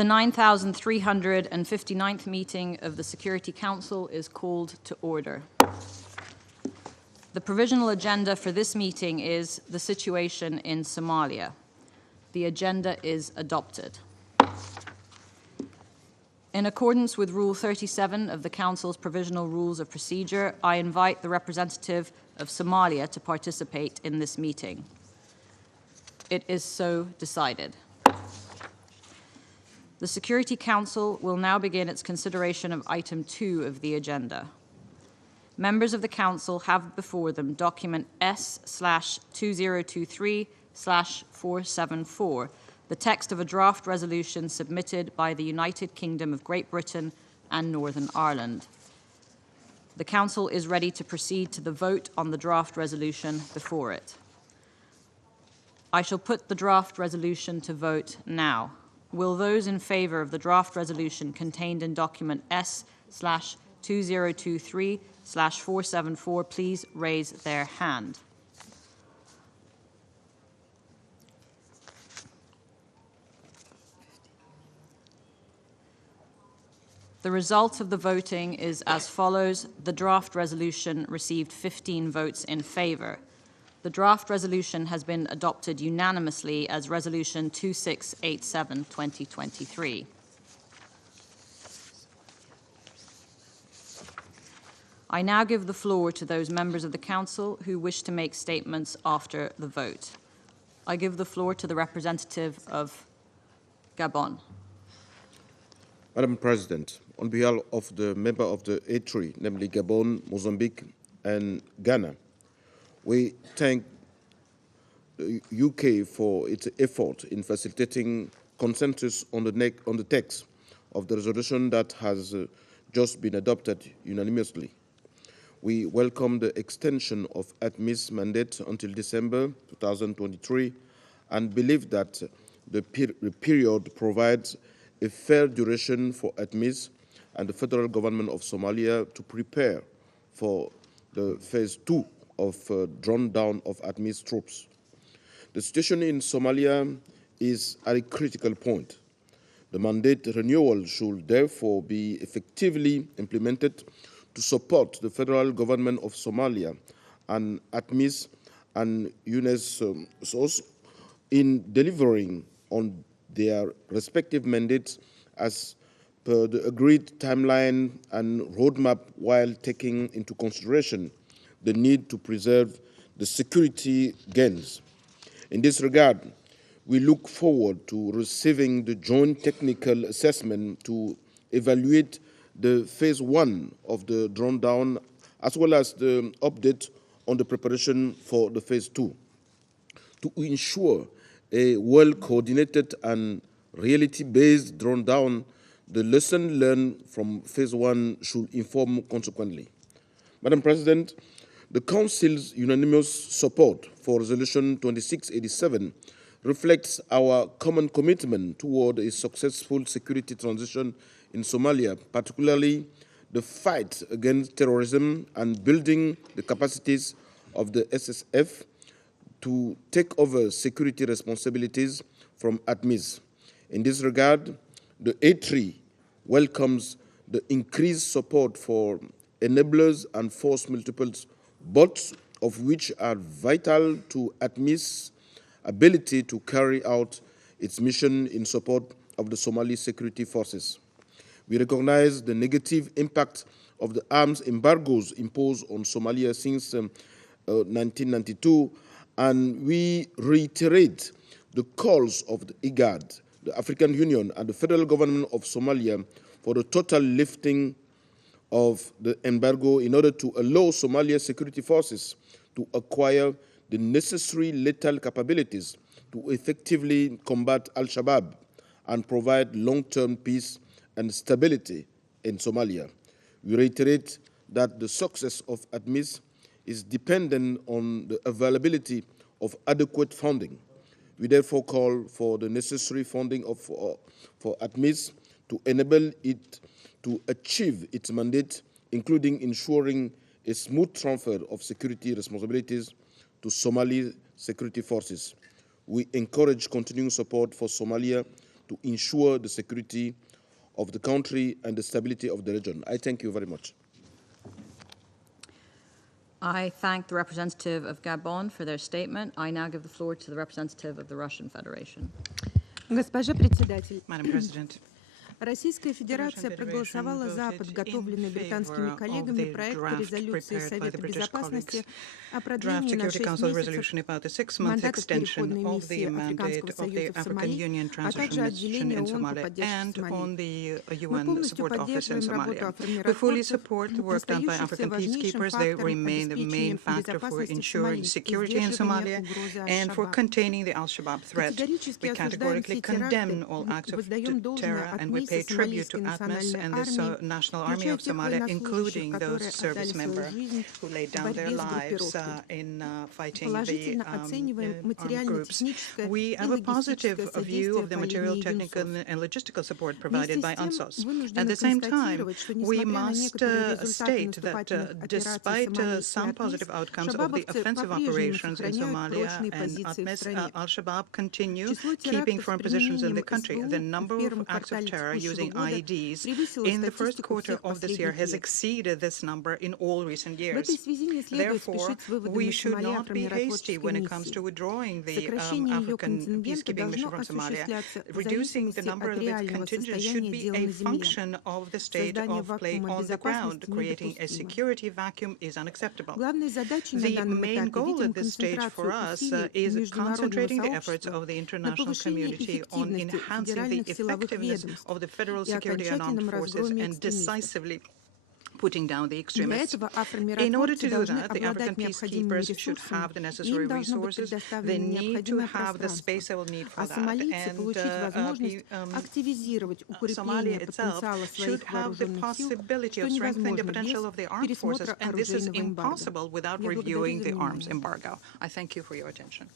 The 9,359th meeting of the Security Council is called to order. The provisional agenda for this meeting is the situation in Somalia. The agenda is adopted. In accordance with Rule 37 of the Council's Provisional Rules of Procedure, I invite the representative of Somalia to participate in this meeting. It is so decided. The Security Council will now begin its consideration of item 2 of the agenda. Members of the Council have before them document S/2023/474, the text of a draft resolution submitted by the United Kingdom of Great Britain and Northern Ireland. The Council is ready to proceed to the vote on the draft resolution before it. I shall put the draft resolution to vote now. Will those in favour of the draft resolution contained in document S/2023/474 please raise their hand? The result of the voting is as follows. The draft resolution received 15 votes in favour. The draft resolution has been adopted unanimously as Resolution 2687/2023. I now give the floor to those members of the Council who wish to make statements after the vote. I give the floor to the representative of Gabon. Madam President, on behalf of the member of the A3, namely Gabon, Mozambique, and Ghana, we thank the UK for its effort in facilitating consensus on the text of the resolution that has just been adopted unanimously. We welcome the extension of ATMIS mandate until December 2023 and believe that the period provides a fair duration for ATMIS and the federal government of Somalia to prepare for the phase 2 of drawn down of ATMIS troops. The situation in Somalia is at a critical point. The mandate renewal should therefore be effectively implemented to support the federal government of Somalia and ATMIS and UNSOS in delivering on their respective mandates as per the agreed timeline and roadmap, while taking into consideration the need to preserve the security gains. In this regard, we look forward to receiving the joint technical assessment to evaluate the phase 1 of the drawn down, as well as the update on the preparation for the phase 2. To ensure a well-coordinated and reality-based drawn down, the lesson learned from phase 1 should inform consequently. Madam President, the Council's unanimous support for Resolution 2687 reflects our common commitment toward a successful security transition in Somalia, particularly the fight against terrorism and building the capacities of the SSF to take over security responsibilities from ATMIS. In this regard, the A3 welcomes the increased support for enablers and force multiples, both of which are vital to ATMIS' ability to carry out its mission in support of the Somali security forces. We recognize the negative impact of the arms embargoes imposed on Somalia since 1992, and we reiterate the calls of the IGAD, the African Union, and the federal government of Somalia for the total lifting of the embargo in order to allow Somalia security forces to acquire the necessary lethal capabilities to effectively combat Al-Shabaab and provide long-term peace and stability in Somalia. We reiterate that the success of ATMIS is dependent on the availability of adequate funding. We therefore call for the necessary funding for ATMIS to enable it to achieve its mandate, including ensuring a smooth transfer of security responsibilities to Somali security forces. We encourage continuing support for Somalia to ensure the security of the country and the stability of the region. I thank you very much. I thank the representative of Gabon for their statement. I now give the floor to the representative of the Russian Federation. Госпожа председатель, Madam President, Российская Федерация проголосовала за подготовленный британскими коллегами проект резолюции Совета Безопасности о продлении на 6 месяцев мандата переходной миссии Африканского Союза в Сомали, а также отделения ООН по поддержке Сомали. Мы полностью поддерживаем работу Афромиротворцев, остающихся важнейшим фактором обеспечения безопасности Сомали и сдерживания угрозы Аль-Шабаб. Категорически осуждаем все теракты, воздаем должное отметить pay tribute to ATMIS and the National Army of Somalia, including those service members who laid down their lives in fighting the armed groups. We have a positive view of the material, technical, and logistical support provided by UNSOS. At the same time, we must state that despite some positive outcomes of the offensive operations in Somalia and ATMIS, Al-Shabaab continue keeping firm positions in the country. The number of acts of terror using IEDs in the first quarter of this year has exceeded this number in all recent years. Therefore, we should not be hasty when it comes to withdrawing the African peacekeeping mission from Somalia. Reducing the number of its contingents should be a function of the state of play on the ground. Creating a security vacuum is unacceptable. The main goal at this stage for us is concentrating the efforts of the international community on enhancing the effectiveness of the federal security and armed forces and decisively putting down the extremists. In order to do that, the African peacekeepers should have the necessary resources. They need to have the space they will need for that. And Somalia itself should have the possibility of strengthening the potential of the armed forces, and this is impossible without reviewing the arms embargo. I thank you for your attention.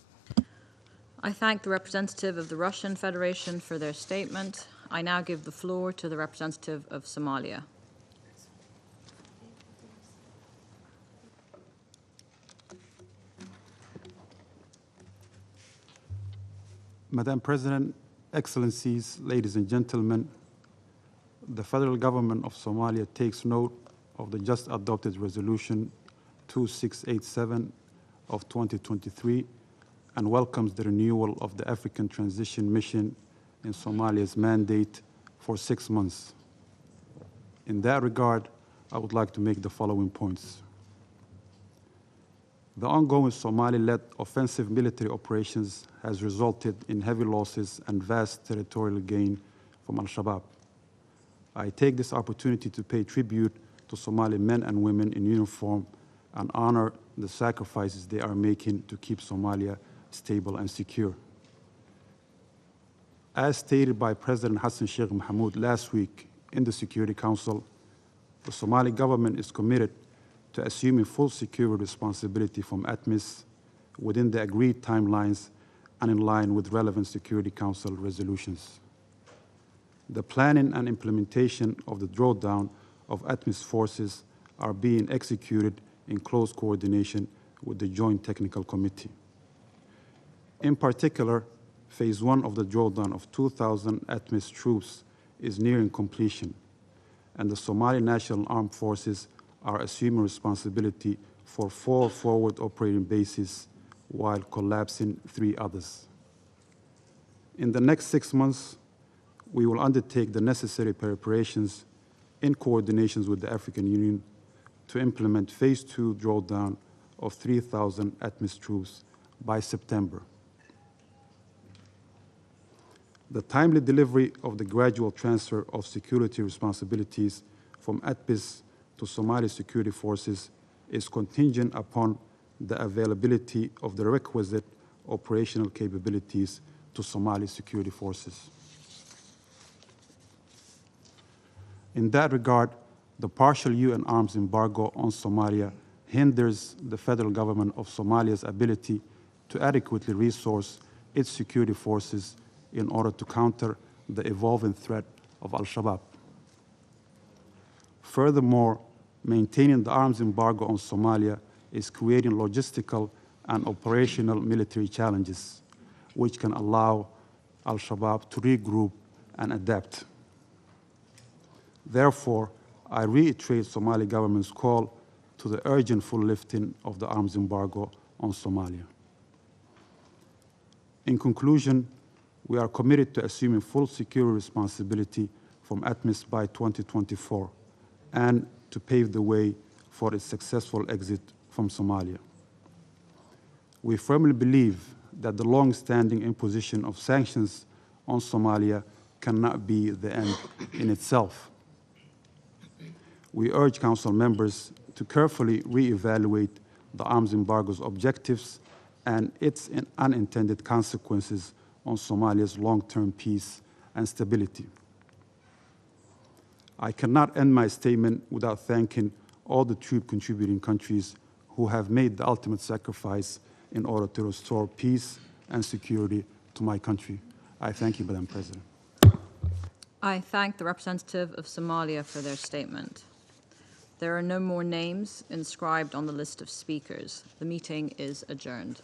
I thank the representative of the Russian Federation for their statement. I now give the floor to the representative of Somalia. Madam President, Excellencies, ladies and gentlemen, the federal government of Somalia takes note of the just adopted Resolution 2687 of 2023 and welcomes the renewal of the African Transition Mission in Somalia's mandate for 6 months. In that regard, I would like to make the following points. The ongoing Somali-led offensive military operations has resulted in heavy losses and vast territorial gain from Al-Shabaab. I take this opportunity to pay tribute to Somali men and women in uniform and honor the sacrifices they are making to keep Somalia stable and secure. As stated by President Hassan Sheikh Mohamud last week in the Security Council, the Somali government is committed to assuming full security responsibility from ATMIS within the agreed timelines and in line with relevant Security Council resolutions. The planning and implementation of the drawdown of ATMIS forces are being executed in close coordination with the Joint Technical Committee. In particular, Phase 1 of the drawdown of 2,000 ATMIS troops is nearing completion, and the Somali National Armed Forces are assuming responsibility for 4 forward operating bases while collapsing 3 others. In the next 6 months, we will undertake the necessary preparations in coordination with the African Union to implement Phase 2 drawdown of 3,000 ATMIS troops by September. The timely delivery of the gradual transfer of security responsibilities from ATMIS to Somali security forces is contingent upon the availability of the requisite operational capabilities to Somali security forces. In that regard, the partial UN arms embargo on Somalia hinders the federal government of Somalia's ability to adequately resource its security forces in order to counter the evolving threat of Al-Shabaab. Furthermore, maintaining the arms embargo on Somalia is creating logistical and operational military challenges, which can allow Al-Shabaab to regroup and adapt. Therefore, I reiterate Somali government's call to the urgent full lifting of the arms embargo on Somalia. In conclusion, we are committed to assuming full security responsibility from ATMIS by 2024 and to pave the way for its successful exit from Somalia. We firmly believe that the long-standing imposition of sanctions on Somalia cannot be the end in itself. We urge Council members to carefully reevaluate the arms embargo's objectives and its unintended consequences on Somalia's long-term peace and stability. I cannot end my statement without thanking all the troop-contributing countries who have made the ultimate sacrifice in order to restore peace and security to my country. I thank you, Madam President. I thank the representative of Somalia for their statement. There are no more names inscribed on the list of speakers. The meeting is adjourned.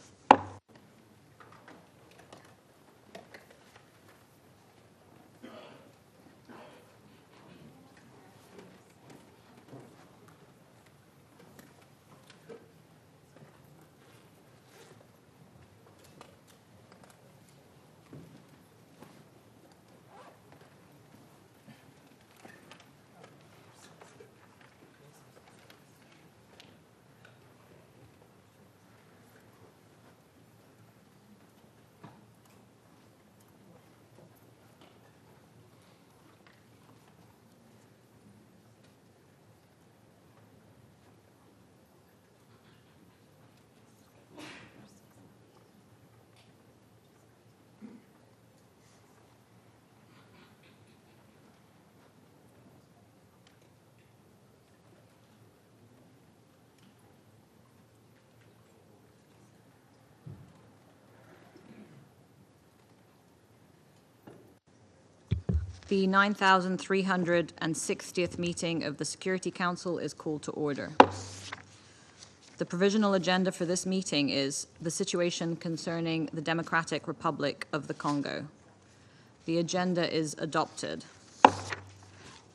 The 9,360th meeting of the Security Council is called to order. The provisional agenda for this meeting is the situation concerning the Democratic Republic of the Congo. The agenda is adopted.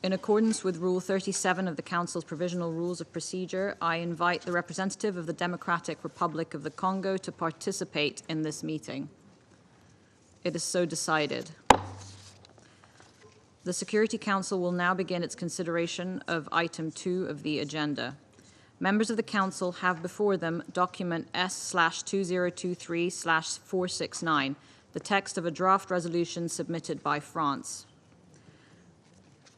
In accordance with Rule 37 of the Council's Provisional Rules of Procedure, I invite the representative of the Democratic Republic of the Congo to participate in this meeting. It is so decided. The Security Council will now begin its consideration of Item 2 of the agenda. Members of the Council have before them document S/2023/469, the text of a draft resolution submitted by France.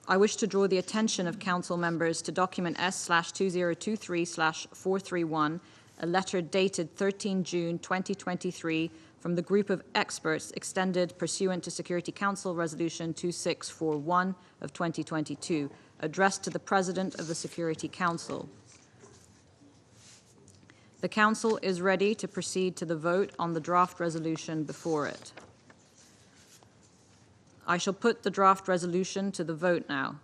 I wish to draw the attention of Council members to document S/2023/431, a letter dated 13 June 2023 from the group of experts extended pursuant to Security Council Resolution 2641 of 2022, addressed to the President of the Security Council. The Council is ready to proceed to the vote on the draft resolution before it. I shall put the draft resolution to the vote now.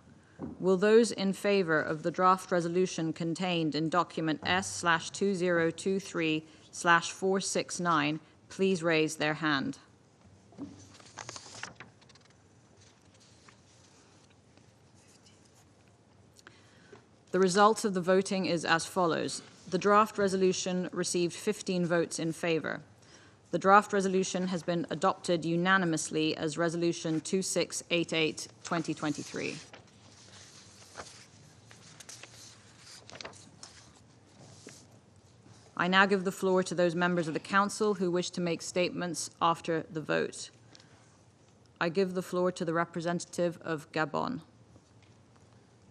Will those in favor of the draft resolution contained in document S/2023/469 please raise their hand? The result of the voting is as follows. The draft resolution received 15 votes in favor. The draft resolution has been adopted unanimously as Resolution 2688/2023. I now give the floor to those members of the Council who wish to make statements after the vote. I give the floor to the representative of Gabon.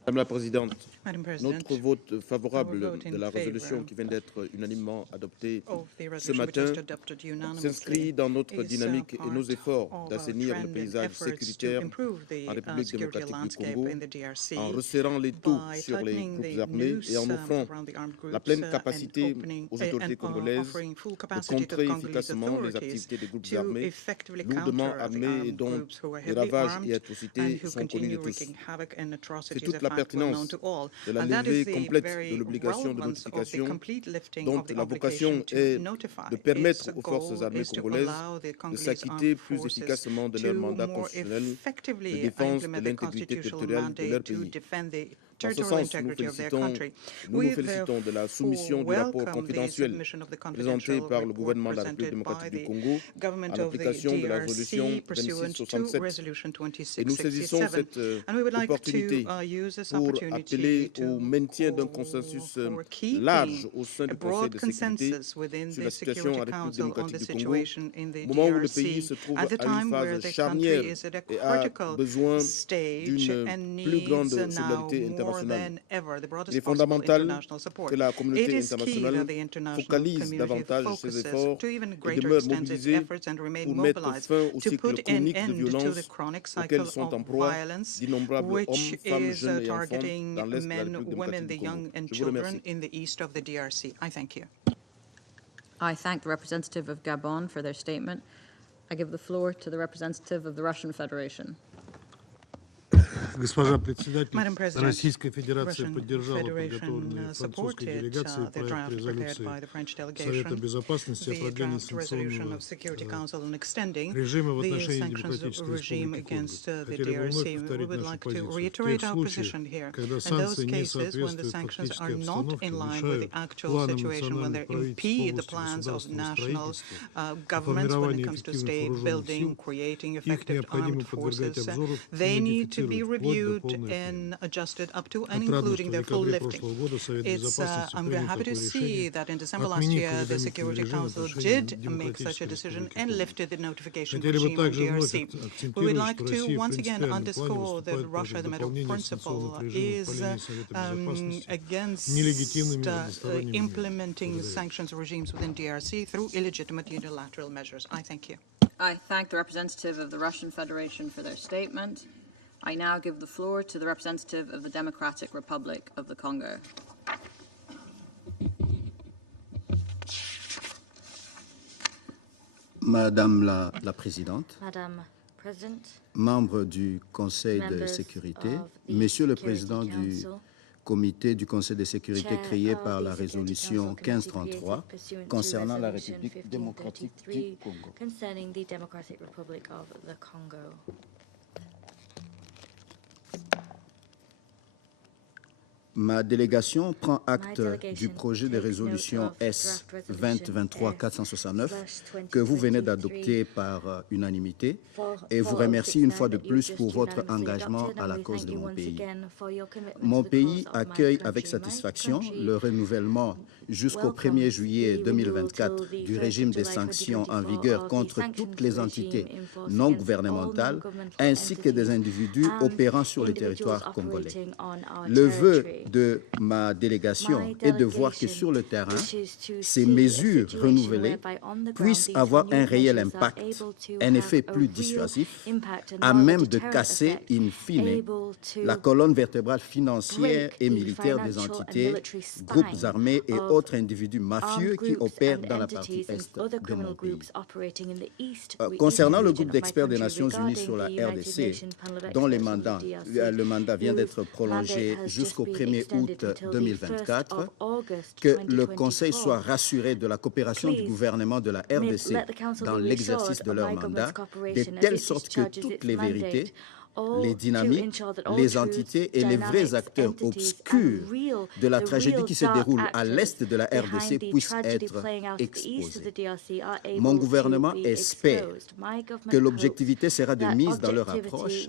Madame la Présidente, Madam President, notre vote favorable our vote in de la favor résolution qui vient d'être unanimement adoptée of the ce resolution which matin was adopted unanimously s'inscrit dans notre is dynamique et part nos efforts of our d'assainir le trend and paysage efforts to sécuritaire improve the en République security démocratique du landscape Congo, in the DRC en resserrant les taux by sur les tightening groupes the armés noose et en offrant around the armed la groups pleine and capacité aux autorités congolaises offering full de capacity to contrer Congolese efficacement les authorities activités des groupes to armés effectively lourdement counter the armés et armed dont groups who are les heavily ravages armed et and atrocités who sont connus continue de tous. wreaking havoc and C'est atrocities toute la pertinence de la levée complète de l'obligation de notification, dont la vocation est de permettre aux forces armées congolaises de s'acquitter plus efficacement de leur mandat constitutionnel de défense de l'intégrité territoriale de leur pays. En ce sens, nous nous félicitons de la soumission du rapport confidentiel présenté par le gouvernement de la République démocratique du Congo à l'application de la résolution 2667. Et nous saisissons cette opportunité pour appeler au maintien d'un consensus large au sein du Conseil de sécurité sur la situation en République démocratique du Congo, au moment où le pays se trouve à une phase charnière et a besoin d'une plus grande solidarité internationale. Il est fondamental que la communauté internationale focalise davantage ses efforts et demeure mobilisée pour mettre fin au cycle chronique de violence auquel sont en proie d'innombrables hommes, femmes, jeunes et enfants dans l'Est de la République démocratique du Congo. Je vous remercie. I thank the representative of Gabon for their statement. I give the floor to the representative of the Russian Federation. Госпожа председатель, Madam President, Российская Федерация Russian поддержала Federation подготовленный французской supported делегацией the проект draft prepared резолюции by the French Совета delegation, Безопасности о the продлении draft resolution санкционного of Security Council on extending режима в the отношении sanctions Демократической regime Республики against Конго. the Хотели бы вновь DRC. We повторить would нашу like to позицию. В reiterate тех our случаях, position here. когда In those санкции не cases, when the соответствуют sanctions are фактической not обстановке, in line with the мешают actual планам situation, when национальных they impede the правительств, plans of областей, national государственного governments when it формирования comes to эффективных state вооруженных building, сил, creating их effective необходимо armed подвергать forces, обзору they и need to be модифицировать вплоть до reviewed полной отмены. and adjusted up to and Отрадно, including что в their full декабре lifting. прошлого года Совет Безопасности I'm принял happy to такое see решение that in December last отменить year, the уведомительный Security режим в Council отношении did make such a Демократической decision Республики and Конго. lifted the notification Хотели бы regime on также вновь DRC. We would акцентировать, like что to Россия в once again принципиальном плане underscore that выступает Russia, против the matter of дополнения principle, санкционных режимов is в Совета Безопасности against нелегитимными односторонними implementing мерами. sanctions regimes within DRC through illegitimate unilateral measures. I thank you. I thank the representative of the Russian Federation for their statement. I now give the floor to the representative of the Democratic Republic of the Congo. Madame la Présidente, Madame President, membres du Conseil de members sécurité, of the Monsieur le Security Président du Council, Comité du Conseil de sécurité Chair créé of par the la Security résolution Council committee 1533 created pursuant to concernant la Resolution République démocratique du 1533 Congo. concerning the Democratic Republic of the Congo. Ma délégation prend acte delegation du projet de takes résolution note of S draft resolution 2023-469 S/2023 que vous venez d'adopter par unanimité For- et vous for remercie une fois de 069 plus that pour you've votre just unanimously engagement adopted, à la and we cause thank de you mon once pays. again for your commitment Mon to the pays cause of my accueille country. avec My satisfaction country le renouvellement jusqu'au 1er juillet 2024 du régime des sanctions en vigueur contre toutes les entités non gouvernementales ainsi que des individus opérant sur le territoire congolais. Le vœu de ma délégation est de voir que sur le terrain, ces mesures renouvelées puissent avoir un réel impact, un effet plus dissuasif, à même de casser in fine la colonne vertébrale financière et militaire des entités, groupes armés et autres individus mafieux qui opèrent dans la partie est de mon pays. Concernant le groupe d'experts des Nations Unies sur la RDC, dont le mandat vient d'être prolongé jusqu'au 1er août 2024, que le Conseil soit rassuré de la coopération du gouvernement de la RDC dans l'exercice de leur mandat, de telle sorte que toutes les vérités, les dynamiques, les entités et les vrais acteurs obscurs de la tragédie qui se déroule à l'est de la RDC puissent être exposés. Mon gouvernement espère que l'objectivité sera de mise dans leur approche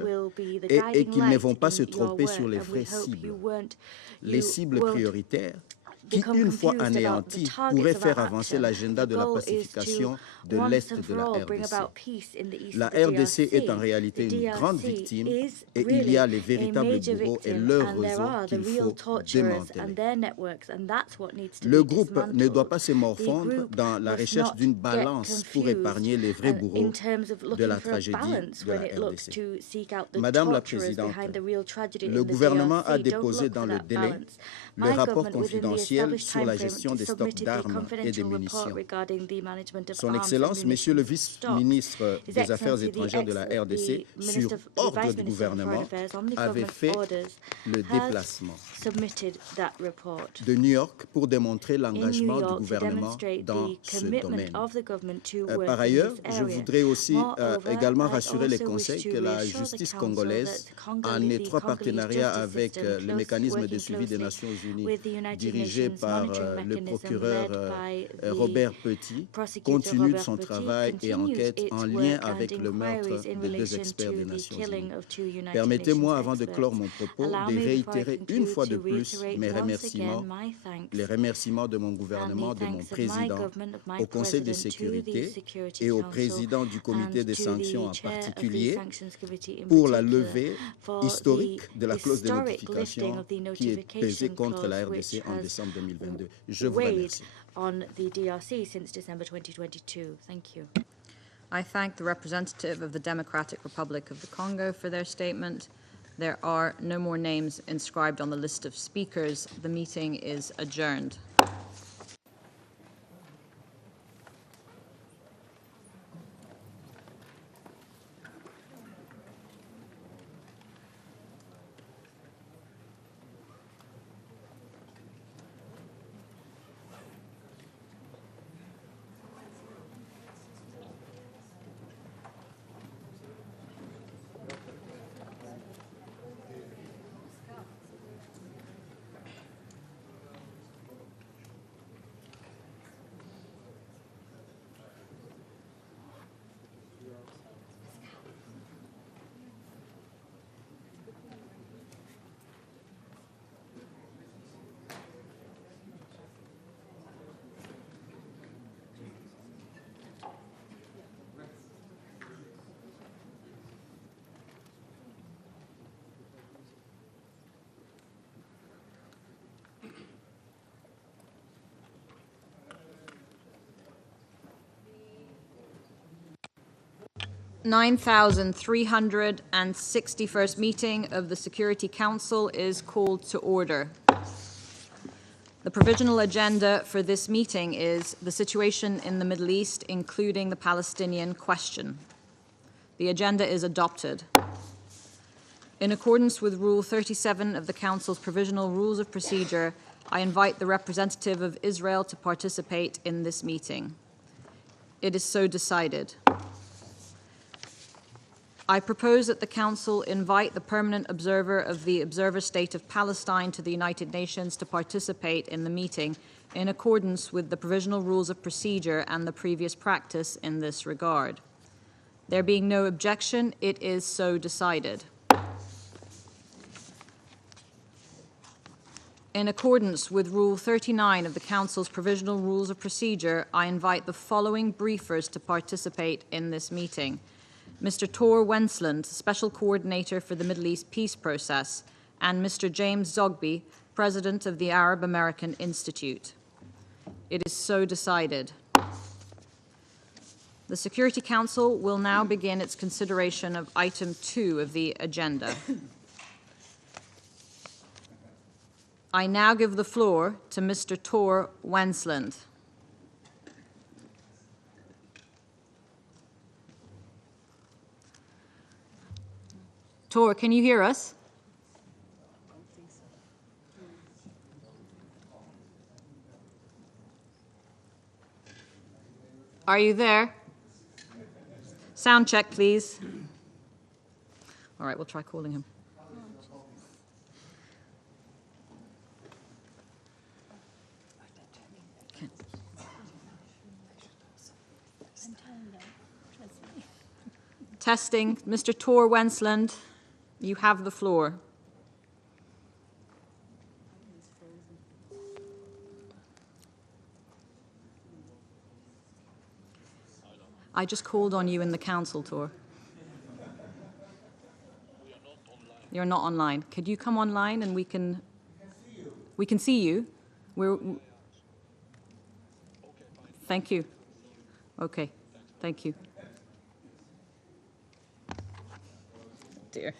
et qu'ils ne vont pas se tromper sur les vraies cibles. Les cibles prioritaires qui, une fois anéantis, pourrait faire avancer l'agenda de la pacification de l'Est de la RDC. La RDC est en réalité une grande victime et il y a les véritables bourreaux et leurs réseaux qu'il faut démanteler. Le groupe ne doit pas se morfondre dans la recherche d'une balance pour épargner les vrais bourreaux de la tragédie de la RDC. Madame la Présidente, le gouvernement a déposé dans le délai le rapport confidentiel confidentiel sur la gestion des stocks d'armes et des munitions. Son Excellence, Monsieur le vice-ministre des Affaires étrangères de la RDC, sur ordre du gouvernement, avait fait le déplacement de New York pour démontrer l'engagement du gouvernement dans ce domaine. Par ailleurs, je voudrais aussi également rassurer les conseils que la justice congolaise, en étroit partenariat avec le mécanisme de suivi des Nations Unies, dirigé par le procureur Robert Petit, continue de son travail et enquête en lien avec le meurtre de 2 experts des Nations Unies. Permettez-moi, avant de clore mon propos, de réitérer une fois de plus mes remerciements, les remerciements de mon gouvernement, de mon président, au Conseil de sécurité et au président du comité des sanctions en particulier pour la levée historique de la clause de notification qui est pesée contre la RDC en décembre 2022. Je vous remercie. I thank the representative of the Democratic Republic of the Congo for their statement. There are no more names inscribed on the list of speakers. The meeting is adjourned. The 9,361st meeting of the Security Council is called to order. The provisional agenda for this meeting is the situation in the Middle East, including the Palestinian question. The agenda is adopted. In accordance with Rule 37 of the Council's Provisional Rules of Procedure, I invite the representative of Israel to participate in this meeting. It is so decided. I propose that the Council invite the permanent observer of the Observer State of Palestine to the United Nations to participate in the meeting in accordance with the Provisional Rules of Procedure and the previous practice in this regard. There being no objection, it is so decided. In accordance with Rule 39 of the Council's Provisional Rules of Procedure, I invite the following briefers to participate in this meeting. Mr. Tor Wensland, Special Coordinator for the Middle East Peace Process, and Mr. James Zogby, President of the Arab American Institute. It is so decided. The Security Council will now begin its consideration of Item 2 of the agenda. I now give the floor to Mr. Tor Wensland. Tor, can you hear us? Are you there? Sound check, please. All right, we'll try calling him. Okay. Testing. Mr. Tor Wensland, you have the floor. I just called on you in the council, Tor. You're not online. Could you come online and we can see you? Thank you. Okay. Thank you. Dear.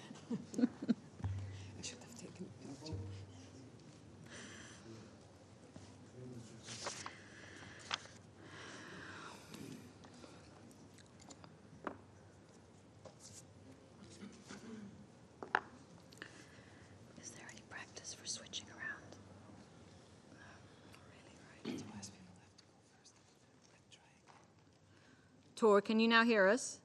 Tor, can you now hear us?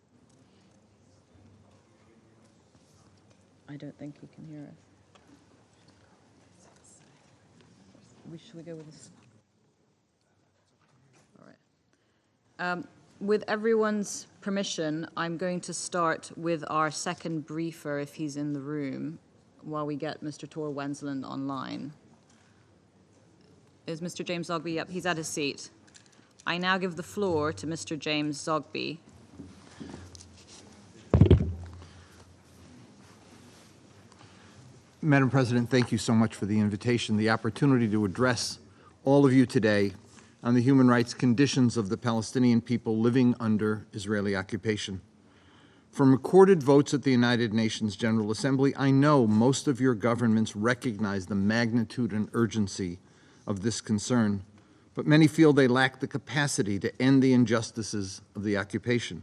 I don't think he can hear us. Should we go with this? All right. With everyone's permission, I'm going to start with our second briefer, if he's in the room, while we get Mr. Tor Wensland online. Is Mr. James Zogby? Yep, he's at his seat. I now give the floor to Mr. James Zogby. Madam President, thank you so much for the invitation, the opportunity to address all of you today on the human rights conditions of the Palestinian people living under Israeli occupation. From recorded votes at the United Nations General Assembly, I know most of your governments recognize the magnitude and urgency of this concern, but many feel they lack the capacity to end the injustices of the occupation.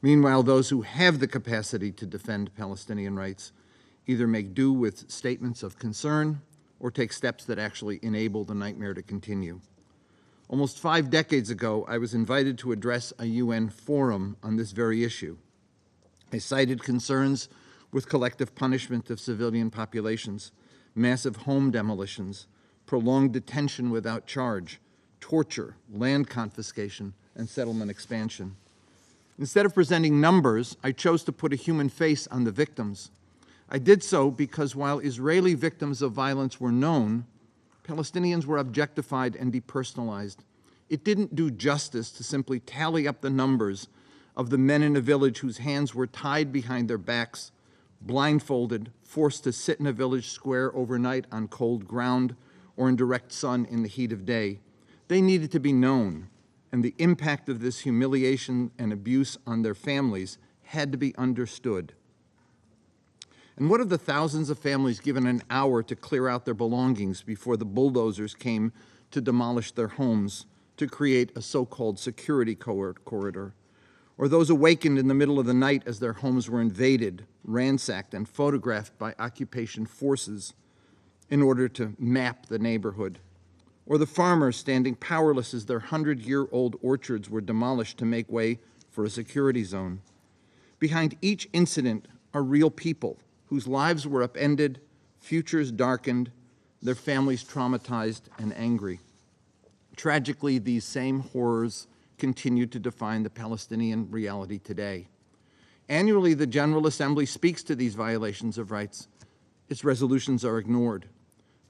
Meanwhile, those who have the capacity to defend Palestinian rights either make do with statements of concern or take steps that actually enable the nightmare to continue. Almost 5 decades ago, I was invited to address a UN forum on this very issue. I cited concerns with collective punishment of civilian populations, massive home demolitions, prolonged detention without charge, torture, land confiscation, and settlement expansion. Instead of presenting numbers, I chose to put a human face on the victims. I did so because while Israeli victims of violence were known, Palestinians were objectified and depersonalized. It didn't do justice to simply tally up the numbers of the men in a village whose hands were tied behind their backs, blindfolded, forced to sit in a village square overnight on cold ground or in direct sun in the heat of day. They needed to be known, and the impact of this humiliation and abuse on their families had to be understood. And what of the thousands of families given an hour to clear out their belongings before the bulldozers came to demolish their homes to create a so-called security corridor? Or those awakened in the middle of the night as their homes were invaded, ransacked, and photographed by occupation forces in order to map the neighborhood? Or the farmers standing powerless as their 100-year-old orchards were demolished to make way for a security zone? Behind each incident are real people whose lives were upended, futures darkened, their families traumatized and angry. Tragically, these same horrors continue to define the Palestinian reality today. Annually, the General Assembly speaks to these violations of rights. Its resolutions are ignored.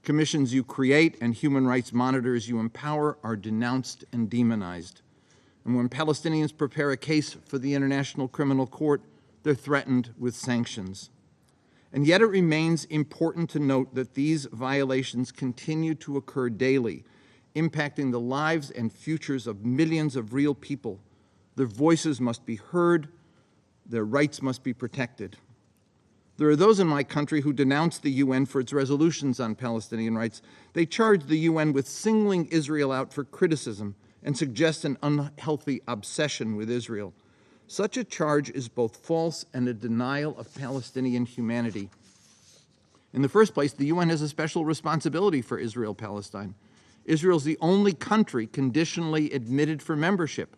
Commissions you create and human rights monitors you empower are denounced and demonized. And when Palestinians prepare a case for the International Criminal Court, they're threatened with sanctions. And yet it remains important to note that these violations continue to occur daily, impacting the lives and futures of millions of real people. Their voices must be heard, their rights must be protected. There are those in my country who denounce the UN for its resolutions on Palestinian rights. They charge the UN with singling Israel out for criticism and suggest an unhealthy obsession with Israel. Such a charge is both false and a denial of Palestinian humanity. In the first place, the UN has a special responsibility for Israel-Palestine. Israel is the only country conditionally admitted for membership,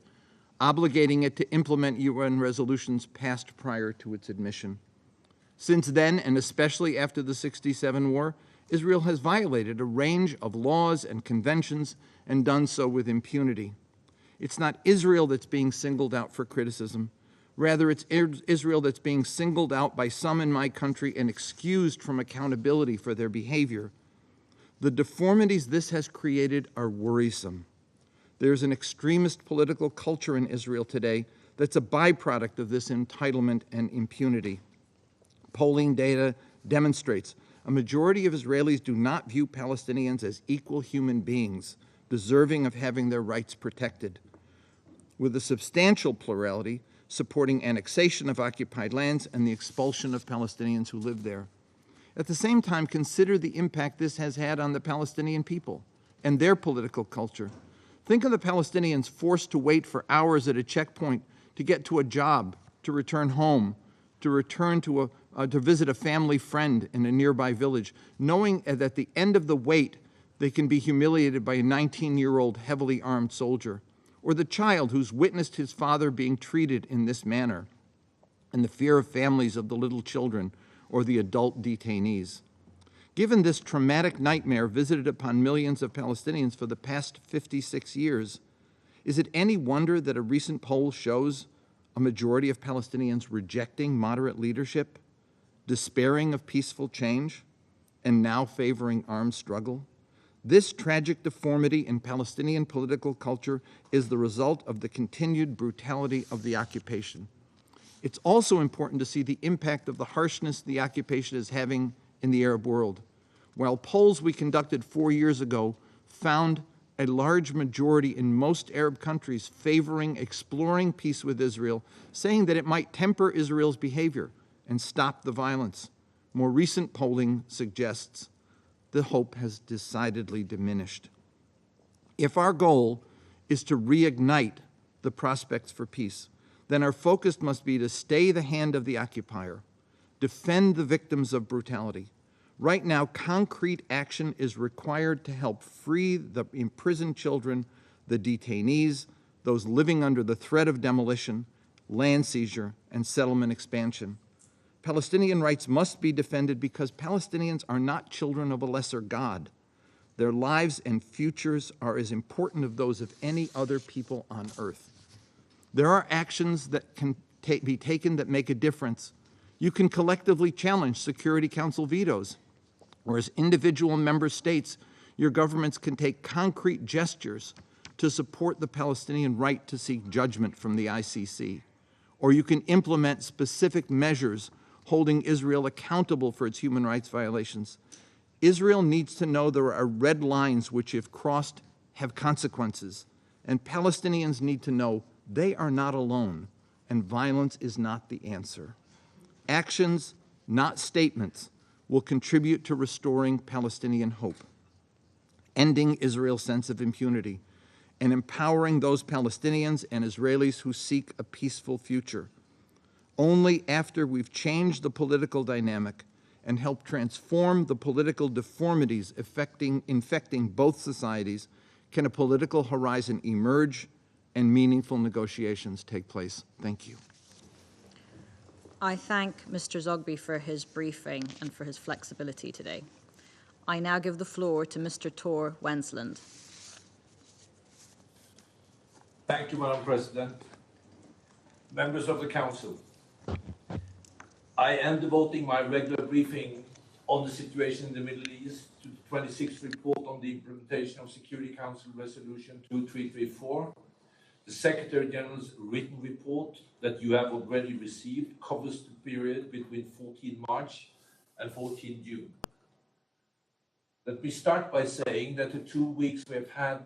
obligating it to implement UN resolutions passed prior to its admission. Since then, and especially after the '67 war, Israel has violated a range of laws and conventions and done so with impunity. It's not Israel that's being singled out for criticism. Rather, it's Israel that's being singled out by some in my country and excused from accountability for their behavior. The deformities this has created are worrisome. There's an extremist political culture in Israel today that's a byproduct of this entitlement and impunity. Polling data demonstrates a majority of Israelis do not view Palestinians as equal human beings, deserving of having their rights protected, with a substantial plurality supporting annexation of occupied lands and the expulsion of Palestinians who live there. At the same time, consider the impact this has had on the Palestinian people and their political culture. Think of the Palestinians forced to wait for hours at a checkpoint to get to a job, to return home, to return to visit a family friend in a nearby village, knowing that at the end of the wait, they can be humiliated by a 19-year-old heavily armed soldier, or the child who's witnessed his father being treated in this manner, and the fear of families of the little children or the adult detainees. Given this traumatic nightmare visited upon millions of Palestinians for the past 56 years, is it any wonder that a recent poll shows a majority of Palestinians rejecting moderate leadership, despairing of peaceful change, and now favoring armed struggle? This tragic deformity in Palestinian political culture is the result of the continued brutality of the occupation. It's also important to see the impact of the harshness the occupation is having in the Arab world. While polls we conducted 4 years ago found a large majority in most Arab countries favoring exploring peace with Israel, saying that it might temper Israel's behavior and stop the violence, more recent polling suggests the hope has decidedly diminished. If our goal is to reignite the prospects for peace, then our focus must be to stay the hand of the occupier, defend the victims of brutality. Right now, concrete action is required to help free the imprisoned children, the detainees, those living under the threat of demolition, land seizure, and settlement expansion. Palestinian rights must be defended because Palestinians are not children of a lesser God. Their lives and futures are as important as those of any other people on earth. There are actions that can be taken that make a difference. You can collectively challenge Security Council vetoes, or as individual member states, your governments can take concrete gestures to support the Palestinian right to seek judgment from the ICC. Or you can implement specific measures holding Israel accountable for its human rights violations. Israel needs to know there are red lines which, if crossed, have consequences. And Palestinians need to know they are not alone, and violence is not the answer. Actions, not statements, will contribute to restoring Palestinian hope, ending Israel's sense of impunity, and empowering those Palestinians and Israelis who seek a peaceful future. Only after we've changed the political dynamic and helped transform the political deformities infecting both societies can a political horizon emerge and meaningful negotiations take place. Thank you. I thank Mr. Zogby for his briefing and for his flexibility today. I now give the floor to Mr. Tor Wensland. Thank you, Madam President. Members of the Council, I am devoting my regular briefing on the situation in the Middle East to the 26th report on the implementation of Security Council Resolution 2334. The Secretary General's written report that you have already received covers the period between 14 March and 14 June. Let me start by saying that the 2 weeks we have had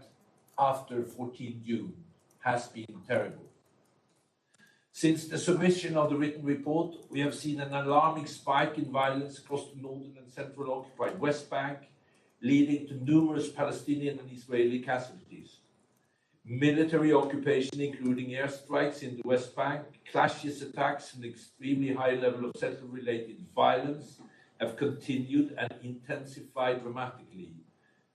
after 14 June has been terrible. Since the submission of the written report, we have seen an alarming spike in violence across the northern and central occupied West Bank, leading to numerous Palestinian and Israeli casualties. Military occupation, including airstrikes in the West Bank, clashes, attacks, and extremely high level of settlement-related violence have continued and intensified dramatically,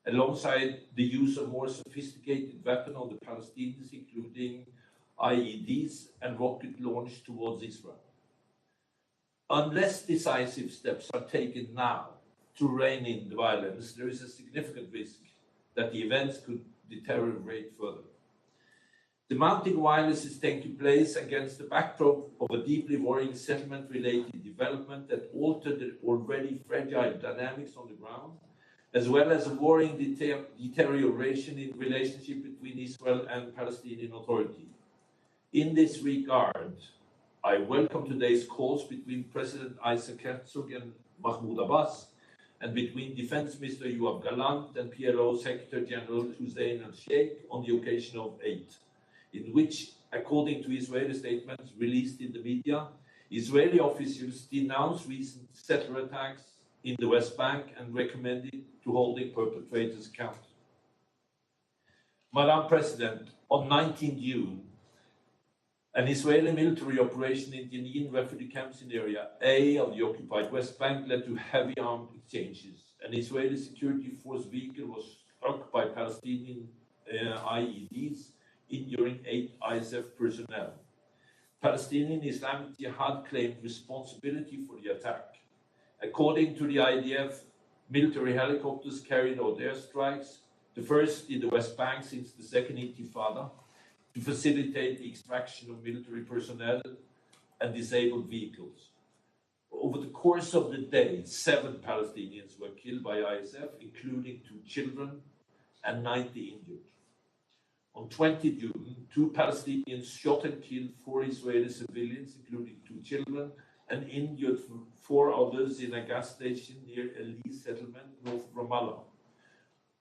alongside the use of more sophisticated weapons on the Palestinians, including IEDs and rocket launch towards Israel. Unless decisive steps are taken now to rein in the violence, there is a significant risk that the events could deteriorate further. The mounting violence is taking place against the backdrop of a deeply worrying settlement-related development that altered the already fragile dynamics on the ground, as well as a worrying deterioration in relationship between Israel and Palestinian Authority. In this regard, I welcome today's calls between President Isaac Herzog and Mahmoud Abbas, and between Defense Minister Yoav Gallant and PLO Secretary General Hussein al-Sheikh on the occasion of Eid, in which, according to Israeli statements released in the media, Israeli officials denounced recent settler attacks in the West Bank and recommended to holding perpetrators accountable. Madam President, on 19 June, an Israeli military operation in Jenin refugee camps in Area A of the occupied West Bank led to heavy armed exchanges. An Israeli security force vehicle was struck by Palestinian IEDs injuring 8 ISF personnel. Palestinian Islamic Jihad claimed responsibility for the attack. According to the IDF, military helicopters carried out airstrikes, the first in the West Bank since the Second Intifada, to facilitate the extraction of military personnel and disabled vehicles. Over the course of the day, 7 Palestinians were killed by ISF, including 2 children, and 90 injured. On 20 June, 2 Palestinians shot and killed 4 Israeli civilians, including 2 children, and injured 4 others in a gas station near Ali settlement north of Ramallah.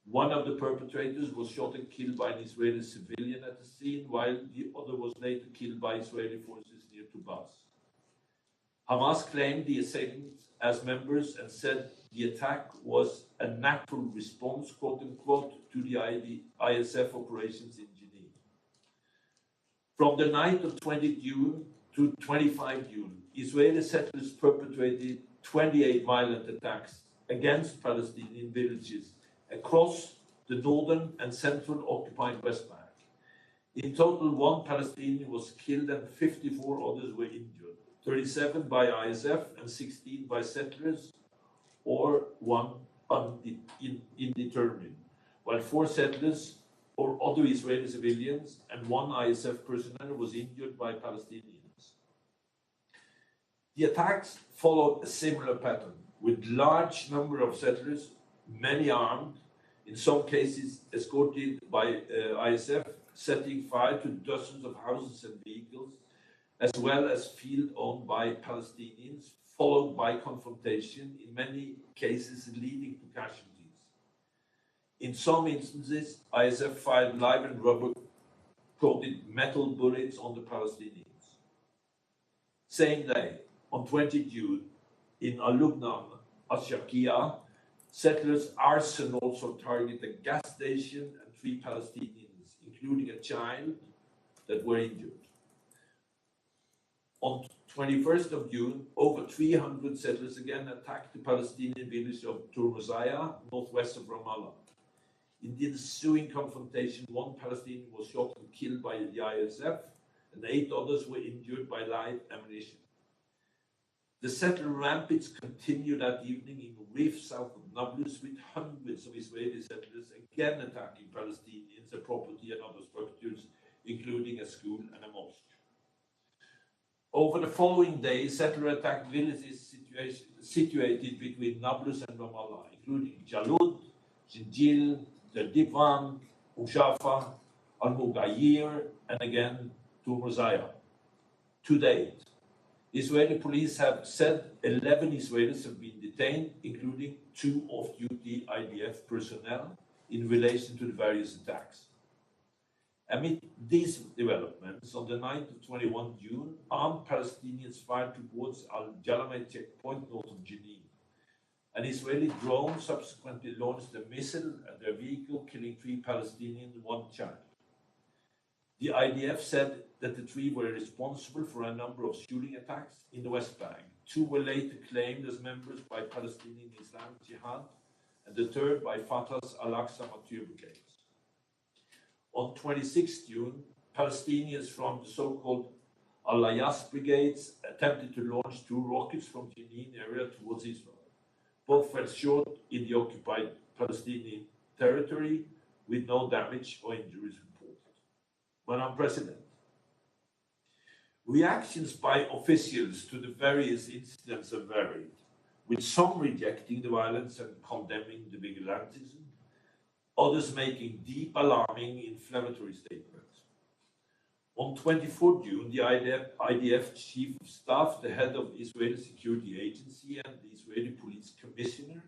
One of the perpetrators was shot and killed by an Israeli civilian at the scene, while the other was later killed by Israeli forces near Tubas. Hamas claimed the assailants as members and said the attack was a natural response, quote unquote, to the ISF operations in Jenin. From the night of 20 June to 25 June, Israeli settlers perpetrated 28 violent attacks against Palestinian villages across the northern and central occupied West Bank. In total, 1 Palestinian was killed and 54 others were injured, 37 by ISF and 16 by settlers, or 1 indeterminate, while 4 settlers or other Israeli civilians and 1 ISF personnel was injured by Palestinians. The attacks followed a similar pattern, with large number of settlers, many armed, in some cases escorted by ISF, setting fire to dozens of houses and vehicles, as well as fields owned by Palestinians, followed by confrontation, in many cases leading to casualties. In some instances, ISF fired live and rubber-coated metal bullets on the Palestinians. Same day, on 20 June, in Al-Lubnan, Al-Sharqiyah, settlers' arson also targeted a gas station and 3 Palestinians, including a child, that were injured. On 21st of June, over 300 settlers again attacked the Palestinian village of Turmuzaya, northwest of Ramallah. In the ensuing confrontation, 1 Palestinian was shot and killed by the ISF, and 8 others were injured by live ammunition. The settler rampage continued that evening in the reef south of Nablus, with hundreds of Israeli settlers again attacking Palestinians and property and other structures, including a school and a mosque. Over the following days, settlers attacked villages situated between Nablus and Ramallah, including Jalud, Jinjil, Del Divan, Ushafa, Al-Mughayir, and again Turmuzaya. To date, Israeli police have said 11 Israelis have been detained, including 2 off-duty IDF personnel, in relation to the various attacks. Amid these developments, on the night of 21 June, armed Palestinians fired towards Al-Jalameh checkpoint north of Jenin. An Israeli drone subsequently launched a missile at their vehicle, killing 3 Palestinians and 1 child. The IDF said that the 3 were responsible for a number of shooting attacks in the West Bank. 2 were later claimed as members by Palestinian Islamic Jihad, and the 3rd by Fatah's Al-Aqsa Matir Brigades. On 26 June, Palestinians from the so-called Al-Layas brigades attempted to launch 2 rockets from Jenin area towards Israel. Both fell short in the occupied Palestinian territory, with no damage or injuries reported. Madam President, reactions by officials to the various incidents have varied, with some rejecting the violence and condemning the vigilantism, others making deep, alarming, inflammatory statements. On 24 June, the IDF Chief of Staff, the head of Israeli Security Agency, and the Israeli Police Commissioner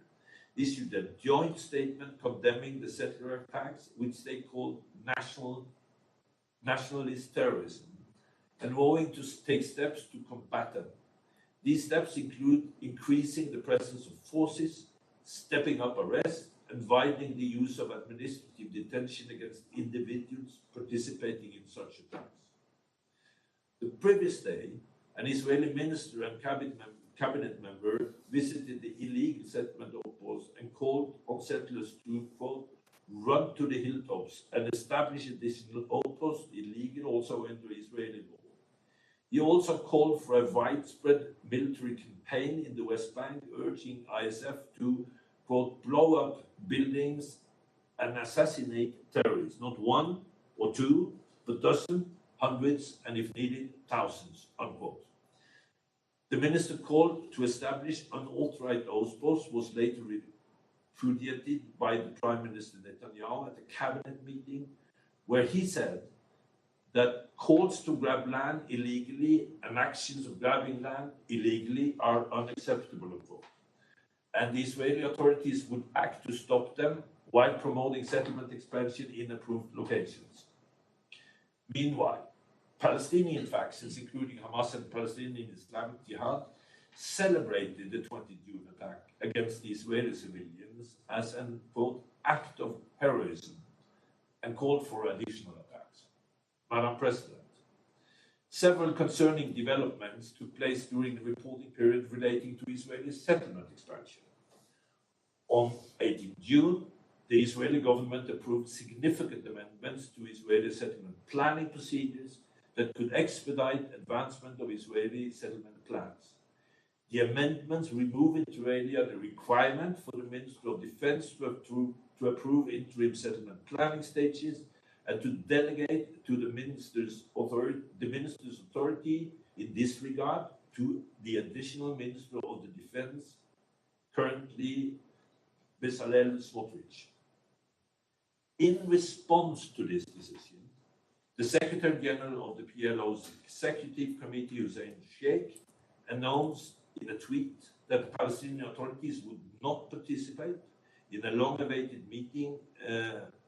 issued a joint statement condemning the settler attacks, which they called nationalist terrorism, and vowing to take steps to combat them. These steps include increasing the presence of forces, stepping up arrests, and widening the use of administrative detention against individuals participating in such attacks. The previous day, an Israeli minister and cabinet member visited the illegal settlement outpost and called on settlers to, quote, run to the hilltops and establish additional outposts illegal also under Israeli law. He also called for a widespread military campaign in the West Bank, urging ISF to, quote, blow up buildings and assassinate terrorists, not one or two, but dozens, hundreds, and if needed, thousands, unquote. The minister called to establish unauthorized outposts was later repudiated by the Prime Minister Netanyahu at a cabinet meeting, where he said that calls to grab land illegally and actions of grabbing land illegally are unacceptable, unquote. And the Israeli authorities would act to stop them while promoting settlement expansion in approved locations. Meanwhile, Palestinian factions, including Hamas and Palestinian Islamic Jihad, celebrated the 20th June attack against the Israeli civilians as an, quote, act of heroism and called for additional attacks. Madam President, several concerning developments took place during the reporting period relating to Israeli settlement expansion. On 18 June, the Israeli government approved significant amendments to Israeli settlement planning procedures that could expedite advancement of Israeli settlement plans. The amendments remove inter alia the requirement for the Minister of Defense to approve interim settlement planning stages and to delegate to the minister's authority in this regard to the additional Minister of the Defense, currently Bezalel Smotrich. In response to this decision, the Secretary General of the PLO's Executive Committee, Hussein Sheikh, announced in a tweet that the Palestinian authorities would not participate in a long-awaited meeting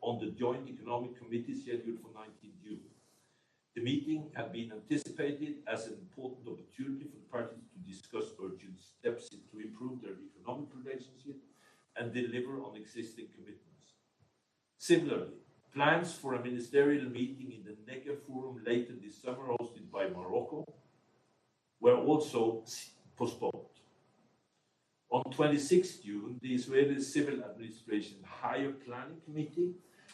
on the Joint Economic Committee scheduled for 19 June. The meeting had been anticipated as an important opportunity for the parties to discuss urgent steps to improve their economic relationship and deliver on existing commitments. Similarly, plans for a ministerial meeting in the Negev Forum later this summer, hosted by Morocco, were also postponed. On 26 June, the Israeli Civil Administration Higher Planning Committee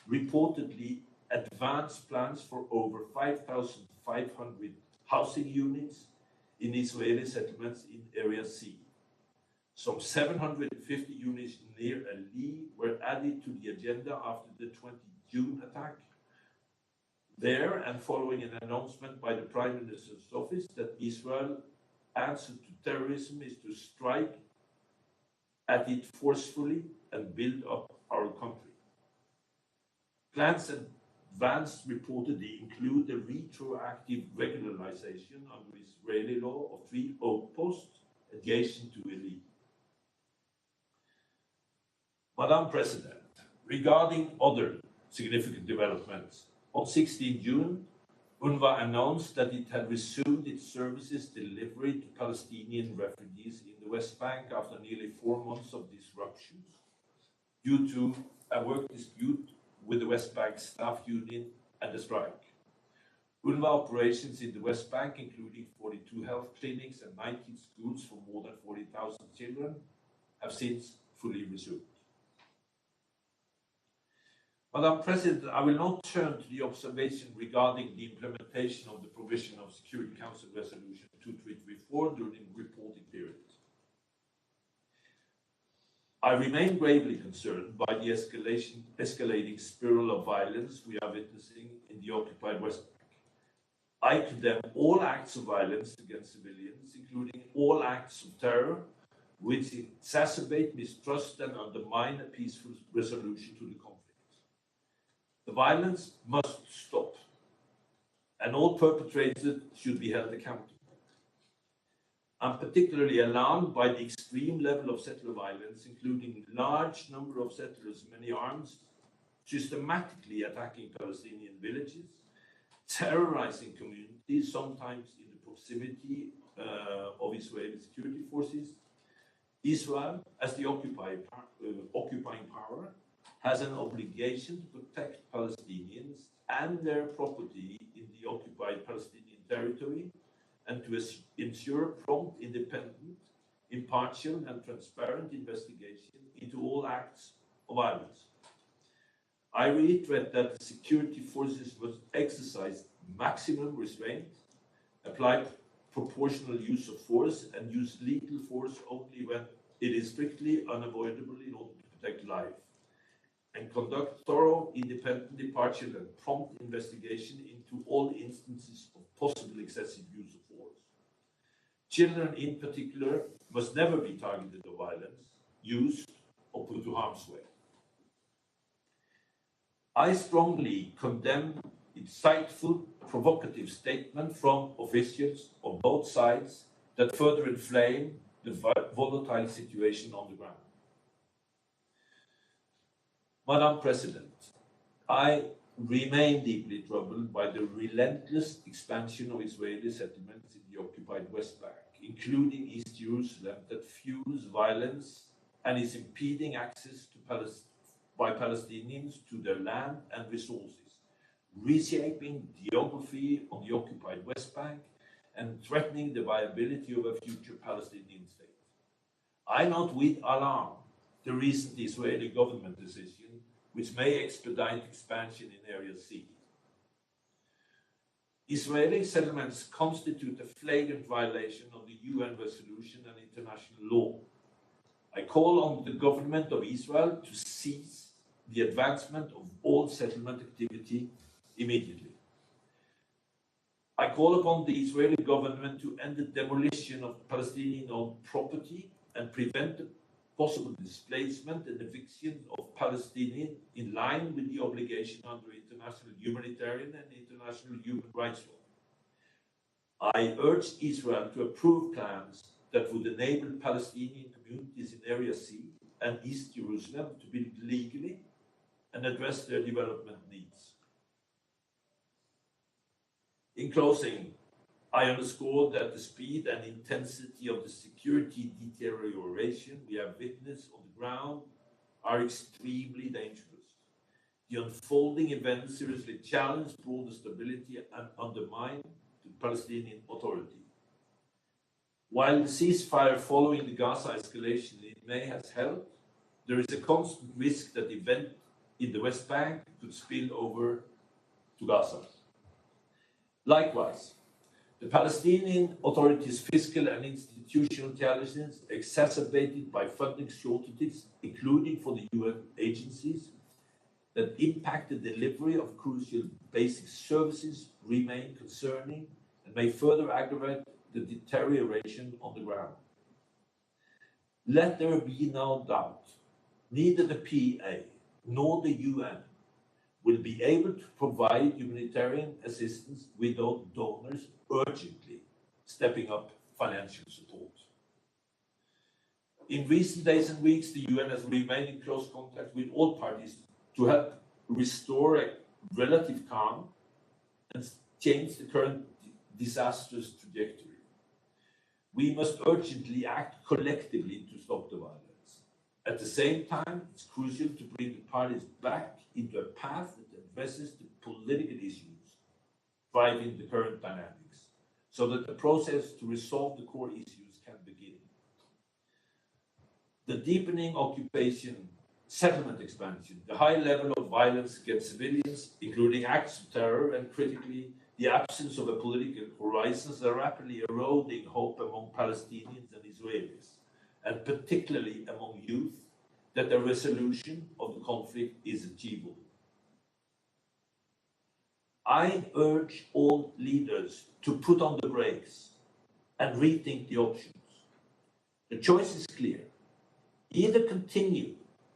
reportedly advanced plans for over 5,500 housing units in Israeli settlements in Area C. Some 750 units near Ali were added to the agenda after the 20 June attack. There, and following an announcement by the Prime Minister's office that Israel's answer to terrorism is to strike at it forcefully and build up our country. Plans advanced reportedly include the retroactive regularization under Israeli law of 3 outposts adjacent to Ali. Madam President, regarding other significant developments, on 16 June, UNRWA announced that it had resumed its services delivery to Palestinian refugees in the West Bank after nearly 4 months of disruptions due to a work dispute with the West Bank staff union and a strike. UNRWA operations in the West Bank, including 42 health clinics and 19 schools for more than 40,000 children, have since fully resumed. Madam President, I will now turn to the observation regarding the implementation of the provision of Security Council Resolution 2334 during the reporting period. I remain gravely concerned by the escalating spiral of violence we are witnessing in the occupied West Bank. I condemn all acts of violence against civilians, including all acts of terror, which exacerbate mistrust and undermine a peaceful resolution to the conflict. The violence must stop, and all perpetrators should be held accountable. I'm particularly alarmed by the extreme level of settler violence, including a large number of settlers, many arms, systematically attacking Palestinian villages, terrorizing communities, sometimes in the proximity of Israeli security forces. Israel, as the occupying power, has an obligation to protect Palestinians and their property in the occupied Palestinian territory and to ensure prompt, independent, impartial and transparent investigation into all acts of violence. I reiterate that the security forces must exercise maximum restraint, apply proportional use of force, and use lethal force only when it is strictly unavoidable in order to protect life, and conduct thorough, independent, impartial, and prompt investigation into all instances of possible excessive use of force. Children, in particular, must never be targeted of violence, used, or put to harm's way. I strongly condemn insightful, provocative statements from officials on both sides that further inflame the volatile situation on the ground. Madam President, I remain deeply troubled by the relentless expansion of Israeli settlements in the occupied West Bank, including East Jerusalem, that fuels violence and is impeding access to by Palestinians to their land and resources, reshaping geography on the occupied West Bank and threatening the viability of a future Palestinian state. I note with alarm the recent Israeli government decision, which may expedite expansion in Area C. Israeli settlements constitute a flagrant violation of the UN resolution and international law. I call on the government of Israel to cease the advancement of all settlement activity immediately. I call upon the Israeli government to end the demolition of Palestinian-owned property and prevent the possible displacement and eviction of Palestinians in line with the obligation under international humanitarian and international human rights law. I urge Israel to approve plans that would enable Palestinian communities in Area C and East Jerusalem to build legally and address their development needs. In closing, I underscore that the speed and intensity of the security deterioration we have witnessed on the ground are extremely dangerous. The unfolding events seriously challenge broader stability and undermine the Palestinian Authority. While the ceasefire following the Gaza escalation in May has helped, there is a constant risk that events in the West Bank could spill over to Gaza. Likewise, the Palestinian Authority's fiscal and institutional challenges, exacerbated by funding shortages, including for the UN agencies, that impact the delivery of crucial basic services, remain concerning and may further aggravate the deterioration on the ground. Let there be no doubt, neither the PA nor the UN will be able to provide humanitarian assistance without donors urgently stepping up financial support. In recent days and weeks, the UN has remained in close contact with all parties to help restore a relative calm and change the current disastrous trajectory. We must urgently act collectively to stop the violence. At the same time, it's crucial to bring the parties back into a path that addresses the political issues driving the current dynamics, so that the process to resolve the core issues can begin. The deepening occupation, settlement expansion, the high level of violence against civilians, including acts of terror, and critically, the absence of a political horizons are rapidly eroding hope among Palestinians and Israelis, and particularly among youth, that a resolution of the conflict is achievable. I urge all leaders to put on the brakes and rethink the options. The choice is clear. Either continue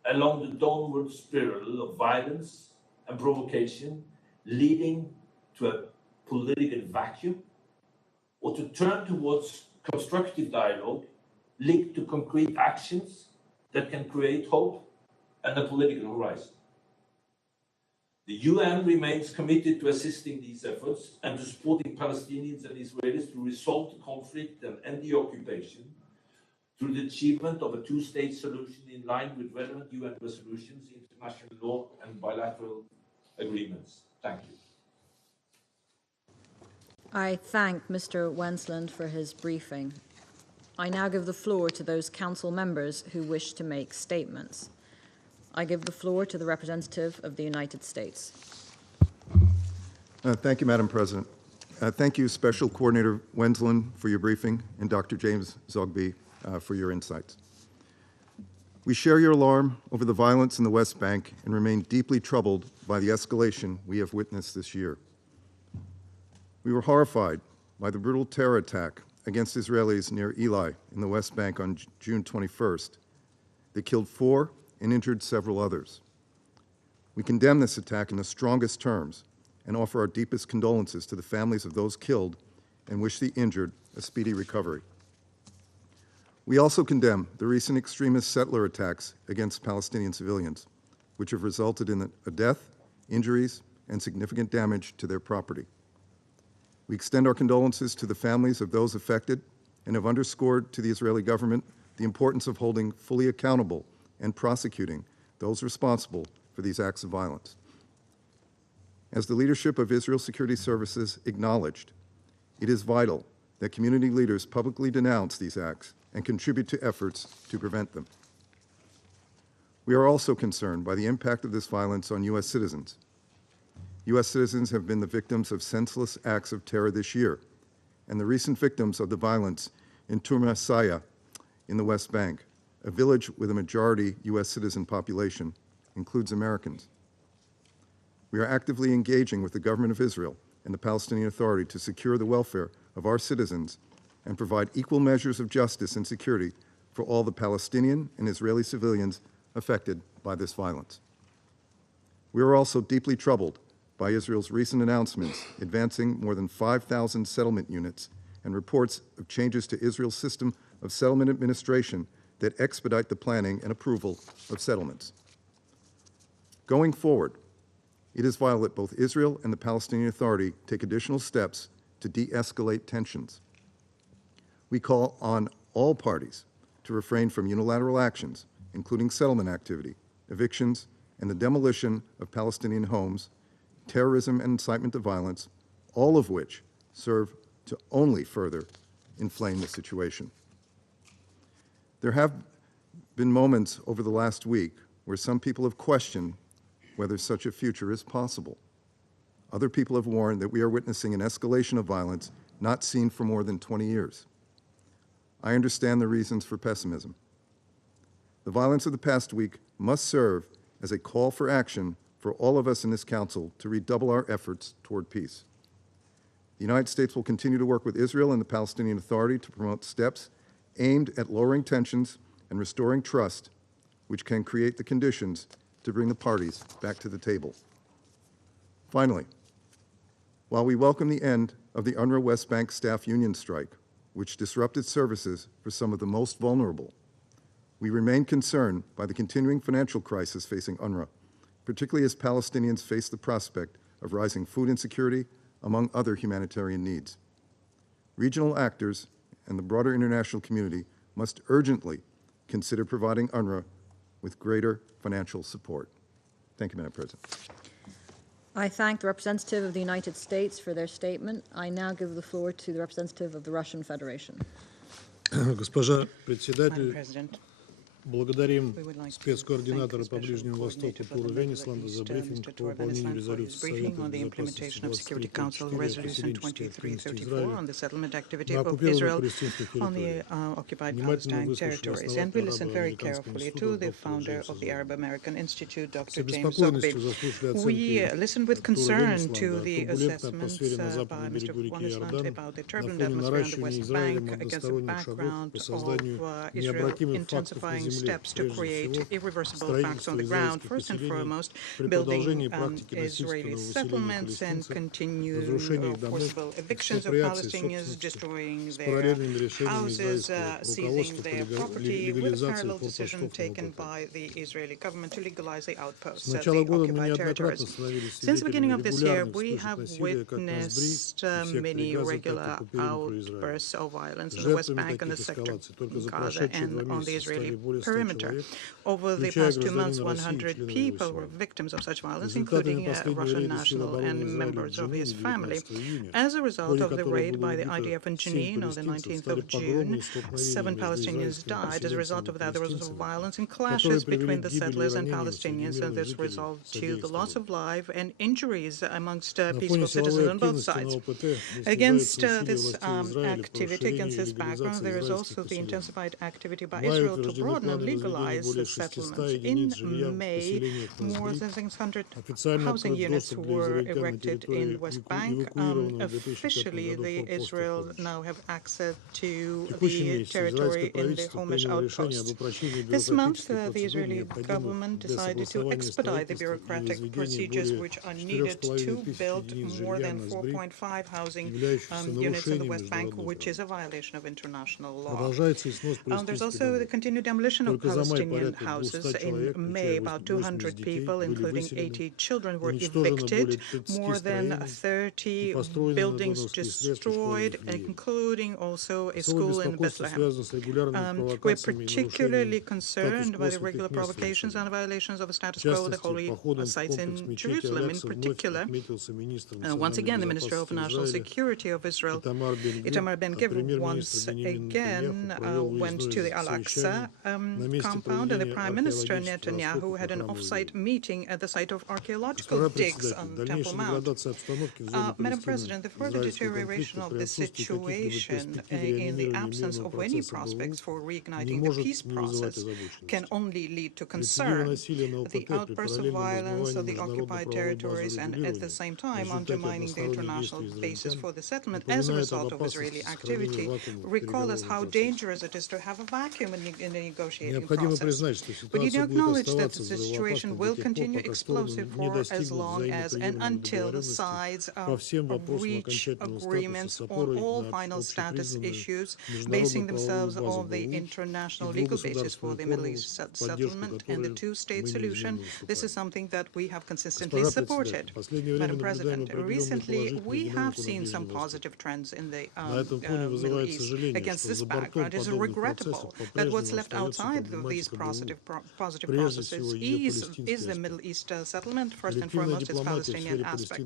along the downward spiral of violence and provocation, leading to a political vacuum, or to turn towards constructive dialogue linked to concrete actions that can create hope and a political horizon. The UN remains committed to assisting these efforts and to supporting Palestinians and Israelis to resolve the conflict and end the occupation through the achievement of a two-state solution in line with relevant UN resolutions, international law, and bilateral agreements. Thank you. I thank Mr. Wensland for his briefing. I now give the floor to those council members who wish to make statements. I give the floor to the representative of the United States. Thank you, Madam President. Thank you, Special Coordinator Wensland, for your briefing, and Dr. James Zogby for your insights. We share your alarm over the violence in the West Bank and remain deeply troubled by the escalation we have witnessed this year. We were horrified by the brutal terror attack against Israelis near Eli in the West Bank on June 21st that killed 4 and injured several others. We condemn this attack in the strongest terms and offer our deepest condolences to the families of those killed and wish the injured a speedy recovery. We also condemn the recent extremist settler attacks against Palestinian civilians, which have resulted in a death, injuries, and significant damage to their property. We extend our condolences to the families of those affected and have underscored to the Israeli government the importance of holding fully accountable and prosecuting those responsible for these acts of violence. As the leadership of Israel's security services acknowledged, it is vital that community leaders publicly denounce these acts and contribute to efforts to prevent them. We are also concerned by the impact of this violence on U.S. citizens. U.S. citizens have been the victims of senseless acts of terror this year, and the recent victims of the violence in Turmasaya in the West Bank, a village with a majority U.S. citizen population, includes Americans. We are actively engaging with the government of Israel and the Palestinian Authority to secure the welfare of our citizens and provide equal measures of justice and security for all the Palestinian and Israeli civilians affected by this violence. We are also deeply troubled by Israel's recent announcements advancing more than 5,000 settlement units and reports of changes to Israel's system of settlement administration that expedite the planning and approval of settlements. Going forward, it is vital that both Israel and the Palestinian Authority take additional steps to de-escalate tensions. We call on all parties to refrain from unilateral actions, including settlement activity, evictions, and the demolition of Palestinian homes, terrorism and incitement to violence, all of which serve to only further inflame the situation. There have been moments over the last week where some people have questioned whether such a future is possible. Other people have warned that we are witnessing an escalation of violence not seen for more than 20 years. I understand the reasons for pessimism. The violence of the past week must serve as a call for action for all of us in this Council to redouble our efforts toward peace. The United States will continue to work with Israel and the Palestinian Authority to promote steps aimed at lowering tensions and restoring trust, which can create the conditions to bring the parties back to the table. Finally, while we welcome the end of the UNRWA West Bank staff union strike, which disrupted services for some of the most vulnerable, we remain concerned by the continuing financial crisis facing UNRWA, particularly as Palestinians face the prospect of rising food insecurity, among other humanitarian needs. Regional actors and the broader international community must urgently consider providing UNRWA with greater financial support. Thank you, Madam President. I thank the representative of the United States for their statement. I now give the floor to the representative of the Russian Federation. Госпожа председатель, благодарим спецкоординатора по Ближнему Востоку Туру Венесланда за брифинг по выполнению резолюции Совета Безопасности 2334 о соседстве на оккупированных палестинских территориях. Внимательно выслушали основателя арабо-американского института доктора с обеспокоенностью заслушали оценки Тура Венесланда о турбулентной атмосфере на западном берегу реки Иордан на фоне наращивания Израилем односторонних шагов по созданию необратимых фактов на земле. Steps to create irreversible facts on the ground, first and foremost, building Israeli settlements and continuing forcible evictions of Palestinians, destroying their houses, seizing their property, with a parallel decision taken by the Israeli government to legalize the outposts of the occupied territories. Since the beginning of this year, we have witnessed many regular outbursts of violence in the West Bank and the sector of Gaza and on the Israeli perimeter. Over the past 2 months, 100 people were victims of such violence, including a Russian national and members of his family. As a result of the raid by the IDF in Jenin on the 19th of June, 7 Palestinians died. As a result of that, there was violence and clashes between the settlers and Palestinians, and this resulted to the loss of life and injuries amongst peaceful citizens on both sides. Against this activity, against this background, there is also the intensified activity by Israel to broaden and legalize the settlements. In May, more than 600 housing units were erected in the West Bank. Officially, Israel now have access to the territory in the Homesh outpost. This month, the Israeli government decided to expedite the bureaucratic procedures which are needed to build more than 4.5 housing units in the West Bank, which is a violation of international law. There's also the continued demolition of Palestinian houses. In May, about 200 people, including 80 children, were evicted. More than 30 buildings destroyed, including also a school in Bethlehem. We're particularly concerned by the regular provocations and violations of the status quo of the holy sites in Jerusalem. In particular, once again, the Minister of National Security of Israel, Itamar Ben-Gvir, once again went to the Al-Aqsa compound, and the Prime Minister Netanyahu had an off-site meeting at the site of archaeological digs on Temple Mount. Madam President, the further deterioration of the situation in the absence of any prospects for reigniting the peace process can only lead to concern. The outbursts of violence of the occupied territories and at the same time undermining the international basis for the settlement as a result of Israeli activity recall us how dangerous it is to have a vacuum in the negotiating process. We need to acknowledge that the situation will continue explosive for as long as and until the sides reach agreements on all final status issues, basing themselves on the international legal basis for the Middle East settlement and the two-state solution. This is something that we have consistently supported. Madam President, recently we have seen some positive trends in the Middle East. Against this background, it is regrettable that what's left outside of these positive processes is the Middle East settlement, first and foremost its Palestinian aspect.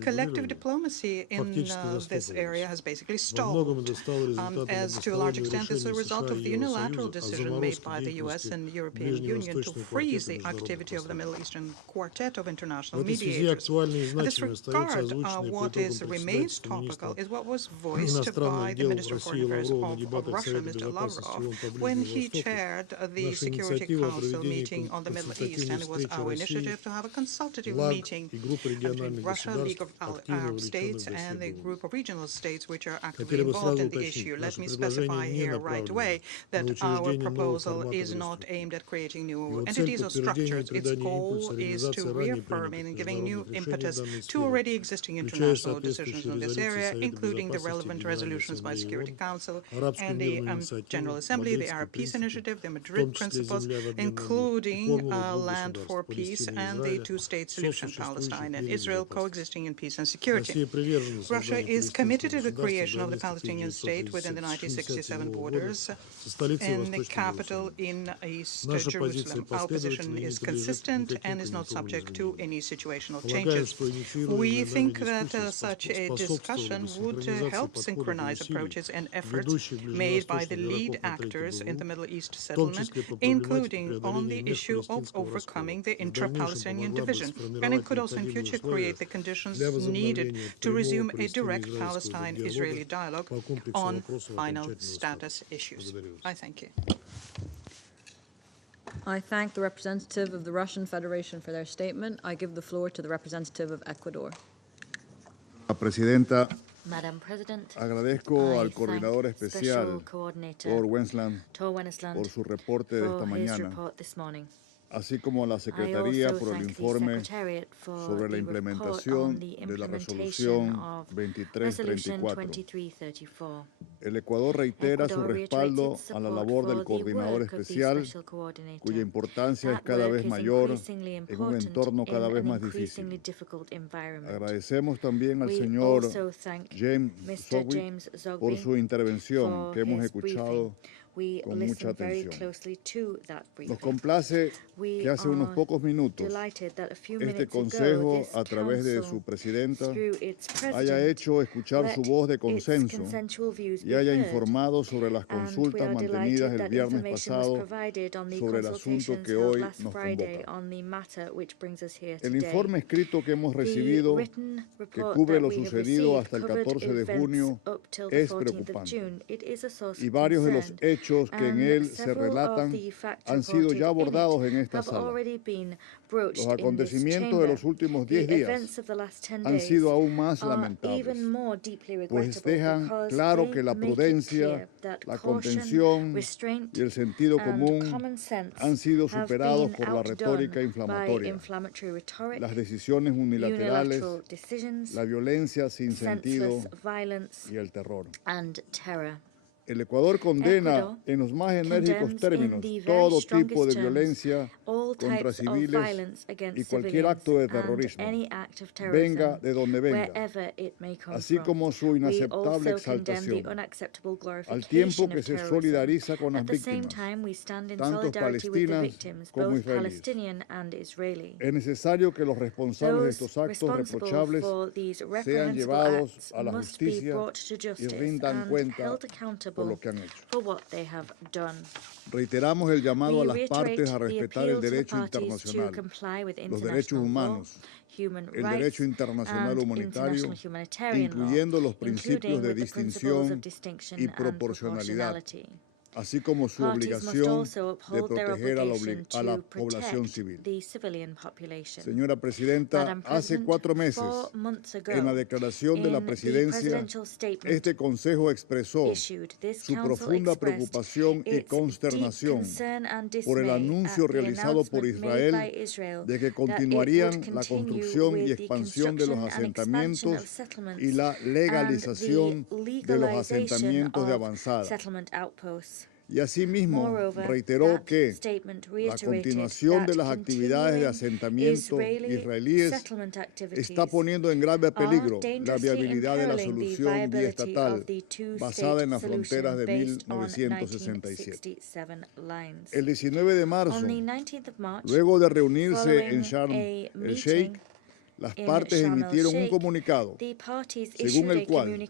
Collective diplomacy in this area has basically stalled, as to a large extent this is a result of the unilateral decision made by the U.S. and European Union to freeze the activity of the Middle Eastern Quartet of international mediators. In this regard, what remains topical is what was voiced by the Minister of Foreign Affairs of Russia, Mr. Lavrov, when he chaired the Security Council meeting on the Middle East, and it was our initiative to have a consultative meeting between Russia, League of Arab States, and the group of regional states which are actively involved in the issue. Let me specify here right away that our proposal is not aimed at creating new entities or structures. Its goal is to reaffirm and giving new impetus to already existing international decisions in this area, including the relevant resolutions by Security Council and the General Assembly, the Arab Peace Initiative, the Madrid Principles, including land for peace and the two-state solution, Palestine and Israel coexisting in peace and security. Russia is committed to the creation of the Palestinian state within the 1967 borders in the capital in East Jerusalem. Our position is consistent and is not subject to any situational changes. We think that such a discussion would help synchronize approaches and efforts made by the lead actors in the Middle East settlement, including on the issue of overcoming the intra-Palestinian division. And it could also in future create the conditions needed to resume a direct Palestine-Israeli dialogue on final status issues. I thank you. I thank the representative of the Russian Federation for their statement. I give the floor to the representative of Ecuador. Presidenta, Madam President, agradezco I al coordinador thank especial, Special Coordinator Tor Wensland, Tor Wennesland por su reporte de esta for his mañana, report this morning. así como a la I Secretaría also por el thank the informe Secretariat for sobre la the report implementación on the de la implementation Resolución of Resolution 2334. 2334. El Ecuador reitera su Ecuador respaldo reiterates a la support labor del for the coordinador work of the especial, Special Coordinator. cuya importancia es That cada work vez is mayor increasingly en un important entorno cada in vez an más increasingly difícil. difficult environment. Agradecemos también al We señor also thank James Mr. Zogby James por Zogby su intervención for que hemos his escuchado con mucha atención. Nos complace que hace unos pocos minutos este Consejo, a través de su presidenta, haya hecho escuchar su voz de consenso y haya informado sobre las consultas mantenidas el viernes pasado sobre el asunto que hoy nos convoca. El informe escrito que hemos recibido, que cubre lo sucedido hasta el 14 de junio, es preocupante. Y varios de los hechos que en él se relatan han sido ya abordados en esta sala. Los acontecimientos de los últimos 10 días han sido aún más lamentables, pues dejan claro que la prudencia, la contención y el sentido común han sido superados por la retórica inflamatoria, las decisiones unilaterales, la violencia sin sentido y el terror. El Ecuador condena en los más enérgicos términos todo tipo de violencia contra civiles y cualquier acto de terrorismo, venga de donde venga, así como su inaceptable exaltación, al tiempo que se solidariza con las víctimas, tanto palestinas como israelíes. Es necesario que los responsables de estos actos reprochables sean llevados a la justicia y rindan cuenta por lo que han hecho. Reiteramos el llamado a las partes a respetar el derecho internacional, los derechos humanos, el derecho internacional humanitario, incluyendo los principios de distinción y proporcionalidad, así como su obligación de proteger a la población civil. Señora Presidenta, hace 4 meses, en la declaración de la Presidencia, este Consejo expresó su profunda preocupación y consternación por el anuncio realizado por Israel de que continuarían la construcción y expansión de los asentamientos y la legalización de los asentamientos de avanzada. Y asimismo reiteró que la continuación de las actividades de asentamiento israelíes está poniendo en grave peligro la viabilidad de la solución biestatal basada en las fronteras de 1967. El 19 de marzo, luego de reunirse en Sharm el-Sheikh, las partes emitieron un comunicado según el cual el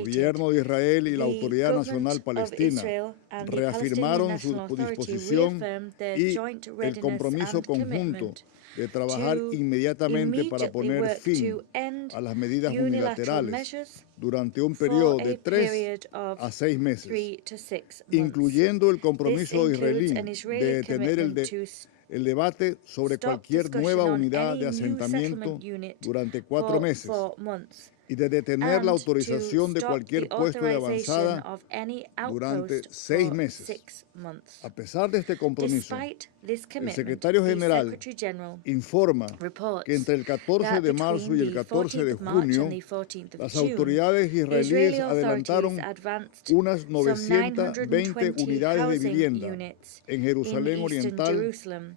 gobierno de Israel y la Autoridad Nacional Palestina reafirmaron su disposición y el compromiso conjunto de trabajar inmediatamente para poner fin a las medidas unilaterales durante un periodo de 3 a 6 meses, incluyendo el compromiso israelí de detener el debate sobre cualquier nueva unidad de asentamiento durante 4 meses y de detener la autorización de cualquier puesto de avanzada durante 6 meses. A pesar de este compromiso, el secretario general informa que entre el 14 de marzo y el 14 de junio, las autoridades israelíes adelantaron unas 920 unidades de vivienda en Jerusalén Oriental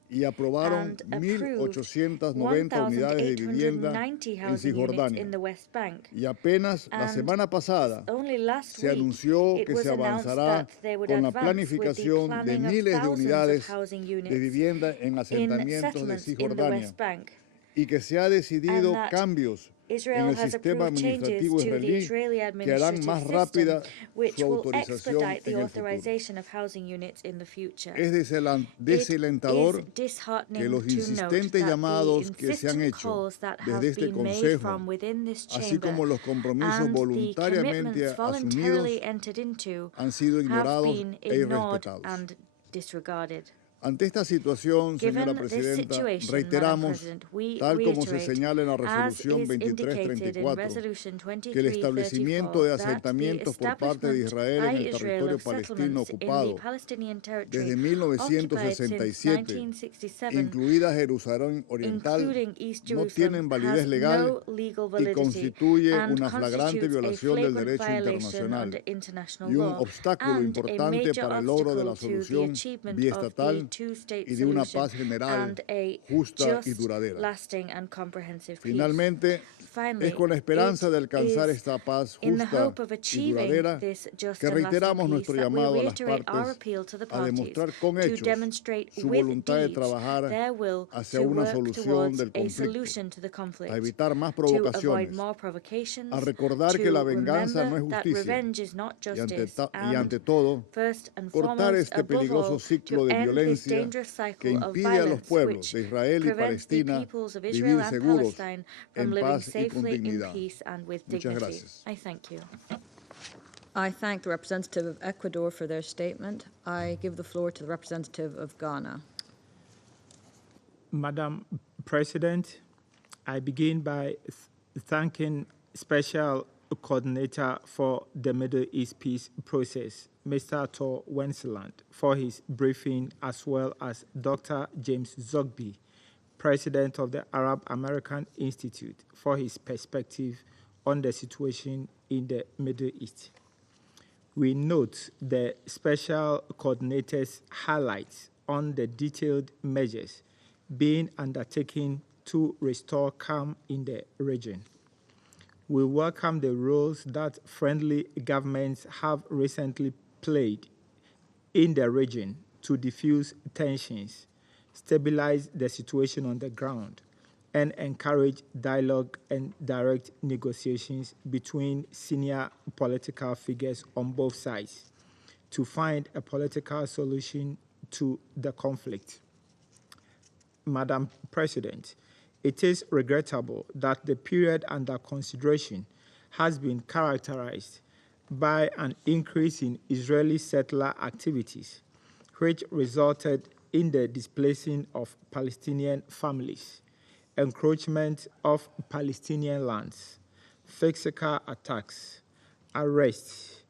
y aprobaron 1.890 unidades de vivienda en Cisjordania. Y apenas la semana pasada se anunció que se avanzará con la planificación de miles de unidades de vivienda en asentamientos de Cisjordania y que se ha decidido cambios en el sistema administrativo israelí que harán más rápida su autorización en el futuro. Es desalentador que los insistentes llamados que se han hecho desde este Consejo, así como los compromisos voluntariamente asumidos, han sido ignorados e irrespetados. Ante esta situación, señora Presidenta, reiteramos, tal como se señala en la Resolución 2334, que el establecimiento de asentamientos por parte de Israel en el territorio palestino ocupado desde 1967, incluida Jerusalén Oriental, no tienen validez legal y constituye una flagrante violación del derecho internacional y un obstáculo importante para el logro de la solución biestatal y de una paz general justa y duradera. Finalmente, es con la esperanza de alcanzar esta paz justa y duradera que reiteramos nuestro llamado a las partes a demostrar con hechos su voluntad de trabajar hacia una solución del conflicto, a evitar más provocaciones, a recordar que la venganza no es justicia y ante todo, cortar este peligroso ciclo de violencia que impide a los pueblos de Israel y Palestina vivir seguros, en paz y con dignidad. Muchas gracias. I thank the representative of Ecuador for their statement. I give the floor to the representative of Ghana. Madam President, I begin by thanking Special Coordinator for the Middle East Peace Process, Mr. Tor Wenseland, for his briefing, as well as Dr. James Zogby, President of the Arab American Institute, for his perspective on the situation in the Middle East. We note the Special Coordinator's highlights on the detailed measures being undertaken to restore calm in the region. We welcome the roles that friendly governments have recently played in the region to diffuse tensions, stabilize the situation on the ground, and encourage dialogue and direct negotiations between senior political figures on both sides to find a political solution to the conflict. Madam President, it is regrettable that the period under consideration has been characterized by an increase in Israeli settler activities, which resulted in the displacing of Palestinian families, encroachment of Palestinian lands, physical attacks, arrests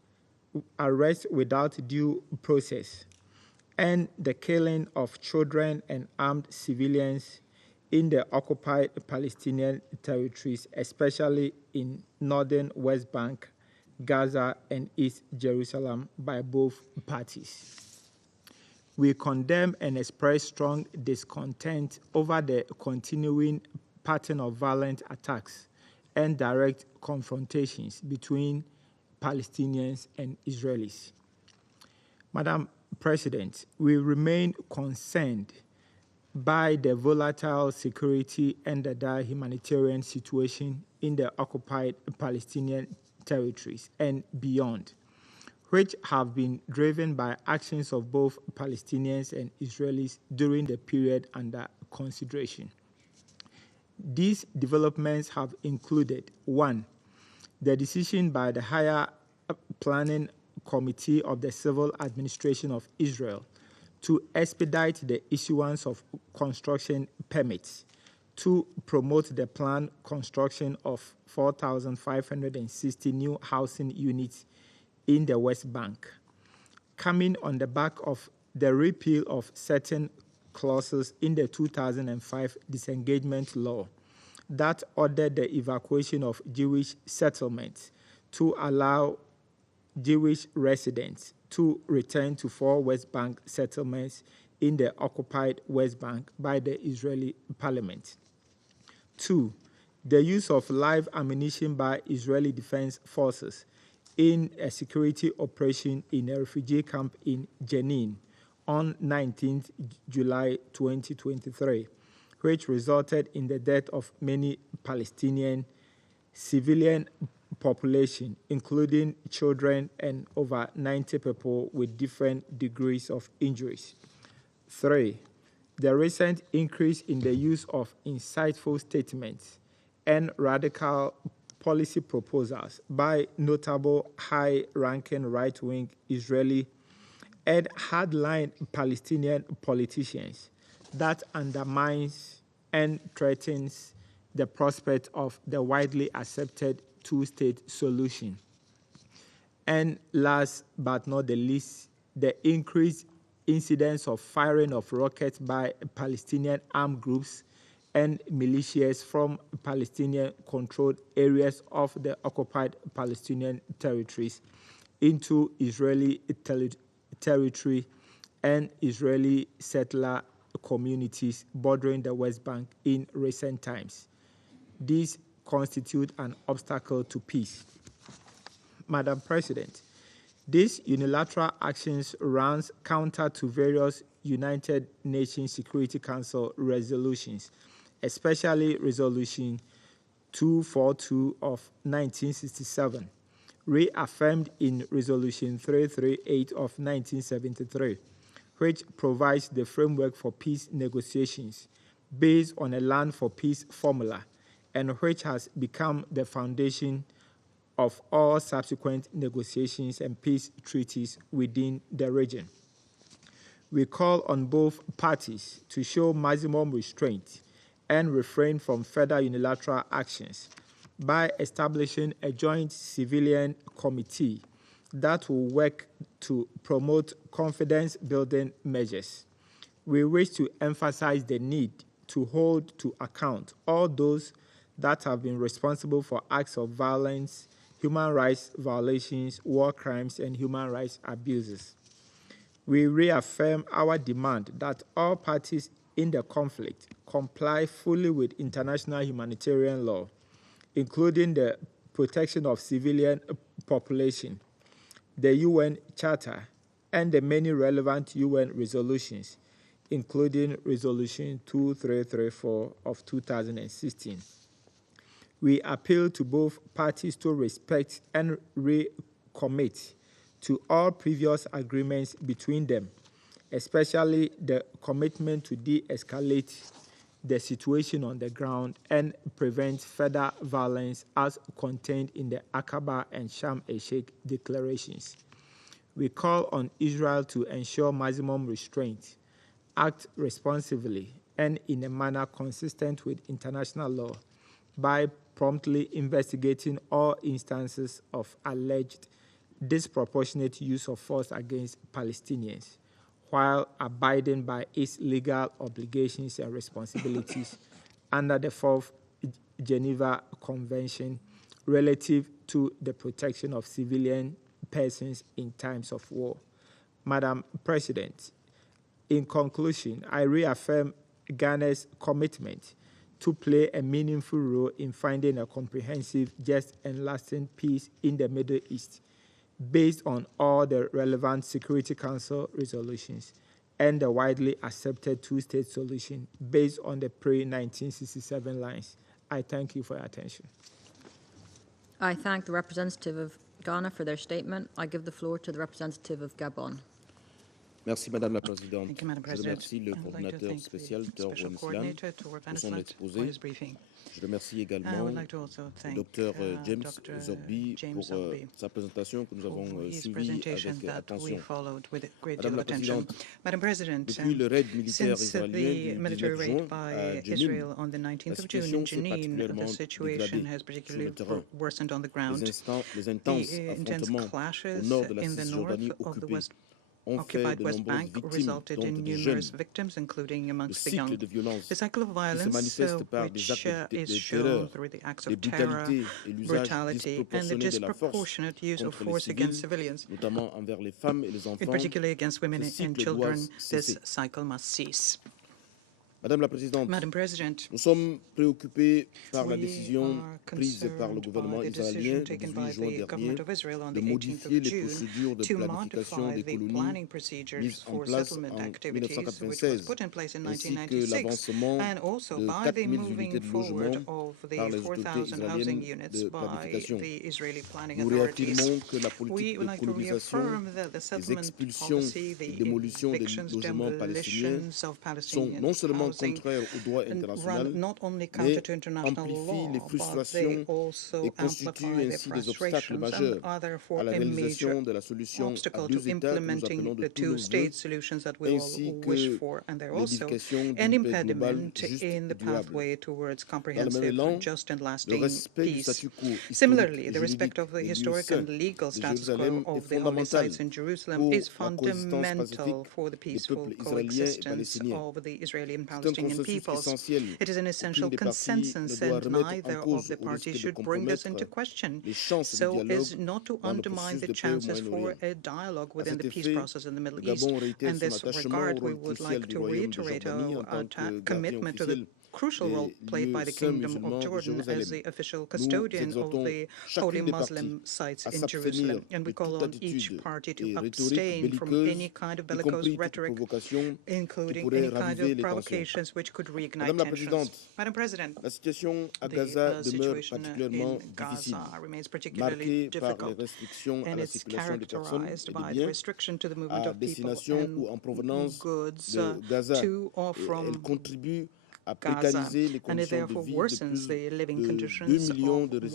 without due process, and the killing of children and armed civilians in the occupied Palestinian territories, especially in northern West Bank, Gaza, and East Jerusalem by both parties. We condemn and express strong discontent over the continuing pattern of violent attacks and direct confrontations between Palestinians and Israelis. Madam President, we remain concerned by the volatile security and the dire humanitarian situation in the occupied Palestinian territories and beyond, which have been driven by actions of both Palestinians and Israelis during the period under consideration. These developments have included: 1, the decision by the Higher Planning Committee of the Civil Administration of Israel to expedite the issuance of construction permits to promote the planned construction of 4,560 new housing units in the West Bank, coming on the back of the repeal of certain clauses in the 2005 disengagement law that ordered the evacuation of Jewish settlements to allow Jewish residents to return to 4 West Bank settlements in the occupied West Bank by the Israeli parliament. 2, the use of live ammunition by Israeli defense forces in a security operation in a refugee camp in Jenin on 19th July 2023, which resulted in the death of many Palestinian civilian population, including children and over 90 people with different degrees of injuries. 3, the recent increase in the use of insightful statements and radical policy proposals by notable high-ranking right-wing Israeli and hardline Palestinian politicians that undermines and threatens the prospect of the widely accepted two-state solution. And last but not the least, the increased incidence of firing of rockets by Palestinian armed groups and militias from Palestinian-controlled areas of the occupied Palestinian territories into Israeli territory and Israeli settler communities bordering the West Bank in recent times. These constitute an obstacle to peace. Madam President, these unilateral actions runs counter to various United Nations Security Council resolutions, especially Resolution 242 of 1967, reaffirmed in Resolution 338 of 1973, which provides the framework for peace negotiations based on a land for peace formula, and which has become the foundation of all subsequent negotiations and peace treaties within the region. We call on both parties to show maximum restraint and refrain from further unilateral actions by establishing a joint civilian committee that will work to promote confidence-building measures. We wish to emphasize the need to hold to account all those that have been responsible for acts of violence, human rights violations, war crimes, and human rights abuses. We reaffirm our demand that all parties in the conflict comply fully with international humanitarian law, including the protection of civilian population, the UN Charter, and the many relevant UN resolutions, including Resolution 2334 of 2016. We appeal to both parties to respect and recommit to all previous agreements between them, especially the commitment to de-escalate the situation on the ground and prevent further violence as contained in the Aqaba and Sharm el-Sheikh declarations. We call on Israel to ensure maximum restraint, act responsibly and in a manner consistent with international law by promptly investigating all instances of alleged disproportionate use of force against Palestinians, while abiding by its legal obligations and responsibilities under the Fourth Geneva Convention relative to the protection of civilian persons in times of war. Madam President, in conclusion, I reaffirm Ghana's commitment to play a meaningful role in finding a comprehensive, just, and lasting peace in the Middle East, based on all the relevant Security Council resolutions and the widely accepted two-state solution based on the pre-1967 lines. I thank you for your attention. I thank the representative of Ghana for their statement. I give the floor to the representative of Gabon. Merci Madame la Présidente. Thank you, Madam Je President. remercie le coordinateur spécial, Dr. Wensland, pour son exposé. Je remercie également le Dr. James Zogby pour sa présentation que nous avons suivie avec attention. Madam President, depuis le raid militaire since israélien the du military 19 juin raid by à Israel Jenin, on the 19th la of June situation in s'est Jenin, particulièrement the situation dégradée has sur particularly le terrain. worsened on the ground. Les intenses The intense affrontements au clashes nord de la in the north Cisjordanie of the occupée West ont fait occupied de West nombreuses Bank victimes, resulted dont in des numerous jeunes. victims, including Le amongst the cycle young. de violence The cycle of qui se violence, manifeste par des which actes is de shown terreur, through the acts de of terror, brutalité et l'usage brutality, and the disproportionné de la force disproportionate use of contre les force against civils, civilians, notamment envers les femmes et les in enfants. particular against women Ce and cycle children. doit This cesser. cycle must cease. Madame la Présidente, Madam President, nous sommes préoccupés par la we décision are prise par le concerned gouvernement by the israélien decision le taken 18 by juin the dernier government of Israel on de the 18th modifier of les June procédures de to planification modify des the colonies planning procedures mises en for place settlement en activities, which was 1996, put in place in ainsi que 1996, l'avancement and also de by 4 the 000 unités moving de forward logement of par the les autorités 4,000 housing israéliennes units de by planification. the Israeli planning Nous authorities. réaffirmons que la We politique would de like to colonisation, reaffirm that the les settlement expulsions policy, et the démolitions des evictions, logements palestiniens demolitions of sont Palestinian non seulement housing, contraires au droit and international, run not only mais counter to international amplifient les law, but they frustrations also et constituent amplify their ainsi des obstacles frustrations and majeurs are à therefore la a major réalisation de la solution à obstacle deux to États que nous appelons implementing de the tous nos two-state vœux, solutions that we all ainsi wish que for, and they're also l'édification an d'une paix globale impediment juste in et the durable. pathway towards Dans le même comprehensive just and lasting peace. Similarly, the respect of the historic and legal status quo of the holy sites in Jerusalem is fundamental for the peaceful coexistence of the Israeli and Palestinian peoples. It is an essential consensus, and neither of the parties should bring this into question, so as not to undermine the chances for a dialogue within the peace process in the Middle East. In this regard, we would like to reiterate our commitment to the crucial role played by the Kingdom of Jordan as the official custodian of the holy Muslim sites in Jerusalem. And we call on each party to abstain from any kind of bellicose rhetoric, including any kind of provocations which could reignite tensions. Madam President, the situation in Gaza remains particularly difficult, and it's characterized by the restriction to the movement of people and goods to or from Gaza, and it therefore worsens the living conditions of more than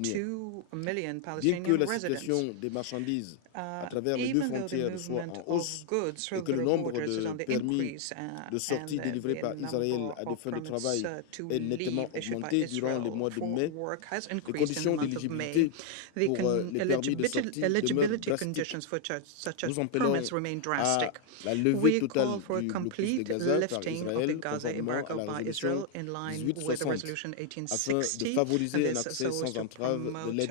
2 million Palestinian residents. Even though the movement of goods through the borders is on the increase, and the number of permits to leave issued by Israel for work has increased in the month of May, the eligibility conditions for such as permits remain drastic. We call for a complete lifting of the Gaza embargo by Israel in line with the Resolution 1860, and this so as to promote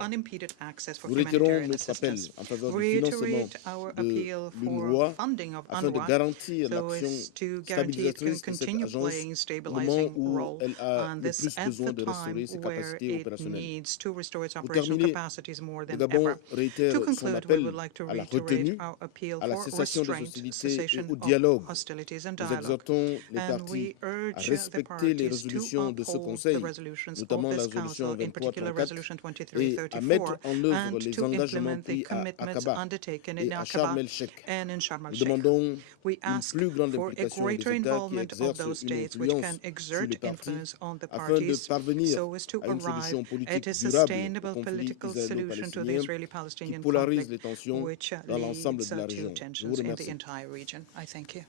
unimpeded access for humanitarian assistance. Reiterate our appeal for funding of UNRWA so as to guarantee it can continue playing a stabilizing role, and this at the time where it needs to restore its operational capacities more than ever. To conclude, we would like to reiterate our appeal for restraint, cessation of hostilities and dialogue, and we urge the parties to uphold the resolutions of this Council, in particular Resolution 2334, and to implement the commitments undertaken in Aqaba and in Sharm el-Sheikh. We ask for a greater involvement of those states which can exert influence on the parties so as to arrive at a sustainable political solution to the Israeli-Palestinian conflict, which leads to tensions in the entire region. I thank you.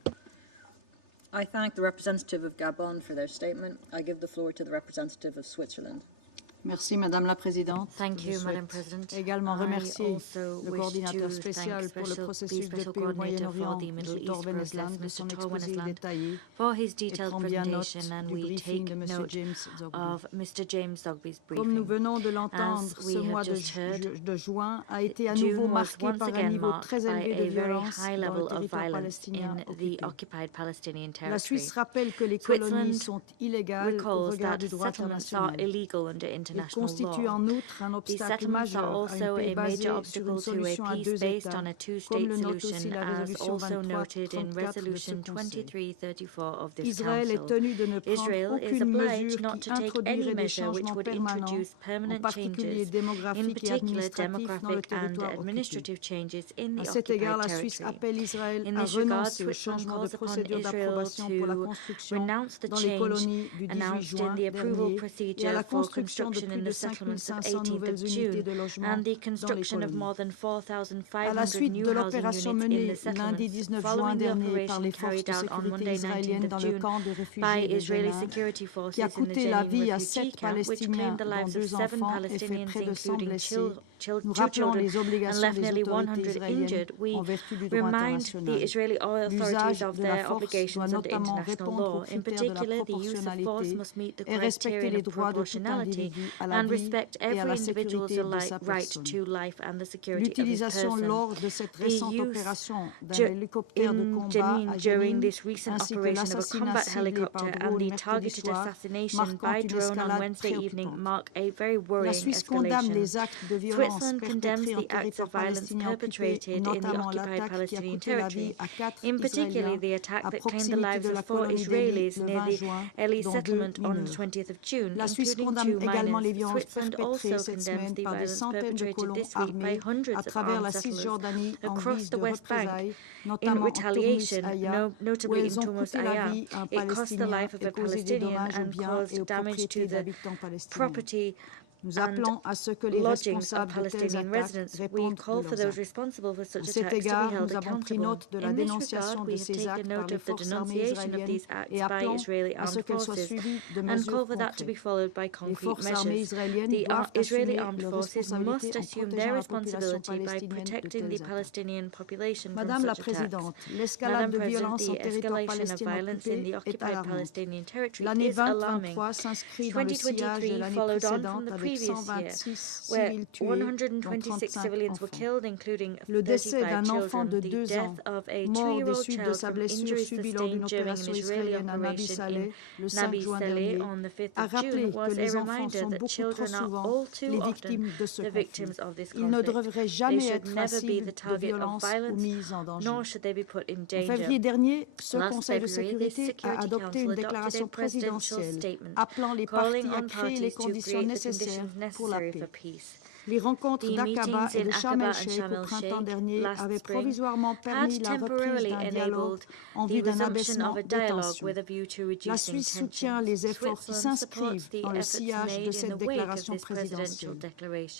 I thank the representative of Gabon for their statement. I give the floor to the representative of Switzerland. Merci, Madame la Présidente. Thank you, Madam President. Également remercier le coordinateur spécial pour le processus de paix au Moyen-Orient, Mr. Tor Wennesland, de son exposé détaillé et prend bien note du briefing de M. James Zogby's. Comme nous venons de l'entendre, ce mois de juin a été à nouveau marqué par un niveau très élevé de violence dans le territoire palestinien occupé. La Suisse rappelle que les colonies sont illégales au regard du droit international. Il constitue en outre un obstacle majeur à une paix basée sur une solution à deux États, comme le note aussi la résolution 2334 de ce Conseil. Israël est tenu de ne prendre aucune mesure qui introduirait des changements permanents, en particulier démographiques et administratifs, dans le territoire occupé. À cet égard, la Suisse appelle Israël à renoncer au changement de procédure d'approbation pour la construction dans les colonies du 18 juin dernier et à la construction de plus de 5500 nouvelles unités de logement dans les colonies. À la suite de l'opération menée lundi 19 juin dernier par les forces de sécurité israéliennes dans le camp de réfugiés de Jenin, qui a coûté la vie à 7 Palestiniens, dont 2 enfants, et fait près de 100 blessés, nous rappelons les obligations des autorités israéliennes en vertu du droit international. L'usage de la force doit notamment répondre aux critères de la proportionnalité et respecter les droits de tout individu à la vie et à la sécurité de sa personne. L'utilisation lors de cette récente opération d'un hélicoptère de combat à Jenin, ainsi que l'assassinat ciblé par drone mercredi soir, marquant une escalade préoccupante. La Suisse condamne les actes de violence perpétrés en territoire palestinien occupé, notamment l'attaque qui a coûté la vie à 4 Israéliens à proximité de la colonie d'Eli le 20 juin, dont 2 mineurs. La Suisse condamne également les violences perpétrées cette semaine par des centaines de colons armés à travers la Cisjordanie en guise de représailles, notamment en Tourmus Aya, où elles ont coûté la vie à un Palestinien et causé des dommages aux biens et aux propriétés d'habitants palestiniens. Nous appelons à ce que les responsables de telles attaques répondent de leurs actes. À cet égard, nous avons pris note de la dénonciation de ces actes par les forces armées israéliennes et appelons à ce qu'elles soient suivies de mesures concrètes. Les forces armées israéliennes doivent assumer leurs responsabilités en protégeant la population palestinienne de telles attaques. Madame la Présidente, l'escalade de violence en territoire palestinien occupé est alarmante. L'année 2023 s'inscrit dans le sillage de l'année précédente avec 126 civils tués, dont 35 enfants. Le décès d'un enfant de 2 ans, mort des suites de sa blessure subie lors d'une opération israélienne à Nabi Saleh le 5 juin dernier, a rappelé que les enfants sont beaucoup trop souvent les victimes de ce conflit. Ils ne devraient jamais être la cible de violences ou mis en danger. En février dernier, ce Conseil de sécurité a adopté une déclaration présidentielle appelant les parties à créer les conditions nécessaires pour la paix. Les rencontres d'Aqaba et de Sharm el-Sheikh au printemps dernier avaient provisoirement permis la reprise d'un dialogue en vue d'un abaissement des tensions. La Suisse soutient les efforts qui s'inscrivent dans le sillage de cette déclaration présidentielle.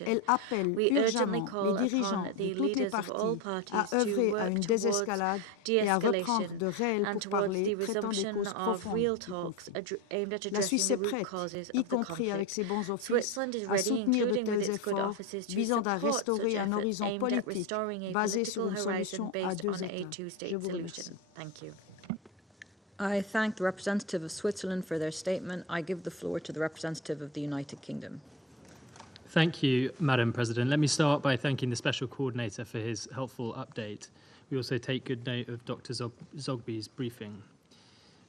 Elle appelle urgemment les dirigeants de toutes les parties à œuvrer à une désescalade et à reprendre de réels pourparlers traitant des causes profondes du conflit. La Suisse est prête, y compris avec ses bons offices, à soutenir de tels efforts visant à restaurer un horizon politique basé sur une solution à 2 États. Je vous remercie. I thank the representative of Switzerland for their statement. I give the floor to the representative of the United Kingdom. Thank you, Madam President. Let me start by thanking the Special Coordinator for his helpful update. We also take good note of Dr. Zogby's briefing.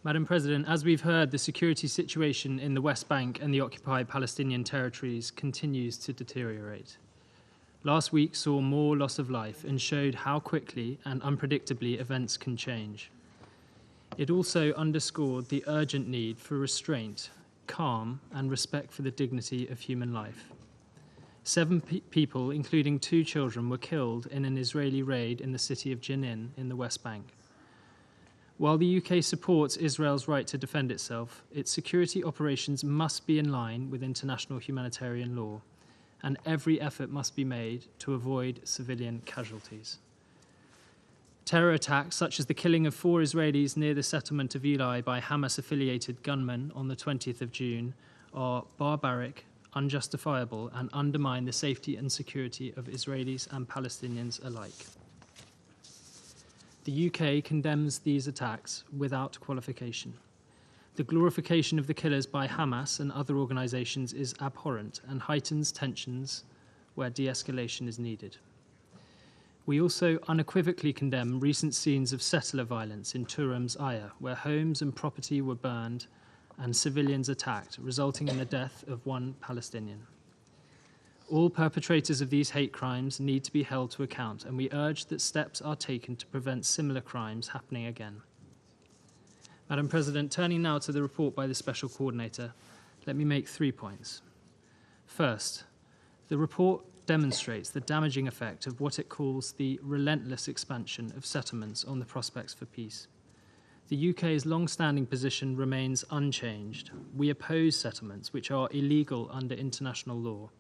Madam President, as we've heard, the security situation in the West Bank and the occupied Palestinian territories continues to deteriorate. Last week saw more loss of life and showed how quickly and unpredictably events can change. It also underscored the urgent need for restraint, calm, and respect for the dignity of human life. 7 people, including 2 children, were killed in an Israeli raid in the city of Jenin in the West Bank. While the UK supports Israel's right to defend itself, its security operations must be in line with international humanitarian law, and every effort must be made to avoid civilian casualties. Terror attacks, such as the killing of 4 Israelis near the settlement of Eli by Hamas-affiliated gunmen on the 20th of June, are barbaric, unjustifiable, and undermine the safety and security of Israelis and Palestinians alike. The UK condemns these attacks without qualification. The glorification of the killers by Hamas and other organizations is abhorrent and heightens tensions where de-escalation is needed. We also unequivocally condemn recent scenes of settler violence in Turam's Aya, where homes and property were burned and civilians attacked, resulting in the death of 1 Palestinian. All perpetrators of these hate crimes need to be held to account, and we urge that steps are taken to prevent similar crimes happening again. Madam President, turning now to the report by the Special Coordinator, let me make 3 points. First, the report demonstrates the damaging effect of what it calls the relentless expansion of settlements on the prospects for peace. The UK's long-standing position remains unchanged. We oppose settlements which are illegal under international law,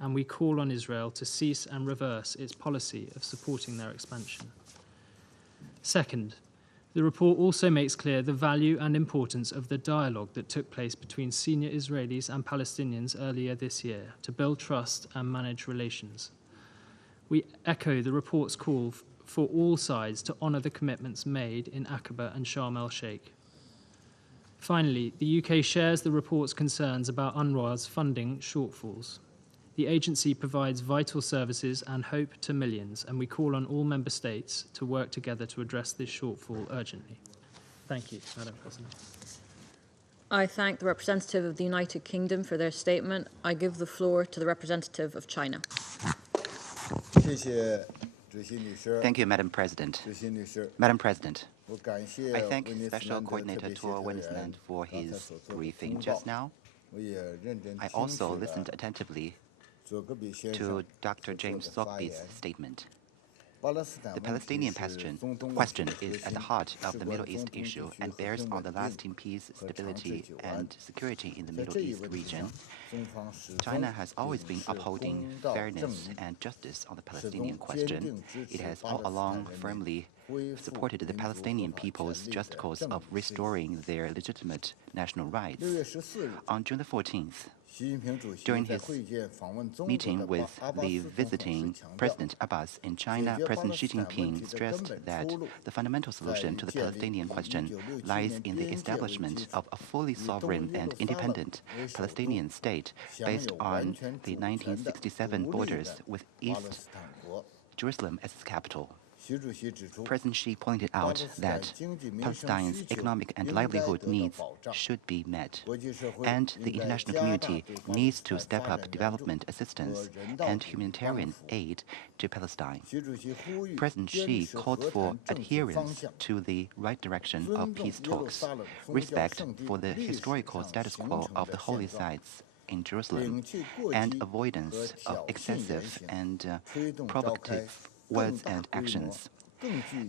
and we call on Israel to cease and reverse its policy of supporting their expansion. Second, the report also makes clear the value and importance of the dialogue that took place between senior Israelis and Palestinians earlier this year to build trust and manage relations. We echo the report's call for all sides to honour the commitments made in Aqaba and Sharm el-Sheikh. Finally, the UK shares the report's concerns about UNRWA's funding shortfalls. The agency provides vital services and hope to millions, and we call on all member states to work together to address this shortfall urgently. Thank you, Madam President. I thank the representative of the United Kingdom for their statement. I give the floor to the representative of China. Thank you, Madam President. Madam President, I thank Special Coordinator Tor Wennesland for his briefing just now. I also listened attentively to Dr. James Zogby's statement. The Palestinian question is at the heart of the Middle East issue and bears on the lasting peace, stability, and security in the Middle East region. China has always been upholding fairness and justice on the Palestinian question. It has all along firmly supported the Palestinian people's just cause of restoring their legitimate national rights. On June the 14th, during his meeting with the visiting President Abbas in China, President Xi Jinping stressed that the fundamental solution to the Palestinian question lies in the establishment of a fully sovereign and independent Palestinian state based on the 1967 borders with East Jerusalem as its capital. President Xi pointed out that Palestine's economic and livelihood needs should be met, and the international community needs to step up development assistance and humanitarian aid to Palestine. President Xi called for adherence to the right direction of peace talks, respect for the historical status quo of the holy sites in Jerusalem, and avoidance of excessive and provocative words and actions.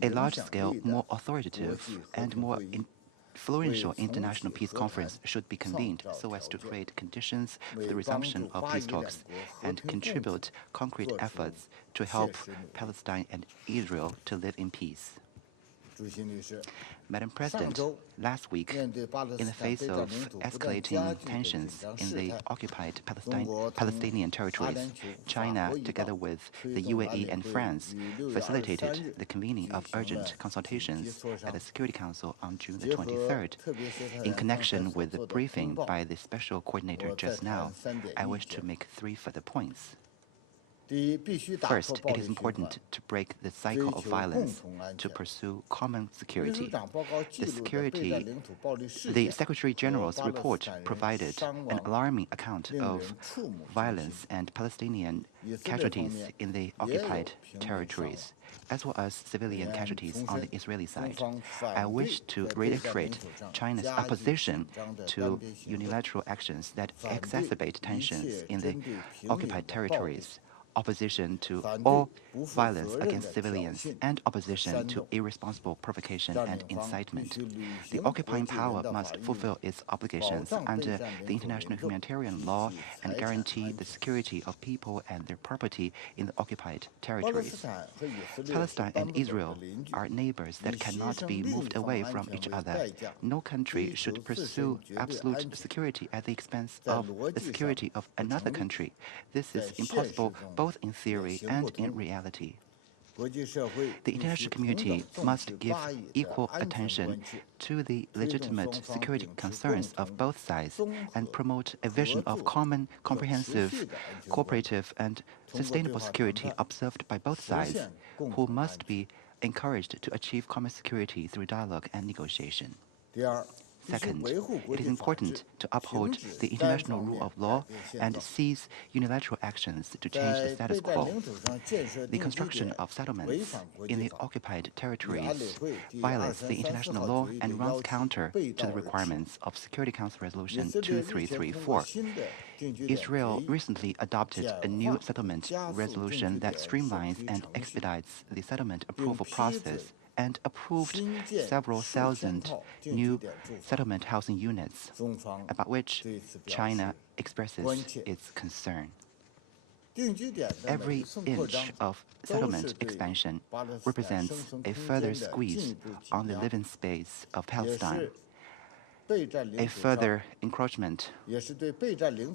A large-scale, more authoritative, and more influential international peace conference should be convened so as to create conditions for the resumption of peace talks and contribute concrete efforts to help Palestine and Israel to live in peace. Madam President, last week, in the face of escalating tensions in the occupied Palestinian territories, China, together with the UAE and France, facilitated the convening of urgent consultations at the Security Council on June the 23rd. In connection with the briefing by the Special Coordinator just now, I wish to make 3 further points. First, it is important to break the cycle of violence to pursue common security. The Secretary General's report provided an alarming account of violence and Palestinian casualties in the occupied territories, as well as civilian casualties on the Israeli side. I wish to reiterate China's opposition to unilateral actions that exacerbate tensions in the occupied territories, opposition to all violence against civilians, and opposition to irresponsible provocation and incitement. The occupying power must fulfill its obligations under the international humanitarian law and guarantee the security of people and their property in the occupied territories. Palestine and Israel are neighbors that cannot be moved away from each other. No country should pursue absolute security at the expense of the security of another country. This is impossible both in theory and in reality. The international community must give equal attention to the legitimate security concerns of both sides and promote a vision of common, comprehensive, cooperative, and sustainable security observed by both sides, who must be encouraged to achieve common security through dialogue and negotiation. Second, it is important to uphold the international rule of law and cease unilateral actions to change the status quo. The construction of settlements in the occupied territories violates the international law and runs counter to the requirements of Security Council Resolution 2334. Israel recently adopted a new settlement resolution that streamlines and expedites the settlement approval process and approved several thousand new settlement housing units, about which China expresses its concern. Every inch of settlement expansion represents a further squeeze on the living space of Palestine, a further encroachment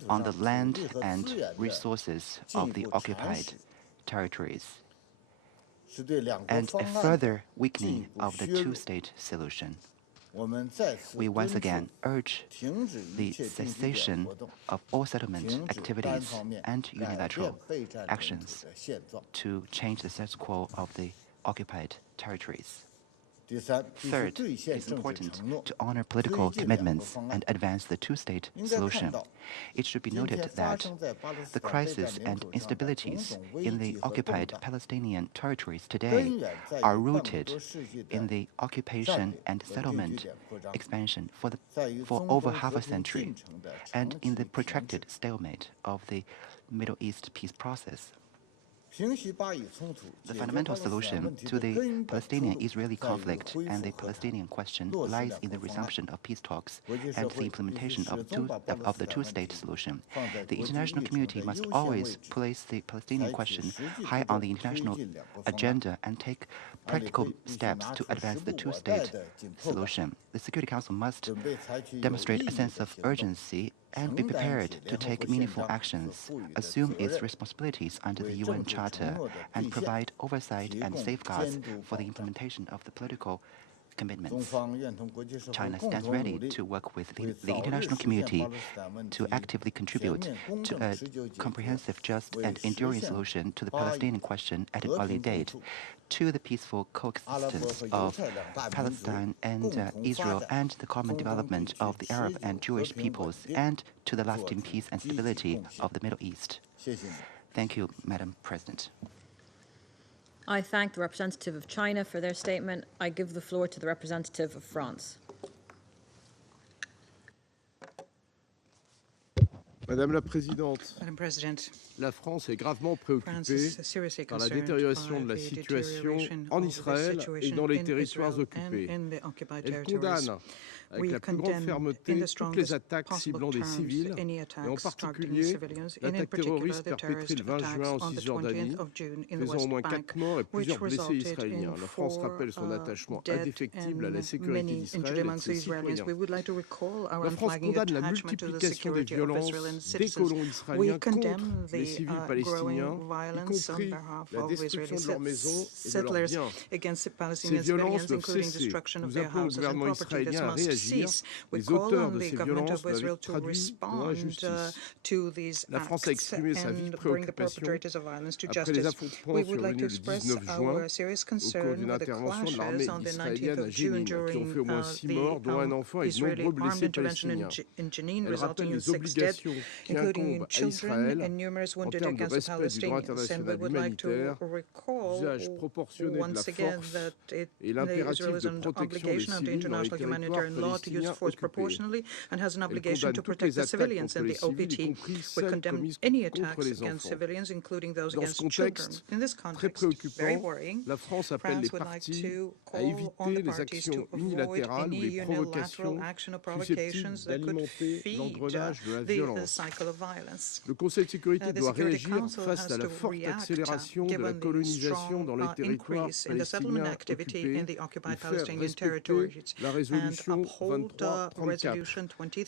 on the land and resources of the occupied territories, and a further weakening of the two-state solution. We once again urge the cessation of all settlement activities and unilateral actions to change the status quo of the occupied territories. Third, it is important to honor political commitments and advance the two-state solution. It should be noted that the crisis and instabilities in the occupied Palestinian territories today are rooted in the occupation and settlement expansion for over half a century, and in the protracted stalemate of the Middle East peace process. The fundamental solution to the Palestinian-Israeli conflict and the Palestinian question lies in the resumption of peace talks and the implementation of the two-state solution. The international community must always place the Palestinian question high on the international agenda and take practical steps to advance the two-state solution. The Security Council must demonstrate a sense of urgency and be prepared to take meaningful actions, assume its responsibilities under the UN Charter, and provide oversight and safeguards for the implementation of the political commitments. China stands ready to work with the international community to actively contribute to a comprehensive, just, and enduring solution to the Palestinian question at an early date, to the peaceful coexistence of Palestine and Israel, and the common development of the Arab and Jewish peoples, and to the lasting peace and stability of the Middle East. Thank you, Madam President. I thank the representative of China for their statement. I give the floor to the representative of France. Madame la Présidente, Madam President, la France est gravement préoccupée par la détérioration de la situation en Israël et dans les territoires occupés. Elle condamne avec la plus grande fermeté toutes les attaques ciblant des civils, et en particulier l'attaque terroriste perpétrée le 20 juin en Cisjordanie, faisant au moins 4 morts et plusieurs blessés israéliens. La France rappelle son attachement indéfectible à la sécurité d'Israël et de ses citoyens. La France condamne la multiplication des violences des colons israéliens contre les civils palestiniens, y compris la destruction de leurs maisons et de leurs biens. Ces violences doivent cesser. Nous appelons le gouvernement israélien à réagir. Les auteurs de ces violences doivent être traduits devant la justice. La France a exprimé sa vive préoccupation après les affrontements survenus le 19 juin au cours d'une intervention de l'armée israélienne à Jénine, qui ont fait au moins 6 morts, dont un enfant et de nombreux blessés palestiniens. Elle rappelle les obligations qui incombent à Israël en termes de respect du droit international humanitaire, usage proportionné de la force et l'impératif de protection des civils dans les territoires palestiniens occupés. Elle condamne toutes les attaques contre les civils, y compris celles commises contre les enfants. Dans ce contexte très préoccupant, la France appelle les parties à éviter les actions unilatérales ou les provocations susceptibles d'alimenter l'engrenage de la violence. Le Conseil de sécurité doit réagir face à la forte accélération de la colonisation dans les territoires palestiniens occupés et faire respecter la résolution 2334.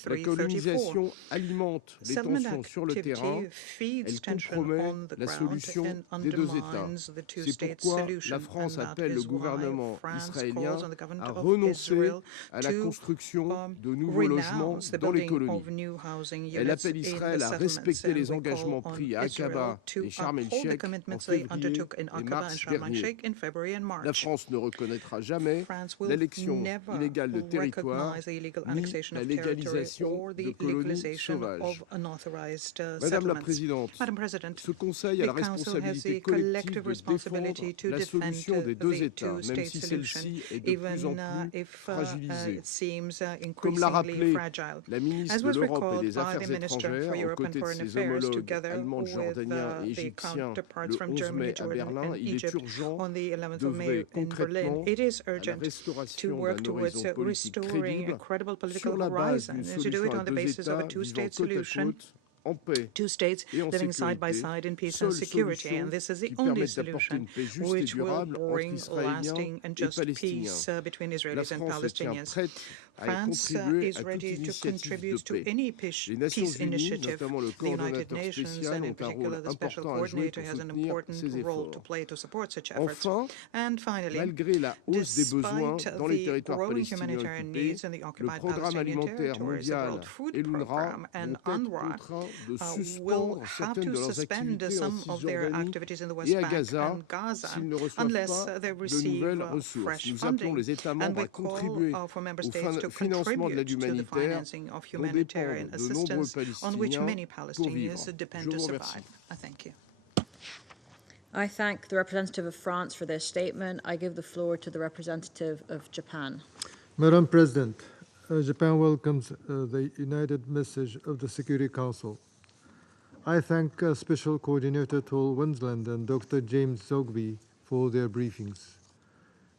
La colonisation alimente les tensions sur le terrain, elle compromet la solution des deux États. C'est pourquoi la France appelle le gouvernement israélien à renoncer à la construction de nouveaux logements dans les colonies. Elle appelle Israël à respecter les engagements pris à Aqaba et Sharm el-Sheikh en février et mars dernier. La France ne reconnaîtra jamais l'annexion illégale de territoire ni la légalisation de colonies sauvages. Madame la Présidente, ce Conseil a la responsabilité collective de défendre la solution des deux États, même si celle-ci est de plus en plus fragilisée. Comme l'a rappelé la ministre de l'Europe et des Affaires étrangères, aux côtés de ses homologues allemands, jordaniens et égyptiens le 11 mai à Berlin, il est urgent d'œuvrer concrètement à la restauration d'un horizon politique crédible sur la base d'une solution à deux États vivant côte à côte, en paix et en sécurité, seule solution qui permette d'apporter une paix juste et durable entre Israéliens et Palestiniens. La France se tient prête à contribuer à toute initiative de paix. Les Nations Unies, notamment le coordonnateur spécial, ont un rôle important à jouer pour soutenir ces efforts. Enfin, malgré la hausse des besoins dans les territoires palestiniens occupés, le Programme alimentaire mondial et l'UNRWA vont être contraints de suspendre certaines de leurs activités en Cisjordanie et à Gaza s'ils ne reçoivent pas de nouvelles ressources. Nous appelons les États membres à contribuer au financement de l'aide humanitaire dont dépendent de nombreux Palestiniens pour vivre. Je vous remercie. I thank the representative of France for their statement. I give the floor to the representative of Japan. Madam President, Japan welcomes the united message of the Security Council. I thank Special Coordinator Tol Wensland and Dr. James Zogby for their briefings.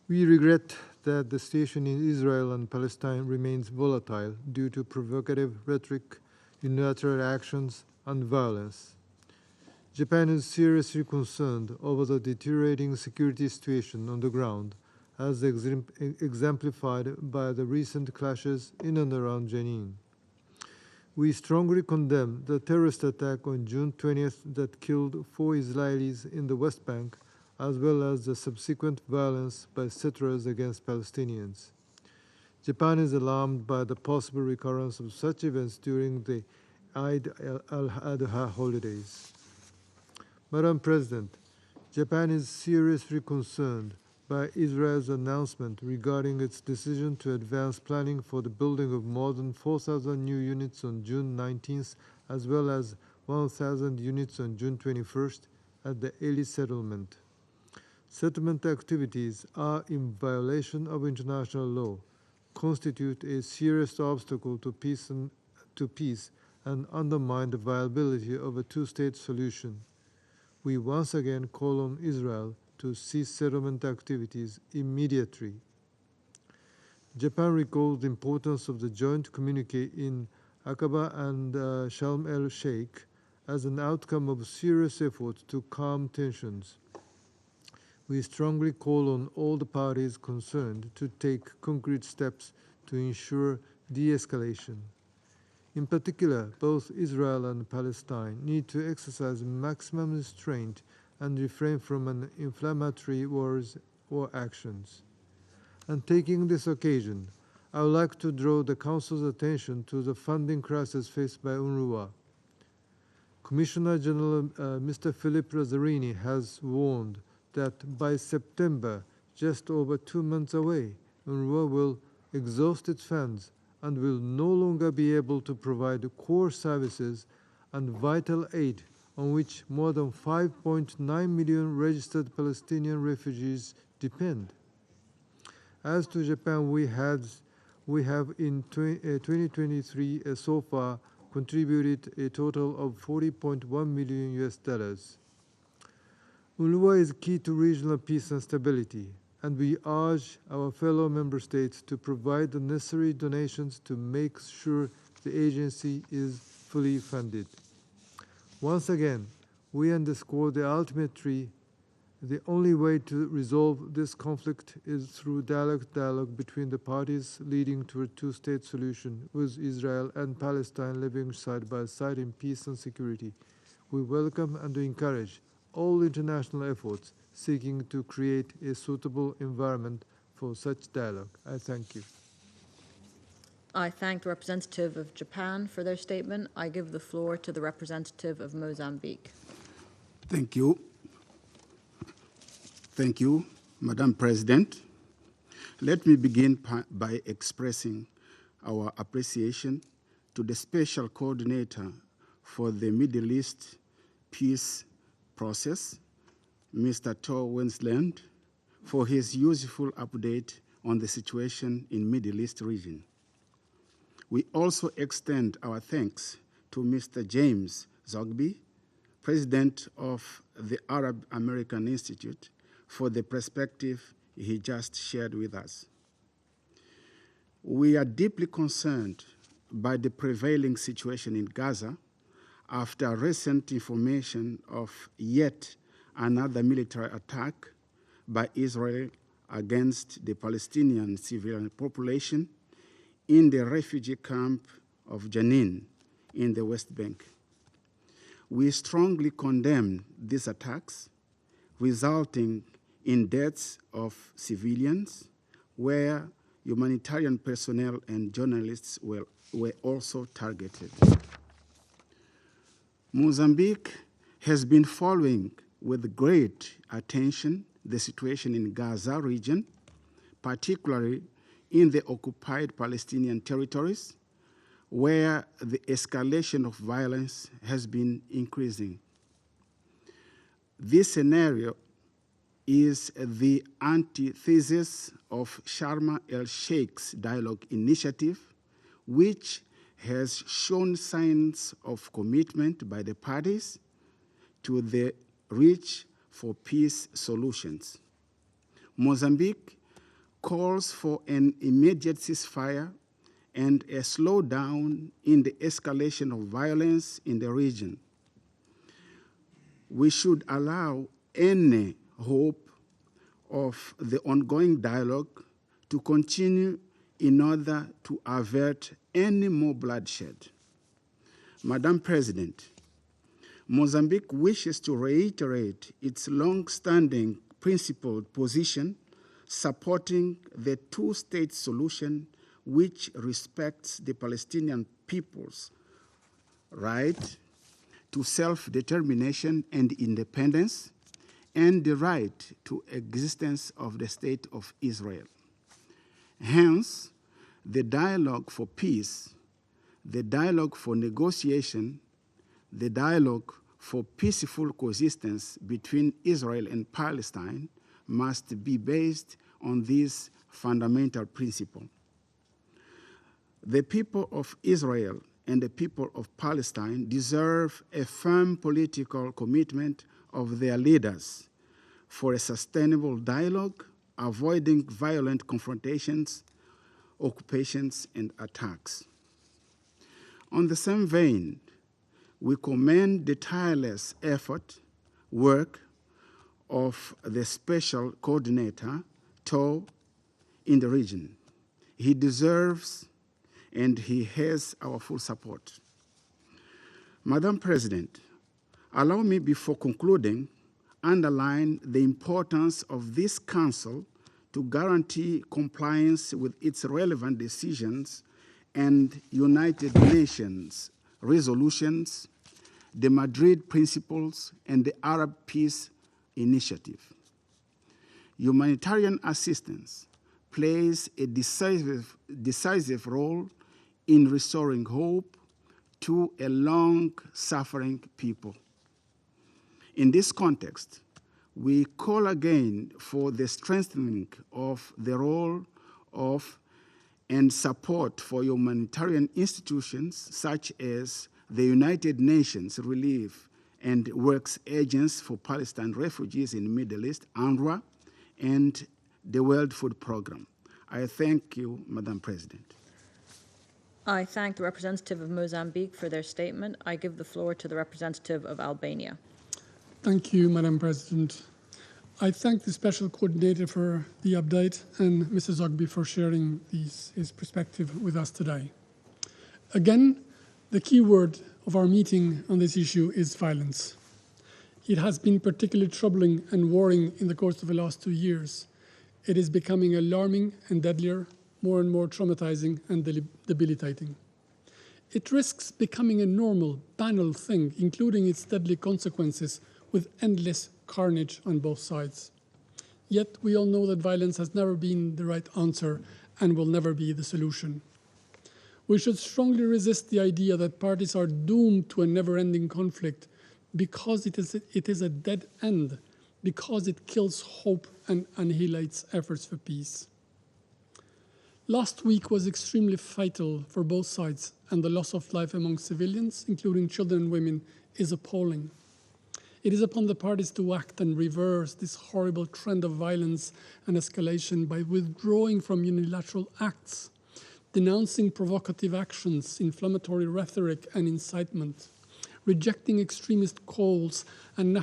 We regret that the situation in Israel and Palestine remains volatile due to provocative rhetoric, unilateral actions, and violence. Japan is seriously concerned over the deteriorating security situation on the ground, as exemplified by the recent clashes in and around Jenin. We strongly condemn the terrorist attack on June 20th that killed 4 Israelis in the West Bank, as well as the subsequent violence by settlers against Palestinians. Japan is alarmed by the possible recurrence of such events during the Eid al-Adha holidays. Madam President, Japan is seriously concerned by Israel's announcement regarding its decision to advance planning for the building of more than 4,000 new units on June 19th, as well as 1,000 units on June 21st at the Eli settlement. Settlement activities are in violation of international law, constitute a serious obstacle to peace and undermine the viability of a two-state solution. We once again call on Israel to cease settlement activities immediately. Japan recalls the importance of the joint communique in Aqaba and Sharm el-Sheikh as an outcome of serious efforts to calm tensions. We strongly call on all the parties concerned to take concrete steps to ensure de-escalation. In particular, both Israel and Palestine need to exercise maximum restraint and refrain from inflammatory words or actions. And taking this occasion, I would like to draw the Council's attention to the funding crisis faced by UNRWA. Commissioner General Mr. Philippe Lazzarini has warned that by September, just over 2 months away, UNRWA will exhaust its funds and will no longer be able to provide core services and vital aid on which more than 5.9 million registered Palestinian refugees depend. As to Japan, we have in 2023 so far contributed a total of $40.1 million US. UNRWA is key to regional peace and stability, and we urge our fellow member states to provide the necessary donations to make sure the agency is fully funded. Once again, we underscore that ultimately the only way to resolve this conflict is through dialogue between the parties, leading to a two-state solution with Israel and Palestine living side by side in peace and security. We welcome and encourage all international efforts seeking to create a suitable environment for such dialogue. I thank you. I thank the representative of Japan for their statement. I give the floor to the representative of Mozambique. Thank you. Thank you, Madam President. Let me begin by expressing our appreciation to the Special Coordinator for the Middle East Peace Process, Mr. Tol Wensland, for his useful update on the situation in Middle East region. We also extend our thanks to Mr. James Zogby, President of the Arab American Institute, for the perspective he just shared with us. We are deeply concerned by the prevailing situation in Gaza after recent information of yet another military attack by Israel against the Palestinian civilian population in the refugee camp of Jenin in the West Bank. We strongly condemn these attacks, resulting in deaths of civilians, where humanitarian personnel and journalists were also targeted. Mozambique has been following with great attention the situation in Gaza region, particularly in the occupied Palestinian territories, where the escalation of violence has been increasing. This scenario is the antithesis of Sharm el-Sheikh's dialogue initiative, which has shown signs of commitment by the parties to the reach for peace solutions. Mozambique calls for an immediate ceasefire and a slowdown in the escalation of violence in the region. We should allow any hope of the ongoing dialogue to continue in order to avert any more bloodshed. Madam President, Mozambique wishes to reiterate its long-standing principled position supporting the two-state solution which respects the Palestinian people's right to self-determination and independence and the right to existence of the State of Israel. Hence, the dialogue for peace, the dialogue for negotiation, the dialogue for peaceful coexistence between Israel and Palestine must be based on this fundamental principle. The people of Israel and the people of Palestine deserve a firm political commitment of their leaders for a sustainable dialogue, avoiding violent confrontations, occupations, and attacks. On the same vein, we commend the tireless work of the special coordinator, Tor, in the region. He deserves and he has our full support. Madam President, allow me before concluding underline the importance of this Council to guarantee compliance with its relevant decisions and United Nations resolutions, the Madrid Principles, and the Arab Peace Initiative. Humanitarian assistance plays a decisive role in restoring hope to a long-suffering people. In this context, we call again for the strengthening of the role of and support for humanitarian institutions such as the United Nations Relief and Works Agency for Palestine Refugees in the Middle East, UNRWA, and the World Food Programme. I thank you, Madam President. I thank the representative of Mozambique for their statement. I give the floor to the representative of Albania. Thank you, Madam President. I thank the Special Coordinator for the update and Mr. Zogby for sharing his perspective with us today. Again, the key word of our meeting on this issue is violence. It has been particularly troubling and worrying in the course of the last 2 years. It is becoming alarming and deadlier, more and more traumatizing and debilitating. It risks becoming a normal, banal thing, including its deadly consequences with endless carnage on both sides. Yet we all know that violence has never been the right answer and will never be the solution. We should strongly resist the idea that parties are doomed to a never-ending conflict because it is a dead end, because it kills hope and annihilates efforts for peace. Last week was extremely fatal for both sides, and the loss of life among civilians, including children and women, is appalling. It is upon the parties to act and reverse this horrible trend of violence and escalation by withdrawing from unilateral acts, denouncing provocative actions, inflammatory rhetoric and incitement, rejecting extremist calls and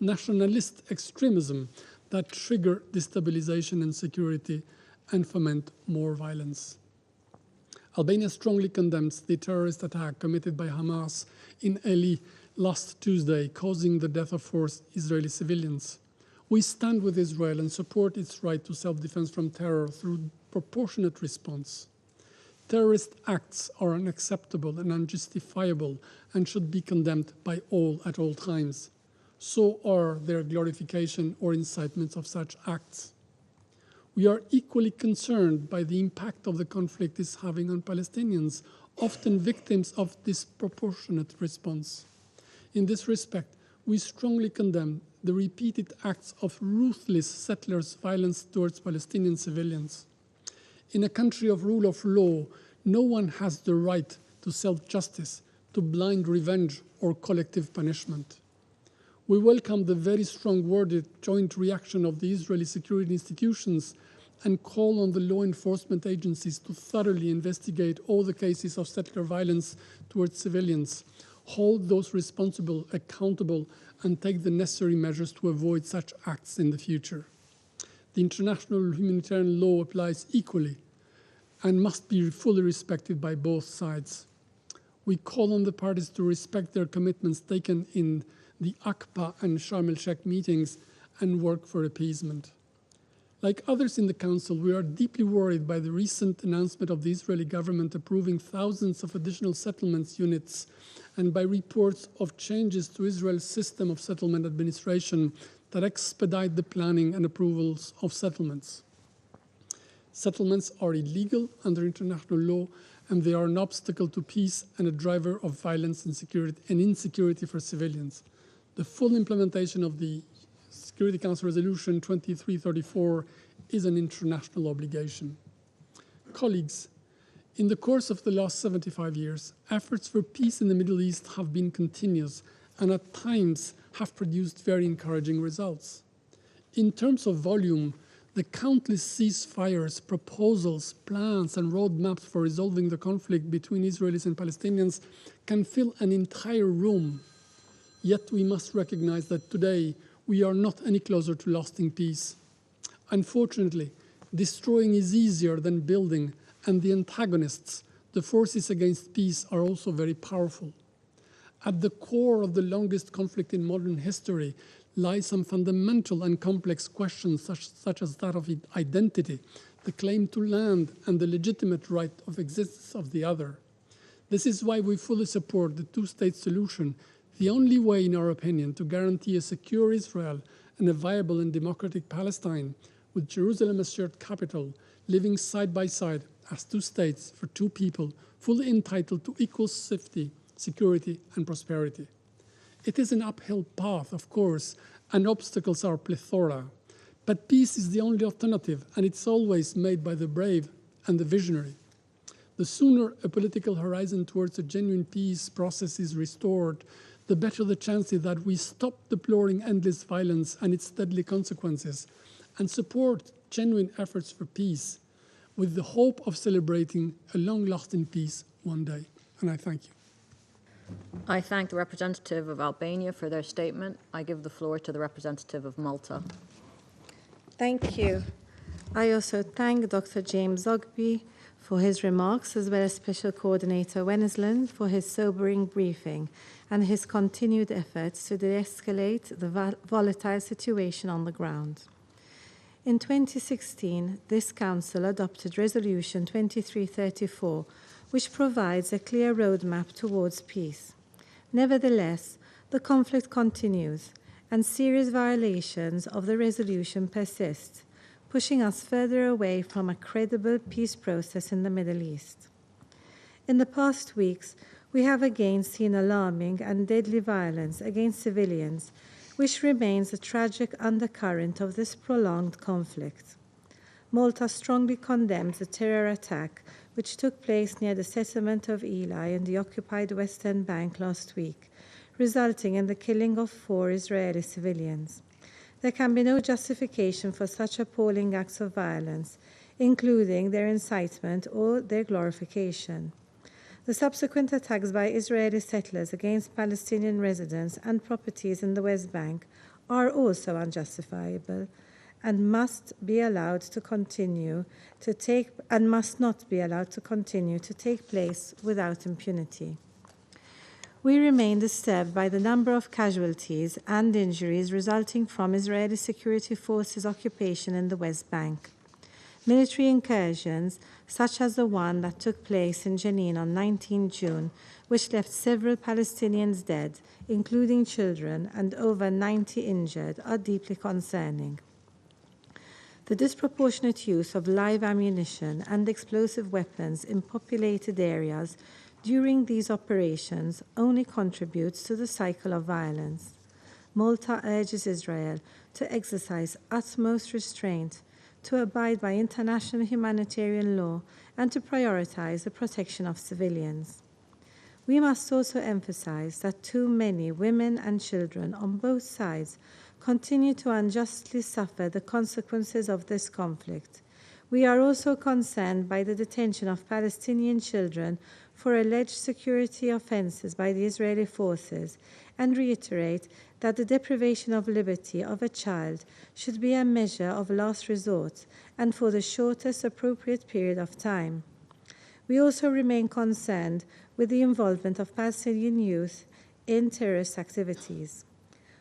nationalist extremism that trigger destabilization and security and foment more violence. Albania strongly condemns the terrorist attack committed by Hamas in Eli last Tuesday, causing the death of 4 Israeli civilians. We stand with Israel and support its right to self-defense from terror through proportionate response. Terrorist acts are unacceptable and unjustifiable and should be condemned by all at all times. So are their glorification or incitement of such acts. We are equally concerned by the impact of the conflict is having on Palestinians, often victims of disproportionate response. In this respect, we strongly condemn the repeated acts of ruthless settlers' violence towards Palestinian civilians. In a country of rule of law, no one has the right to self-justice, to blind revenge or collective punishment. We welcome the very strong-worded joint reaction of the Israeli security institutions and call on the law enforcement agencies to thoroughly investigate all the cases of settler violence towards civilians, hold those responsible accountable, and take the necessary measures to avoid such acts in the future. The international humanitarian law applies equally and must be fully respected by both sides. We call on the parties to respect their commitments taken in the ACPA and Sharm el-Sheikh meetings and work for appeasement. Like others in the Council, we are deeply worried by the recent announcement of the Israeli government approving thousands of additional settlements units and by reports of changes to Israel's system of settlement administration that expedite the planning and approvals of settlements. Settlements are illegal under international law, and they are an obstacle to peace and a driver of violence and insecurity for civilians. The full implementation of the Security Council Resolution 2334 is an international obligation. Colleagues, in the course of the last 75 years, efforts for peace in the Middle East have been continuous and at times have produced very encouraging results. In terms of volume, the countless ceasefires, proposals, plans, and roadmaps for resolving the conflict between Israelis and Palestinians can fill an entire room. Yet we must recognize that today we are not any closer to lasting peace. Unfortunately, destroying is easier than building, and the antagonists, the forces against peace, are also very powerful. At the core of the longest conflict in modern history lie some fundamental and complex questions such as that of identity, the claim to land, and the legitimate right of existence of the other. This is why we fully support the two-state solution, the only way, in our opinion, to guarantee a secure Israel and a viable and democratic Palestine, with Jerusalem as shared capital, living side by side as two states for two people, fully entitled to equal safety, security, and prosperity. It is an uphill path, of course, and obstacles are plethora, but peace is the only alternative, and it's always made by the brave and the visionary. The sooner a political horizon towards a genuine peace process is restored, the better the chances that we stop deploring endless violence and its deadly consequences and support genuine efforts for peace with the hope of celebrating a long-lasting peace one day. And I thank you. I thank the representative of Albania for their statement. I give the floor to the representative of Malta. Thank you. I also thank Dr. James Zogby for his remarks, as well as Special Coordinator Wennesland for his sobering briefing and his continued efforts to de-escalate the volatile situation on the ground. In 2016, this Council adopted Resolution 2334, which provides a clear roadmap towards peace. Nevertheless, the conflict continues, and serious violations of the resolution persist, pushing us further away from a credible peace process in the Middle East. In the past weeks, we have again seen alarming and deadly violence against civilians, which remains a tragic undercurrent of this prolonged conflict. Malta strongly condemns the terror attack which took place near the settlement of Eli in the occupied Western Bank last week, resulting in the killing of 4 Israeli civilians. There can be no justification for such appalling acts of violence, including their incitement or their glorification. The subsequent attacks by Israeli settlers against Palestinian residents and properties in the West Bank are also unjustifiable and must be allowed to continue to take and must not be allowed to continue to take place without impunity. We remain disturbed by the number of casualties and injuries resulting from Israeli security forces' occupation in the West Bank. Military incursions, such as the one that took place in Jenin on 19 June, which left several Palestinians dead, including children, and over 90 injured, are deeply concerning. The disproportionate use of live ammunition and explosive weapons in populated areas during these operations only contributes to the cycle of violence. Malta urges Israel to exercise utmost restraint, to abide by international humanitarian law, and to prioritize the protection of civilians. We must also emphasize that too many women and children on both sides continue to unjustly suffer the consequences of this conflict. We are also concerned by the detention of Palestinian children for alleged security offenses by the Israeli forces and reiterate that the deprivation of liberty of a child should be a measure of last resort and for the shortest appropriate period of time. We also remain concerned with the involvement of Palestinian youth in terrorist activities.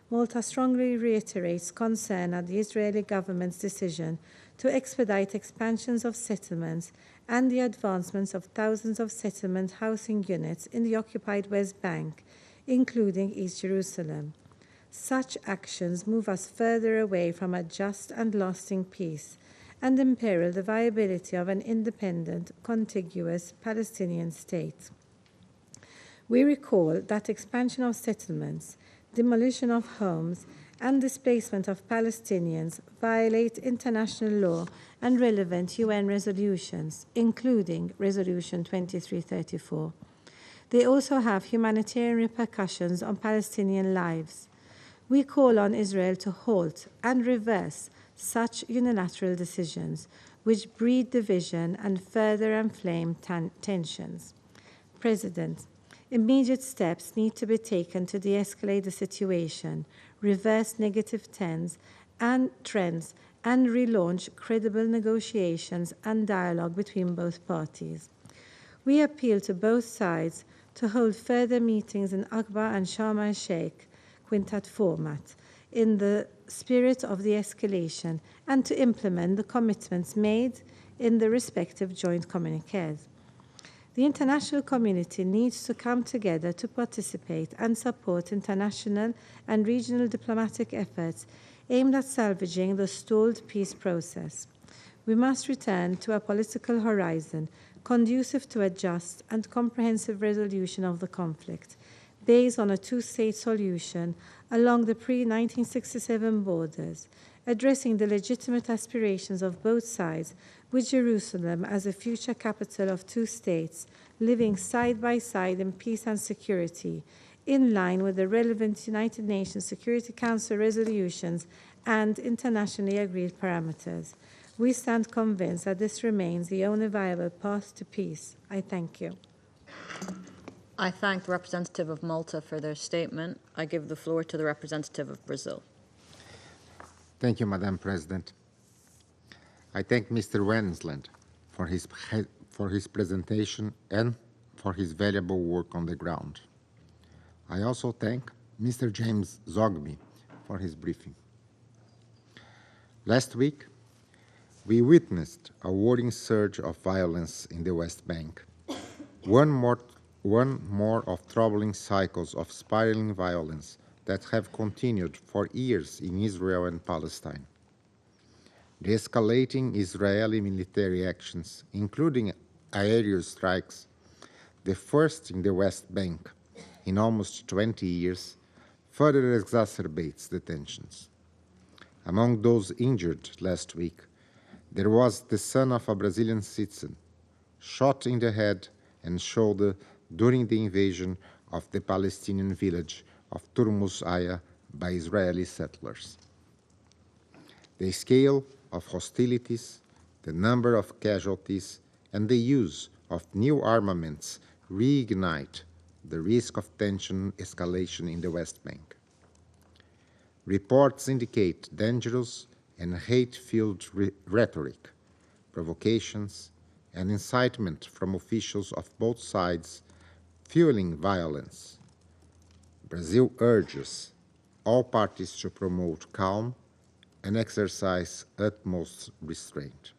Malta strongly reiterates concern at the Israeli government's decision to expedite expansions of settlements and the advancements of thousands of settlement housing units in the occupied West Bank, including East Jerusalem. Such actions move us further away from a just and lasting peace and imperil the viability of an independent, contiguous Palestinian state. We recall that expansion of settlements, demolition of homes, and displacement of Palestinians violate international law and relevant UN resolutions, including Resolution 2334. They also have humanitarian repercussions on Palestinian lives. We call on Israel to halt and reverse such unilateral decisions, which breed division and further inflame tensions. President, immediate steps need to be taken to de-escalate the situation, reverse negative trends, and relaunch credible negotiations and dialogue between both parties. We appeal to both sides to hold further meetings in Aqaba and Sharm el-Sheikh Quintet format in the spirit of the escalation and to implement the commitments made in the respective joint communiques. The international community needs to come together to participate and support international and regional diplomatic efforts aimed at salvaging the stalled peace process. We must return to a political horizon conducive to a just and comprehensive resolution of the conflict, based on a two-state solution along the pre-1967 borders, addressing the legitimate aspirations of both sides, with Jerusalem as a future capital of two states, living side by side in peace and security, in line with the relevant United Nations Security Council resolutions and internationally agreed parameters. We stand convinced that this remains the only viable path to peace. I thank you. I thank the representative of Malta for their statement. I give the floor to the representative of Brazil. Thank you, Madam President. I thank Mr. Wensland for his presentation and for his valuable work on the ground. I also thank Mr. James Zogby for his briefing. Last week, we witnessed a worrying surge of violence in the West Bank. One more of troubling cycles of spiraling violence that have continued for years in Israel and Palestine. The escalating Israeli military actions, including aerial strikes, the first in the West Bank in almost 20 years, further exacerbates the tensions. Among those injured last week, there was the son of a Brazilian citizen, shot in the head and shoulder during the invasion of the Palestinian village of Turmus Aya by Israeli settlers. The scale of hostilities, the number of casualties, and the use of new armaments reignite the risk of tension escalation in the West Bank. Reports indicate dangerous and hate-filled rhetoric, provocations, and incitement from officials of both sides fueling violence. Brazil urges all parties to promote calm and exercise utmost restraint.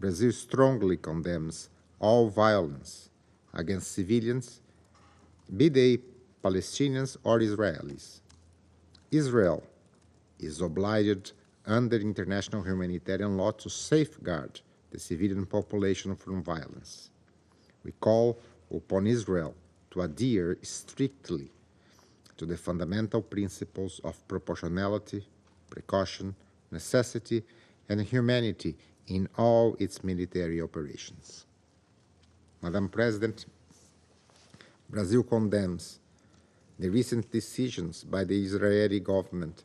Brazil strongly condemns all violence against civilians, be they Palestinians or Israelis. Israel is obliged under international humanitarian law to safeguard the civilian population from violence. We call upon Israel to adhere strictly to the fundamental principles of proportionality, precaution, necessity, and humanity in all its military operations. Madam President, Brazil condemns the recent decisions by the Israeli government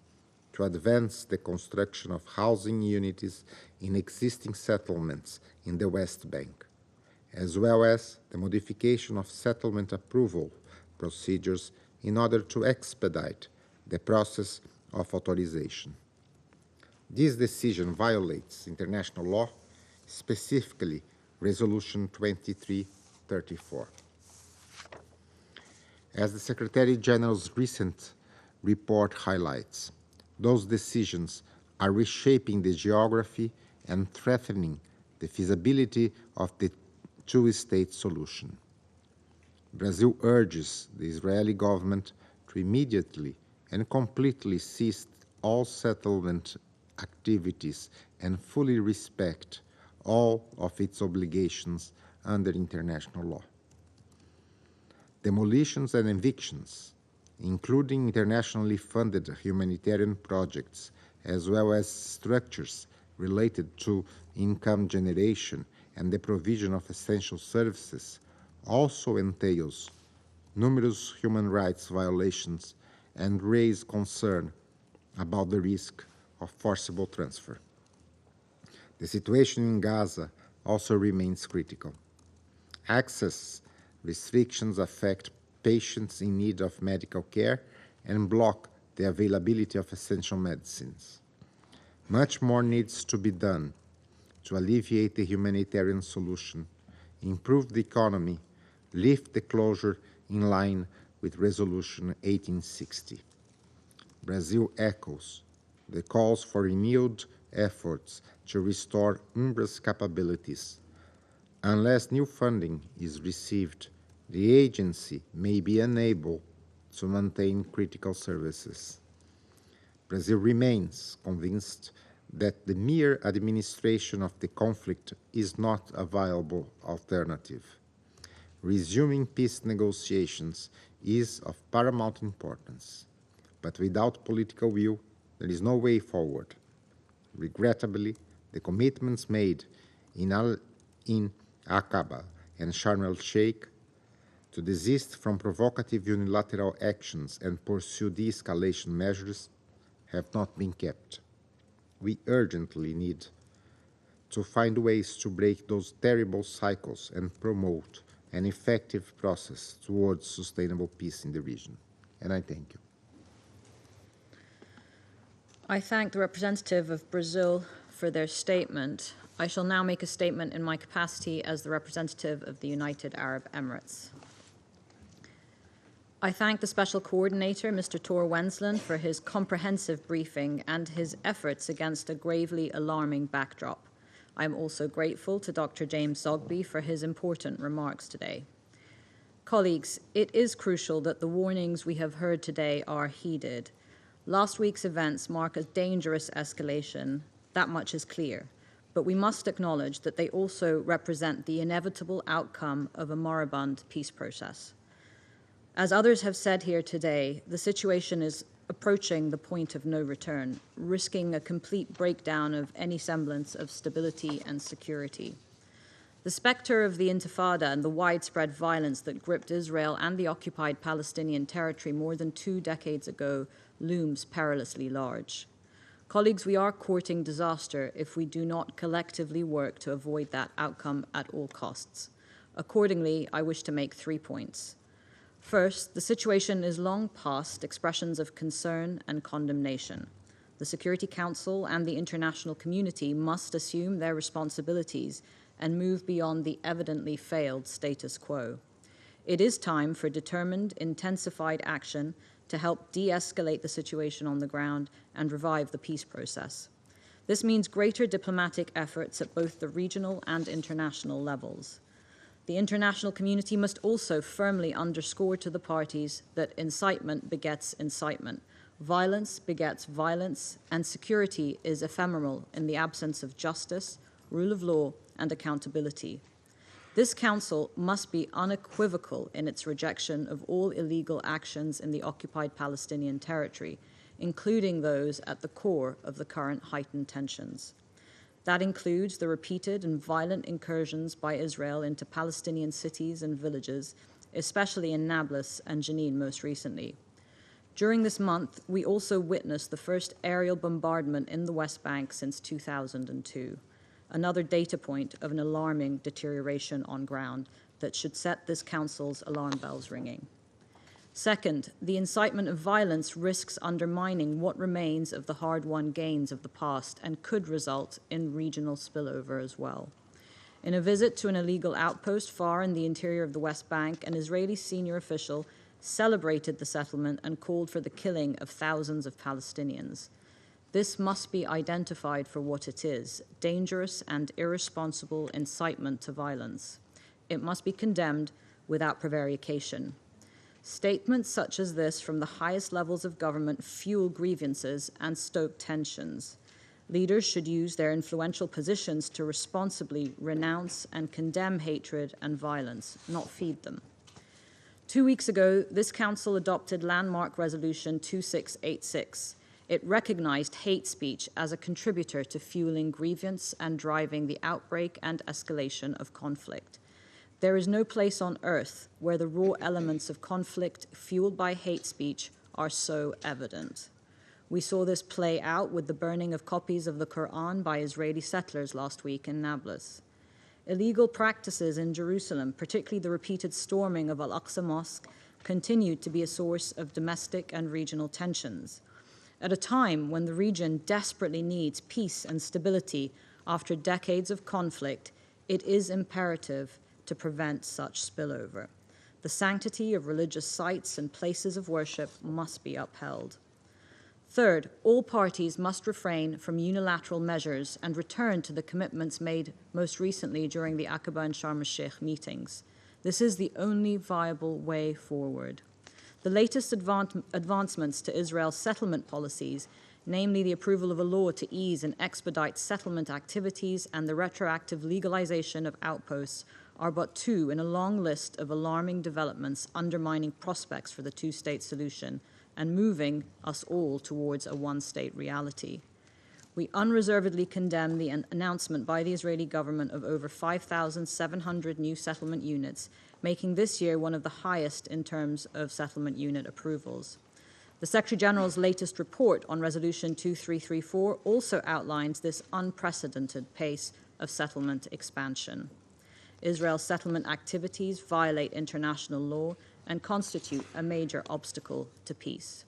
to advance the construction of housing units in existing settlements in the West Bank, as well as the modification of settlement approval procedures in order to expedite the process of authorization. This decision violates international law, specifically Resolution 2334. As the Secretary General's recent report highlights, those decisions are reshaping the geography and threatening the feasibility of the two-state solution. Brazil urges the Israeli government to immediately and completely cease all settlement activities and fully respect all of its obligations under international law. Demolitions and evictions, including internationally funded humanitarian projects, as well as structures related to income generation and the provision of essential services, also entails numerous human rights violations and raise concern about the risk of forcible transfer. The situation in Gaza also remains critical. Access restrictions affect patients in need of medical care and block the availability of essential medicines. Much more needs to be done to alleviate the humanitarian solution, improve the economy, lift the closure in line with Resolution 1860. Brazil echoes the calls for renewed efforts to restore UNRWA's capabilities. Unless new funding is received, the agency may be unable to maintain critical services. Brazil remains convinced that the mere administration of the conflict is not a viable alternative. Resuming peace negotiations is of paramount importance, but without political will, there is no way forward. Regrettably, the commitments made in Aqaba and Sharm el-Sheikh to desist from provocative unilateral actions and pursue de-escalation measures have not been kept. We urgently need to find ways to break those terrible cycles and promote an effective process towards sustainable peace in the region. And I thank you. I thank the representative of Brazil for their statement. I shall now make a statement in my capacity as the representative of the United Arab Emirates. I thank the Special Coordinator, Mr. Tor Wensland, for his comprehensive briefing and his efforts against a gravely alarming backdrop. I am also grateful to Dr. James Zogby for his important remarks today. Colleagues, it is crucial that the warnings we have heard today are heeded. Last week's events mark a dangerous escalation. That much is clear. But we must acknowledge that they also represent the inevitable outcome of a moribund peace process. As others have said here today, the situation is approaching the point of no return, risking a complete breakdown of any semblance of stability and security. The specter of the Intifada and the widespread violence that gripped Israel and the occupied Palestinian territory more than 2 decades ago looms perilously large. Colleagues, we are courting disaster if we do not collectively work to avoid that outcome at all costs. Accordingly, I wish to make 3 points. First, the situation is long past expressions of concern and condemnation. The Security Council and the international community must assume their responsibilities and move beyond the evidently failed status quo. It is time for determined, intensified action to help de-escalate the situation on the ground and revive the peace process. This means greater diplomatic efforts at both the regional and international levels. The international community must also firmly underscore to the parties that incitement begets incitement, violence begets violence, and security is ephemeral in the absence of justice, rule of law, and accountability. This Council must be unequivocal in its rejection of all illegal actions in the occupied Palestinian territory, including those at the core of the current heightened tensions. That includes the repeated and violent incursions by Israel into Palestinian cities and villages especially in Nablus and Jenin most recently. During this month, we also witnessed the first aerial bombardment in the West Bank since 2002, another data point of an alarming deterioration on ground that should set this Council's alarm bells ringing. Second, the incitement of violence risks undermining what remains of the hard-won gains of the past and could result in regional spillover as well. In a visit to an illegal outpost far in the interior of the West Bank, an Israeli senior official celebrated the settlement and called for the killing of thousands of Palestinians. This must be identified for what it is, dangerous and irresponsible incitement to violence. It must be condemned without prevarication. Statements such as this from the highest levels of government fuel grievances and stoke tensions. Leaders should use their influential positions to responsibly renounce and condemn hatred and violence, not feed them. 2 weeks ago, this Council adopted landmark Resolution 2686. It recognized hate speech as a contributor to fueling grievance and driving the outbreak and escalation of conflict. There is no place on earth where the raw elements of conflict fueled by hate speech are so evident. We saw this play out with the burning of copies of the Quran by Israeli settlers last week in Nablus. Illegal practices in Jerusalem, particularly the repeated storming of Al-Aqsa Mosque, continued to be a source of domestic and regional tensions. At a time when the region desperately needs peace and stability after decades of conflict, it is imperative to prevent such spillover. The sanctity of religious sites and places of worship must be upheld. Third, all parties must refrain from unilateral measures and return to the commitments made most recently during the Aqaba and Sharm el-Sheikh meetings. This is the only viable way forward. The latest advancements to Israel's settlement policies, namely the approval of a law to ease and expedite settlement activities and the retroactive legalization of outposts, are but two in a long list of alarming developments undermining prospects for the two-state solution and moving us all towards a one-state reality. We unreservedly condemn the announcement by the Israeli government of over 5,700 new settlement units, making this year one of the highest in terms of settlement unit approvals. The Secretary General's latest report on Resolution 2334 also outlines this unprecedented pace of settlement expansion. Israel's settlement activities violate international law and constitute a major obstacle to peace.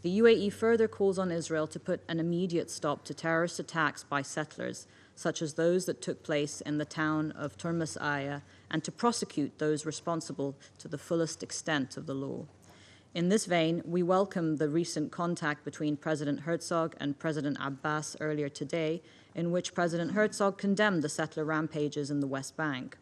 The UAE further calls on Israel to put an immediate stop to terrorist attacks by settlers, such as those that took place in the town of Turmas Aya, and to prosecute those responsible to the fullest extent of the law. In this vein, we welcome the recent contact between President Herzog and President Abbas earlier today, in which President Herzog condemned the settler rampages in the West Bank.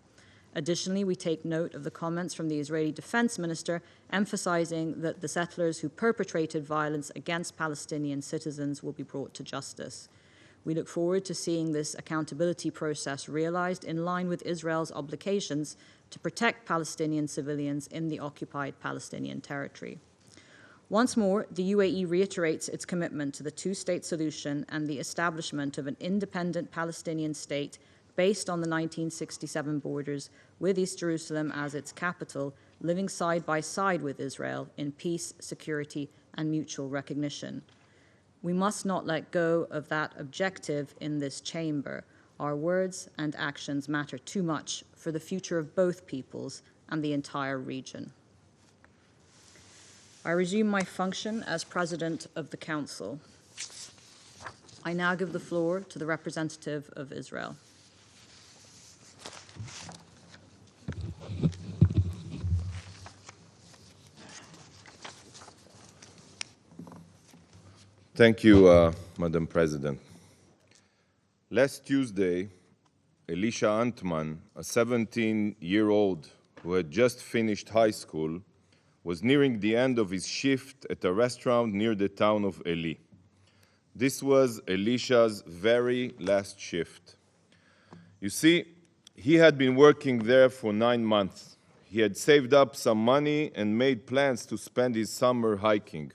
Additionally, we take note of the comments from the Israeli Defense Minister emphasizing that the settlers who perpetrated violence against Palestinian citizens will be brought to justice. We look forward to seeing this accountability process realized in line with Israel's obligations to protect Palestinian civilians in the occupied Palestinian territory. Once more, the UAE reiterates its commitment to the two-state solution and the establishment of an independent Palestinian state based on the 1967 borders, with East Jerusalem as its capital, living side by side with Israel in peace, security, and mutual recognition. We must not let go of that objective in this chamber. Our words and actions matter too much for the future of both peoples and the entire region. I resume my function as President of the Council. I now give the floor to the representative of Israel. Thank you, Madam President. Last Tuesday, Elisha Antman, a 17-year-old who had just finished high school, was nearing the end of his shift at a restaurant near the town of Eli. This was Elisha's very last shift. You see, he had been working there for 9 months. He had saved up some money and made plans to spend his summer hiking.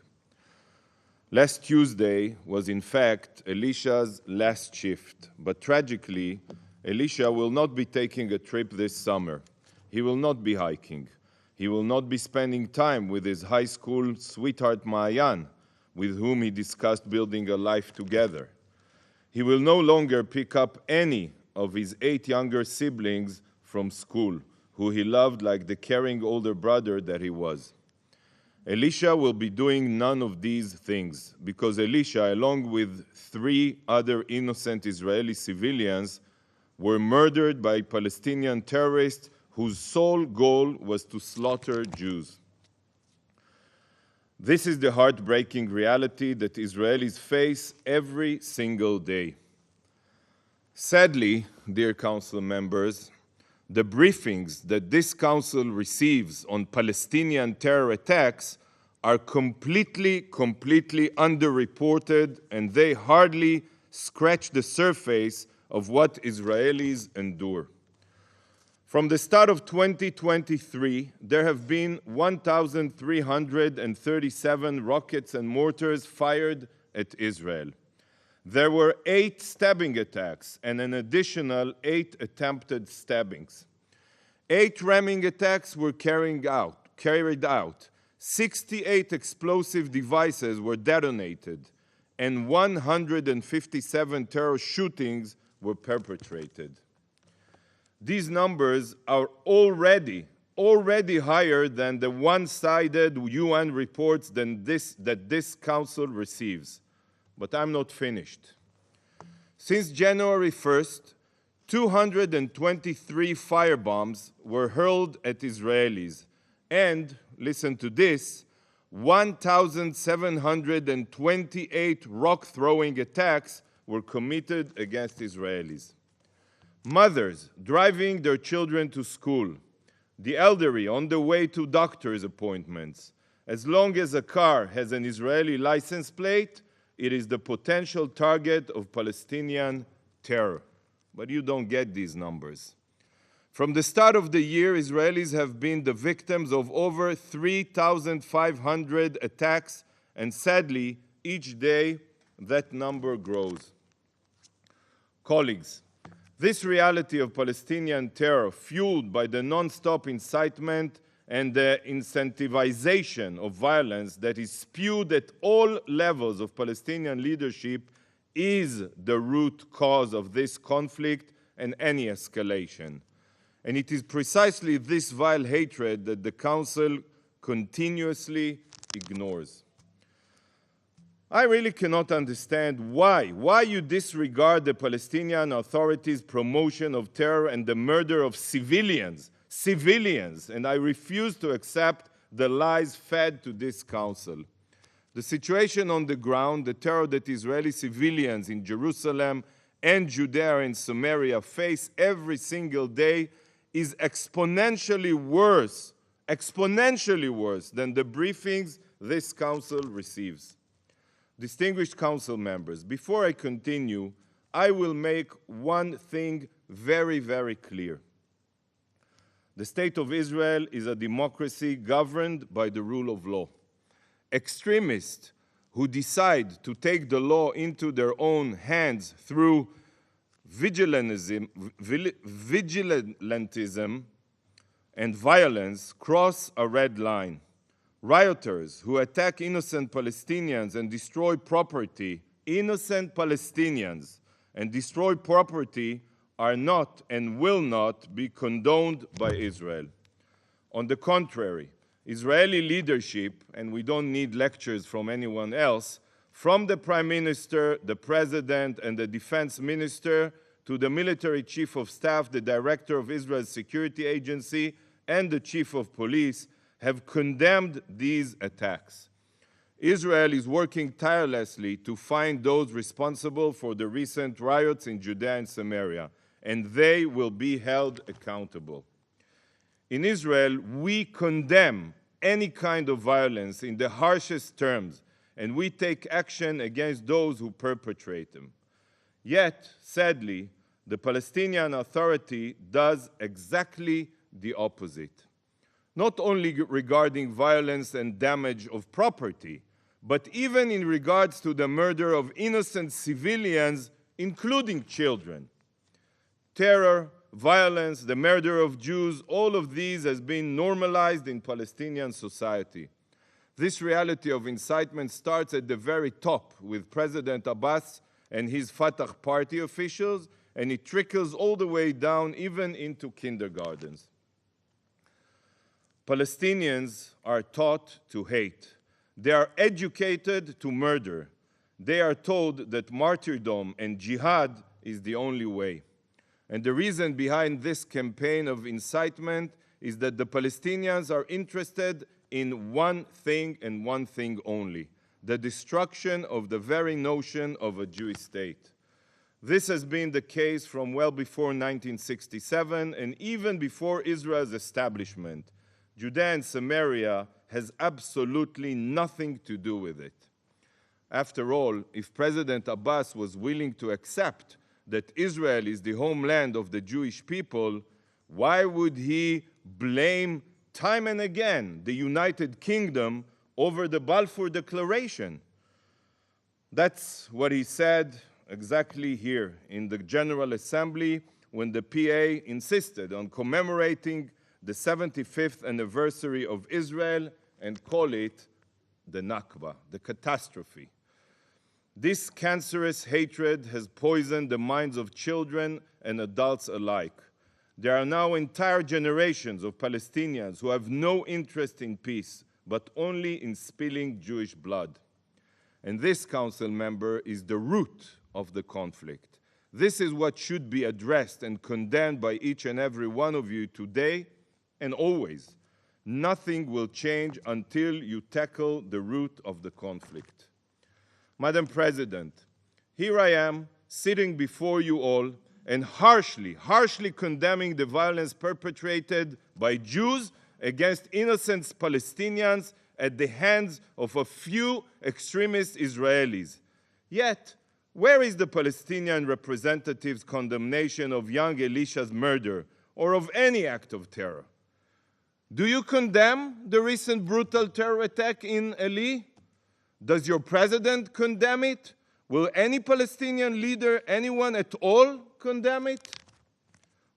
Last Tuesday was, in fact, Elisha's last shift, but tragically, Elisha will not be taking a trip this summer. He will not be hiking. He will not be spending time with his high school sweetheart Maayan, with whom he discussed building a life together. He will no longer pick up any of his 8 younger siblings from school, who he loved like the caring older brother that he was. Elisha will be doing none of these things, because Elisha, along with 3 other innocent Israeli civilians, were murdered by Palestinian terrorists whose sole goal was to slaughter Jews. This is the heartbreaking reality that Israelis face every single day. Sadly, dear Council members, the briefings that this Council receives on Palestinian terror attacks are completely underreported, and they hardly scratch the surface of what Israelis endure. From the start of 2023, there have been 1,337 rockets and mortars fired at Israel. There were 8 stabbing attacks and an additional 8 attempted stabbings. 8 ramming attacks were carried out. 68 explosive devices were detonated, and 157 terror shootings were perpetrated. These numbers are already higher than the one-sided UN reports that this Council receives. But I'm not finished. Since January 1st, 223 firebombs were hurled at Israelis, and, listen to this, 1,728 rock-throwing attacks were committed against Israelis. Mothers driving their children to school, the elderly on the way to doctor's appointments. As long as a car has an Israeli license plate, it is the potential target of Palestinian terror. But you don't get these numbers. From the start of the year, Israelis have been the victims of over 3,500 attacks, and sadly, each day that number grows. Colleagues, this reality of Palestinian terror, fueled by the non-stop incitement and the incentivization of violence that is spewed at all levels of Palestinian leadership, is the root cause of this conflict and any escalation. And it is precisely this vile hatred that the Council continuously ignores. I really cannot understand why you disregard the Palestinian Authority's promotion of terror and the murder of civilians, and I refuse to accept the lies fed to this Council. The situation on the ground, the terror that Israeli civilians in Jerusalem and Judea and Samaria face every single day, is exponentially worse than the briefings this Council receives. Distinguished Council members, before I continue, I will make one thing very, very clear. The State of Israel is a democracy governed by the rule of law. Extremists who decide to take the law into their own hands through vigilantism and violence cross a red line. Rioters who attack innocent Palestinians and destroy property, are not and will not be condoned by Israel. On the contrary, Israeli leadership, and we don't need lectures from anyone else, from the Prime Minister, the President, and the Defense Minister, to the Military Chief of Staff, the Director of Israel's Security Agency, and the Chief of Police, have condemned these attacks. Israel is working tirelessly to find those responsible for the recent riots in Judea and Samaria, and they will be held accountable. In Israel, we condemn any kind of violence in the harshest terms, and we take action against those who perpetrate them. Yet, sadly, the Palestinian Authority does exactly the opposite. Not only regarding violence and damage of property, but even in regards to the murder of innocent civilians, including children. Terror, violence, the murder of Jews, all of these has been normalized in Palestinian society. This reality of incitement starts at the very top with President Abbas and his Fatah party officials, and it trickles all the way down even into kindergartens. Palestinians are taught to hate. They are educated to murder. They are told that martyrdom and jihad is the only way. And the reason behind this campaign of incitement is that the Palestinians are interested in one thing and one thing only: the destruction of the very notion of a Jewish state. This has been the case from well before 1967 and even before Israel's establishment. Judea and Samaria has absolutely nothing to do with it. After all, if President Abbas was willing to accept that Israel is the homeland of the Jewish people, why would he blame time and again the United Kingdom over the Balfour Declaration? That's what he said exactly here in the General Assembly when the PA insisted on commemorating the 75th anniversary of Israel and call it the Nakba, the catastrophe. This cancerous hatred has poisoned the minds of children and adults alike. There are now entire generations of Palestinians who have no interest in peace, but only in spilling Jewish blood. And this, council member, is the root of the conflict. This is what should be addressed and condemned by each and every one of you today and always. Nothing will change until you tackle the root of the conflict. Madam President, here I am sitting before you all and harshly condemning the violence perpetrated by Jews against innocent Palestinians at the hands of a few extremist Israelis. Yet, where is the Palestinian representative's condemnation of young Elisha's murder or of any act of terror? Do you condemn the recent brutal terror attack in Eli? Does your president condemn it? Will any Palestinian leader, anyone at all, condemn it?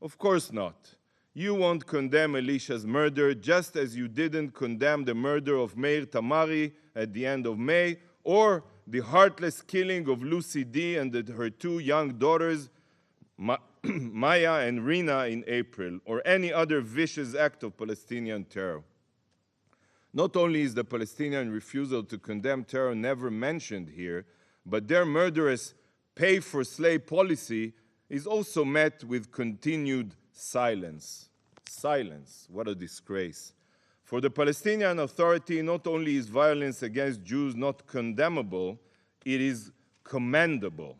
Of course not. You won't condemn Elisha's murder, just as you didn't condemn the murder of Meir Tamari at the end of May, or the heartless killing of Lucy D. and her two young daughters, Maya and Rina, in April, or any other vicious act of Palestinian terror. Not only is the Palestinian refusal to condemn terror never mentioned here, but their murderous pay-for-slay policy is also met with continued silence. Silence, what a disgrace. For the Palestinian Authority, not only is violence against Jews not condemnable, it is commendable.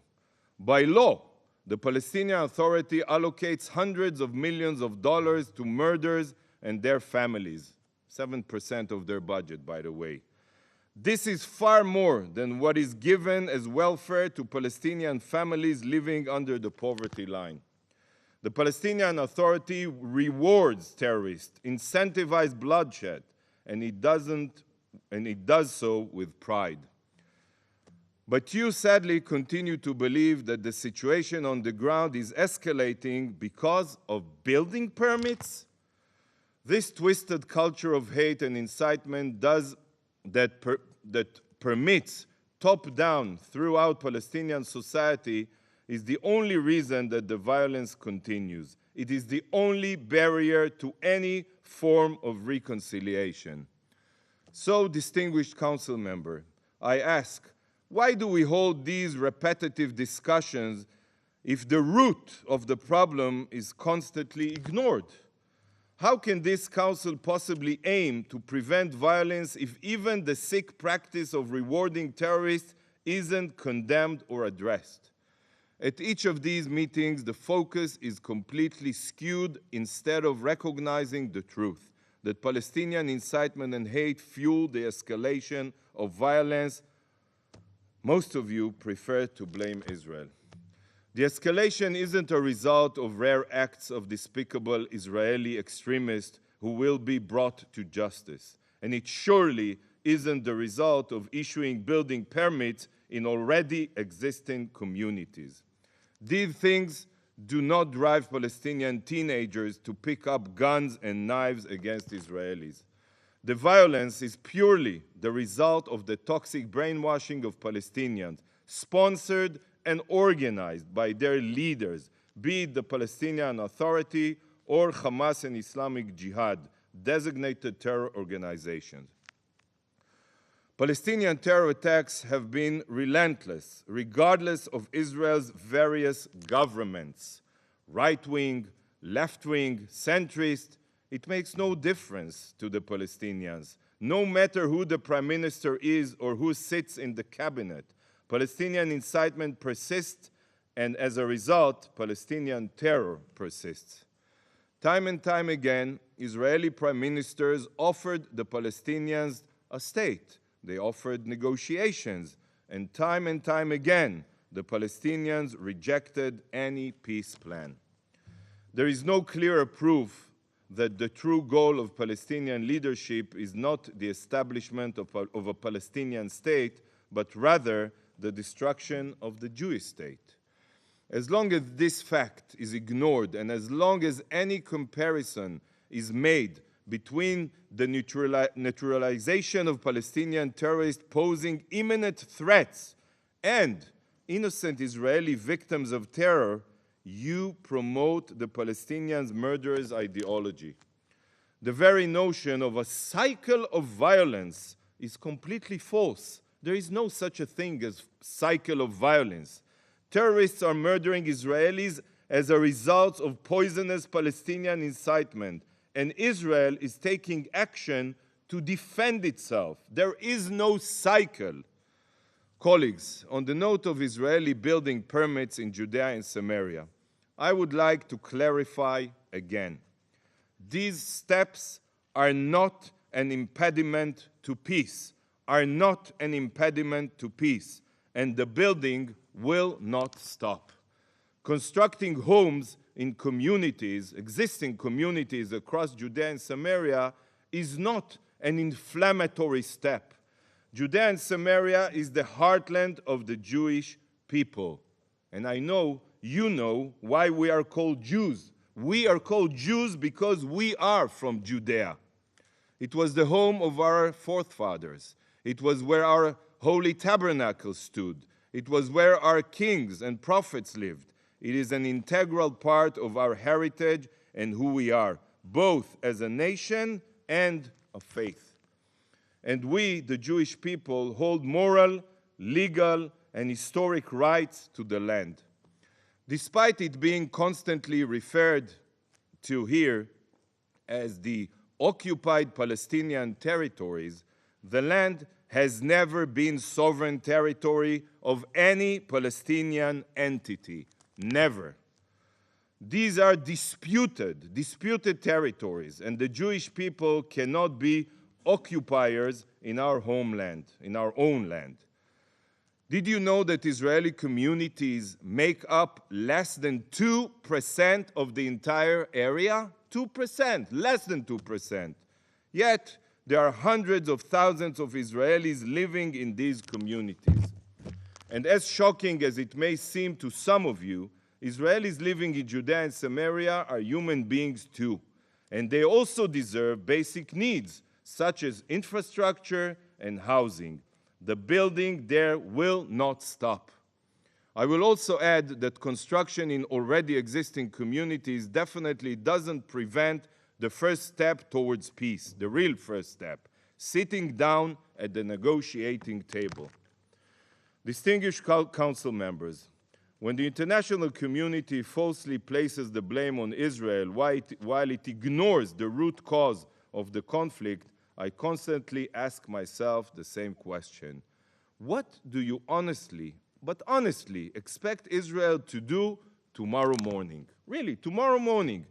By law, the Palestinian Authority allocates hundreds of millions of dollars to murderers and their families. 7% of their budget, by the way. This is far more than what is given as welfare to Palestinian families living under the poverty line. The Palestinian Authority rewards terrorists, incentivizes bloodshed, and it does so with pride. But you sadly continue to believe that the situation on the ground is escalating because of building permits? This twisted culture of hate and incitement that permits top-down throughout Palestinian society is the only reason that the violence continues. It is the only barrier to any form of reconciliation. So, distinguished council member, I ask, why do we hold these repetitive discussions if the root of the problem is constantly ignored? How can this council possibly aim to prevent violence if even the sick practice of rewarding terrorists isn't condemned or addressed? At each of these meetings, the focus is completely skewed instead of recognizing the truth, that Palestinian incitement and hate fuel the escalation of violence. Most of you prefer to blame Israel. The escalation isn't a result of rare acts of despicable Israeli extremists who will be brought to justice. And it surely isn't the result of issuing building permits in already existing communities. These things do not drive Palestinian teenagers to pick up guns and knives against Israelis. The violence is purely the result of the toxic brainwashing of Palestinians, sponsored and organized by their leaders, be it the Palestinian Authority or Hamas and Islamic Jihad, designated terror organizations. Palestinian terror attacks have been relentless, regardless of Israel's various governments, right-wing, left-wing, centrist. It makes no difference to the Palestinians. No matter who the prime minister is or who sits in the cabinet, Palestinian incitement persists, and as a result, Palestinian terror persists. Time and time again, Israeli prime ministers offered the Palestinians a state. They offered negotiations, and time again, the Palestinians rejected any peace plan. There is no clearer proof that the true goal of Palestinian leadership is not the establishment of a Palestinian state, but rather the destruction of the Jewish state. As long as this fact is ignored, and as long as any comparison is made between the neutralization of Palestinian terrorists posing imminent threats and innocent Israeli victims of terror, you promote the Palestinians' murderers' ideology. The very notion of a cycle of violence is completely false. There is no such a thing as cycle of violence. Terrorists are murdering Israelis as a result of poisonous Palestinian incitement, and Israel is taking action to defend itself. There is no cycle. Colleagues, on the note of Israeli building permits in Judea and Samaria, I would like to clarify again. These steps are not an impediment to peace, and the building will not stop. Constructing homes in communities, existing communities across Judea and Samaria, is not an inflammatory step. Judea and Samaria is the heartland of the Jewish people. And I know you know why we are called Jews. We are called Jews because we are from Judea. It was the home of our forefathers. It was where our holy tabernacle stood. It was where our kings and prophets lived. It is an integral part of our heritage and who we are, both as a nation and a faith. And we, the Jewish people, hold moral, legal, and historic rights to the land. Despite it being constantly referred to here as the occupied Palestinian territories, the land has never been sovereign territory of any Palestinian entity. Never. These are disputed territories, and the Jewish people cannot be occupiers in our homeland, in our own land. Did you know that Israeli communities make up less than 2% of the entire area? 2%, less than 2%. Yet, there are hundreds of thousands of Israelis living in these communities. And as shocking as it may seem to some of you, Israelis living in Judea and Samaria are human beings too. And they also deserve basic needs, such as infrastructure and housing. The building there will not stop. I will also add that construction in already existing communities definitely doesn't prevent the first step towards peace, the real first step, sitting down at the negotiating table. Distinguished council members, when the international community falsely places the blame on Israel while it ignores the root cause of the conflict, I constantly ask myself the same question. What do you honestly expect Israel to do tomorrow morning? Really, tomorrow morning.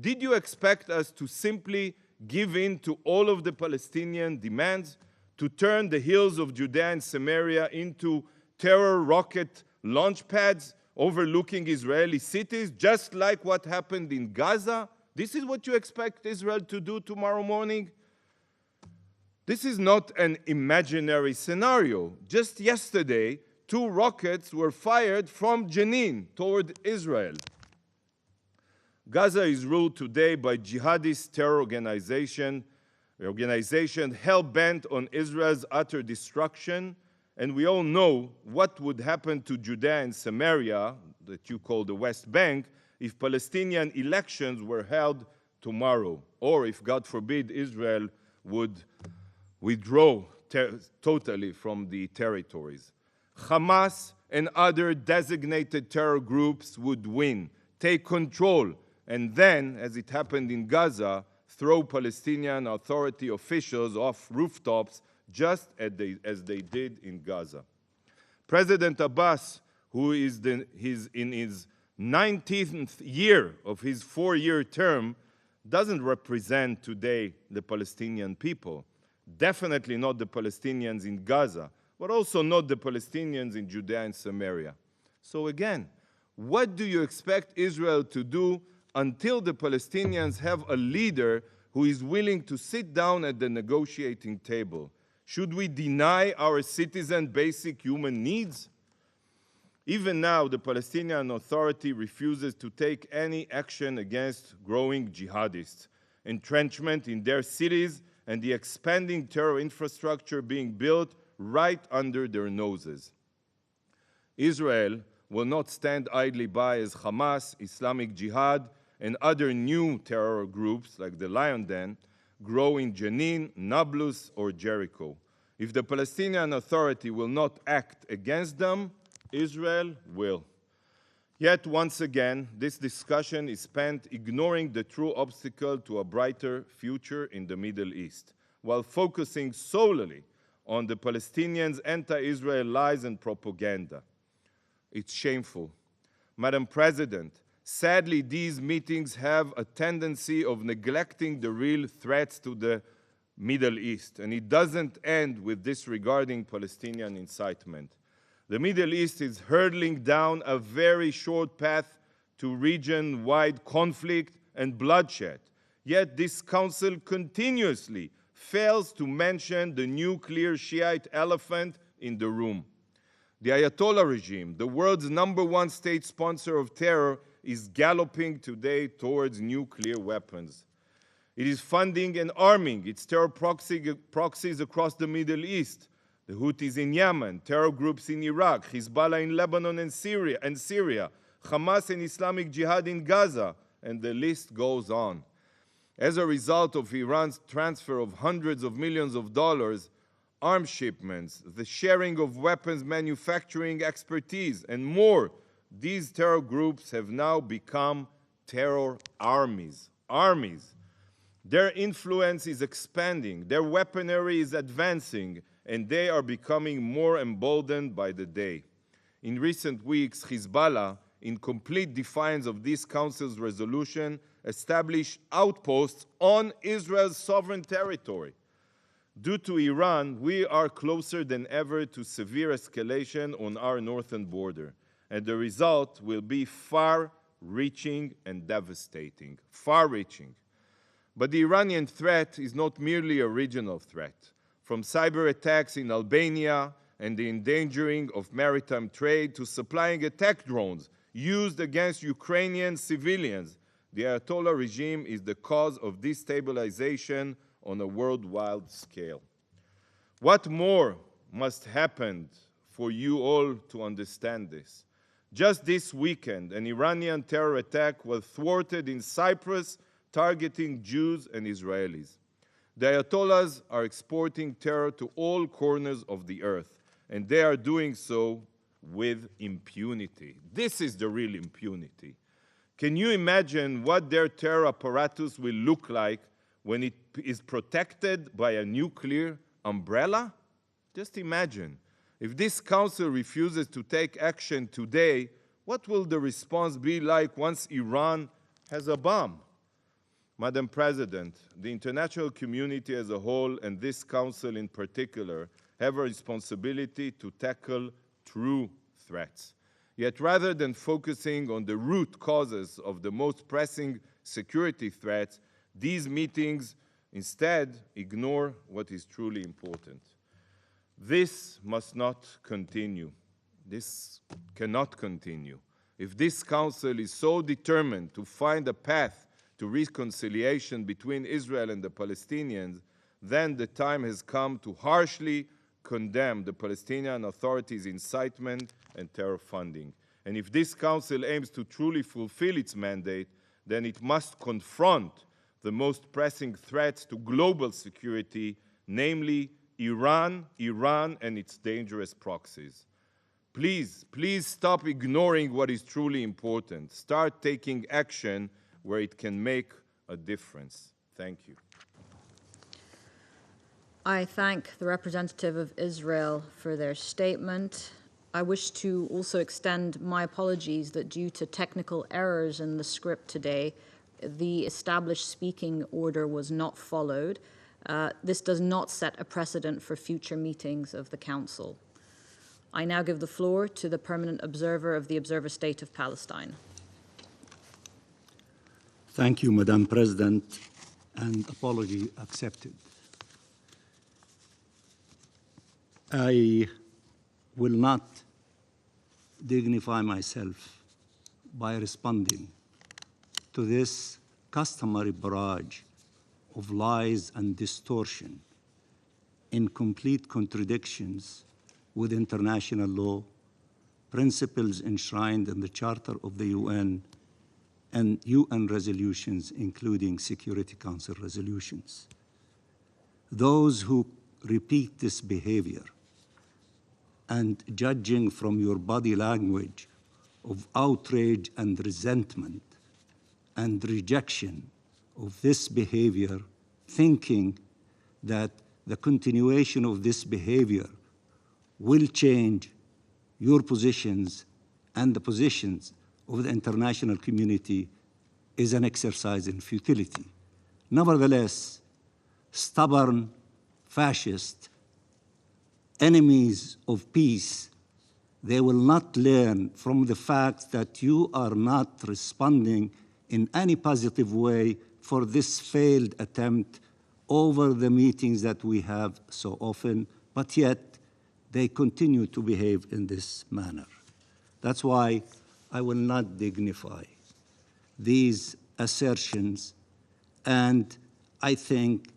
Did you expect us to simply give in to all of the Palestinian demands, to turn the hills of Judea and Samaria into terror rocket launch pads overlooking Israeli cities, just like what happened in Gaza? This is what you expect Israel to do tomorrow morning? This is not an imaginary scenario. Just yesterday, 2 rockets were fired from Jenin toward Israel. Gaza is ruled today by jihadist terror organization hell-bent on Israel's utter destruction, and we all know what would happen to Judea and Samaria, that you call the West Bank, if Palestinian elections were held tomorrow, or if, God forbid, Israel would withdraw totally from the territories. Hamas and other designated terror groups would win, take control, and then, as it happened in Gaza, throw Palestinian Authority officials off rooftops just as they did in Gaza. President Abbas, who is in his 19th year of his 4-year term, doesn't represent today the Palestinian people. Definitely not the Palestinians in Gaza, but also not the Palestinians in Judea and Samaria. So again, what do you expect Israel to do until the Palestinians have a leader who is willing to sit down at the negotiating table? Should we deny our citizens basic human needs? Even now, the Palestinian Authority refuses to take any action against growing jihadists, entrenchment in their cities, and the expanding terror infrastructure being built right under their noses. Israel will not stand idly by as Hamas, Islamic Jihad, and other new terror groups like the Lion Den grow in Jenin, Nablus, or Jericho. If the Palestinian Authority will not act against them, Israel will. Yet once again, this discussion is spent ignoring the true obstacle to a brighter future in the Middle East, while focusing solely on the Palestinians' anti-Israel lies and propaganda. It's shameful. Madam President, sadly, these meetings have a tendency of neglecting the real threats to the Middle East, and it doesn't end with disregarding Palestinian incitement. The Middle East is hurtling down a very short path to region-wide conflict and bloodshed. Yet this council continuously fails to mention the nuclear Shiite elephant in the room. The Ayatollah regime, the world's #1 state sponsor of terror, is galloping today towards nuclear weapons. It is funding and arming its terror proxies across the Middle East. The Houthis in Yemen, terror groups in Iraq, Hezbollah in Lebanon and Syria, Hamas and Islamic Jihad in Gaza, and the list goes on. As a result of Iran's transfer of hundreds of millions of dollars, arms shipments, the sharing of weapons manufacturing expertise, and more, these terror groups have now become terror armies. Their influence is expanding, their weaponry is advancing, and they are becoming more emboldened by the day. In recent weeks, Hezbollah, in complete defiance of this Council's resolution, established outposts on Israel's sovereign territory. Due to Iran, we are closer than ever to severe escalation on our northern border, and the result will be far-reaching and devastating, far-reaching. But the Iranian threat is not merely a regional threat. From cyber attacks in Albania and the endangering of maritime trade to supplying attack drones used against Ukrainian civilians, the Ayatollah regime is the cause of destabilization on a worldwide scale. What more must happen for you all to understand this? Just this weekend, an Iranian terror attack was thwarted in Cyprus, targeting Jews and Israelis. The Ayatollahs are exporting terror to all corners of the earth, and they are doing so with impunity. This is the real impunity. Can you imagine what their terror apparatus will look like when it is protected by a nuclear umbrella? Just imagine. If this council refuses to take action today, what will the response be like once Iran has a bomb? Madam President, the international community as a whole, and this council in particular, have a responsibility to tackle true threats. Yet rather than focusing on the root causes of the most pressing security threats, these meetings instead ignore what is truly important. This must not continue. This cannot continue. If this Council is so determined to find a path to reconciliation between Israel and the Palestinians, then the time has come to harshly condemn the Palestinian Authority's incitement and terror funding. And if this Council aims to truly fulfill its mandate, then it must confront the most pressing threats to global security, namely Iran and its dangerous proxies. Please stop ignoring what is truly important. Start taking action where it can make a difference. Thank you. I thank the representative of Israel for their statement. I wish to also extend my apologies that due to technical errors in the script today, the established speaking order was not followed. This does not set a precedent for future meetings of the Council. I now give the floor to the permanent observer of the Observer State of Palestine. Thank you, Madam President, and apology accepted. I will not dignify myself by responding to this customary barrage of lies and distortion in complete contradictions with international law, principles enshrined in the Charter of the UN, and UN resolutions, including Security Council resolutions. Those who repeat this behavior, and judging from your body language of outrage and resentment and rejection of this behavior, thinking that the continuation of this behavior will change your positions and the positions of the international community, is an exercise in futility. Nevertheless, stubborn, fascist, enemies of peace, they will not learn from the fact that you are not responding in any positive way for this failed attempt over the meetings that we have so often, but yet they continue to behave in this manner. That's why I will not dignify these assertions, and I think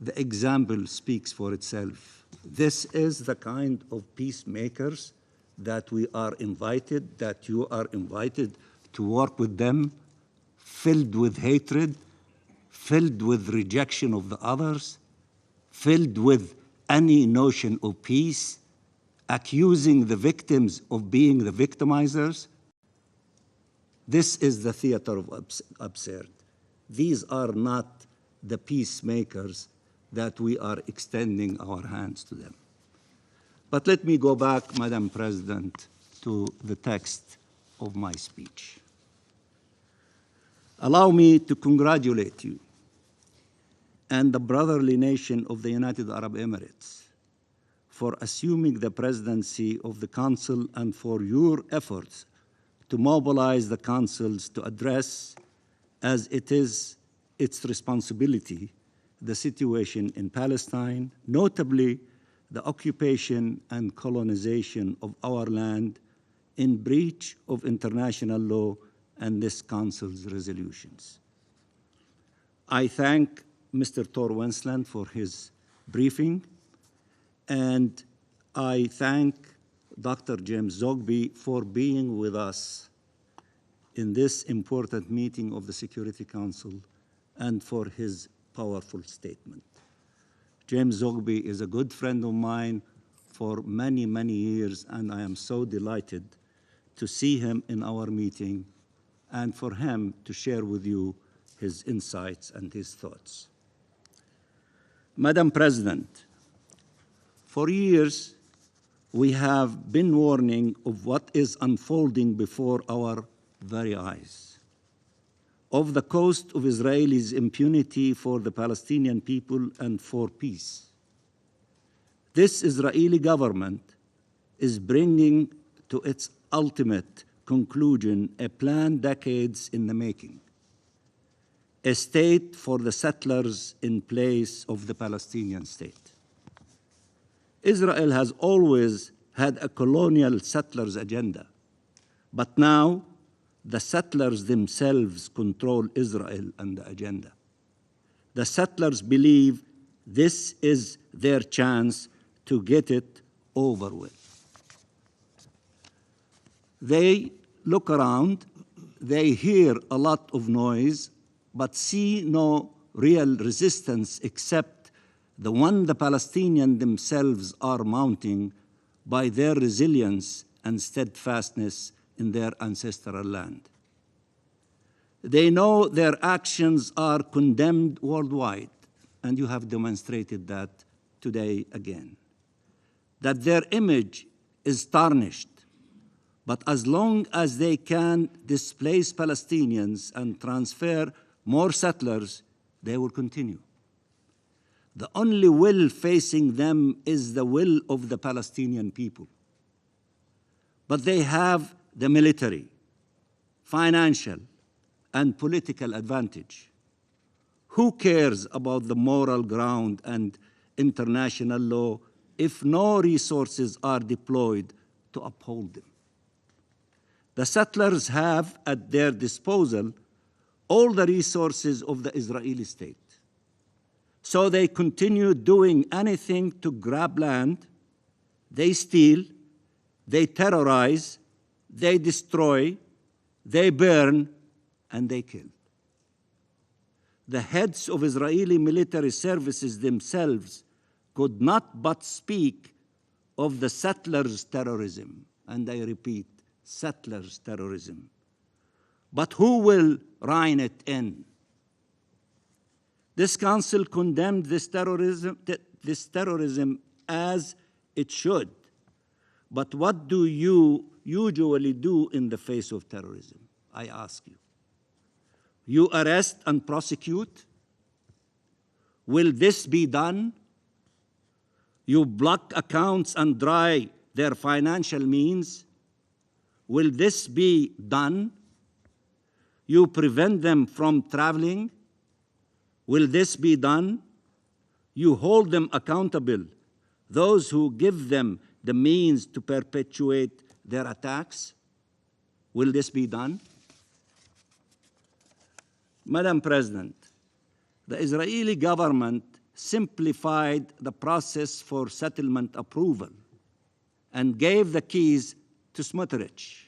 the example speaks for itself. This is the kind of peacemakers that we are invited, that you are invited to work with them, filled with hatred, filled with rejection of the others, filled with any notion of peace, accusing the victims of being the victimizers. This is the theater of absurd. These are not the peacemakers that we are extending our hands to them. But let me go back, Madam President, to the text of my speech. Allow me to congratulate you and the brotherly nation of the United Arab Emirates for assuming the presidency of the Council and for your efforts to mobilize the councils to address, as it is its responsibility, the situation in Palestine, notably the occupation and colonization of our land in breach of international law and this Council's resolutions. I thank Mr. Tor Wensland for his briefing, and I thank Dr. James Zogby for being with us in this important meeting of the Security Council and for his powerful statement. James Zogby is a good friend of mine for many, many years, and I am so delighted to see him in our meeting and for him to share with you his insights and his thoughts. Madam President, for years, we have been warning of what is unfolding before our very eyes, of the cost of Israelis' impunity for the Palestinian people and for peace. This Israeli government is bringing to its ultimate conclusion a plan decades in the making, a state for the settlers in place of the Palestinian state. Israel has always had a colonial settlers agenda, but now the settlers themselves control Israel and the agenda. The settlers believe this is their chance to get it over with. They look around, they hear a lot of noise, but see no real resistance except the one the Palestinians themselves are mounting by their resilience and steadfastness in their ancestral land. They know their actions are condemned worldwide, and you have demonstrated that today again, that their image is tarnished. But as long as they can displace Palestinians and transfer more settlers, they will continue. The only will facing them is the will of the Palestinian people. But they have the military, financial, and political advantage. Who cares about the moral ground and international law if no resources are deployed to uphold them? The settlers have at their disposal all the resources of the Israeli state. So they continue doing anything to grab land. They steal, they terrorize, they destroy, they burn, and they kill. The heads of Israeli military services themselves could not but speak of the settlers' terrorism, and I repeat, settlers' terrorism. But who will rein it in? This council condemned this terrorism as it should. But what do you usually do in the face of terrorism? I ask you. You arrest and prosecute? Will this be done? You block accounts and dry their financial means? Will this be done? You prevent them from traveling? Will this be done? You hold them accountable, those who give them the means to perpetuate their attacks? Will this be done? Madam President, the Israeli government simplified the process for settlement approval and gave the keys to Smotrich.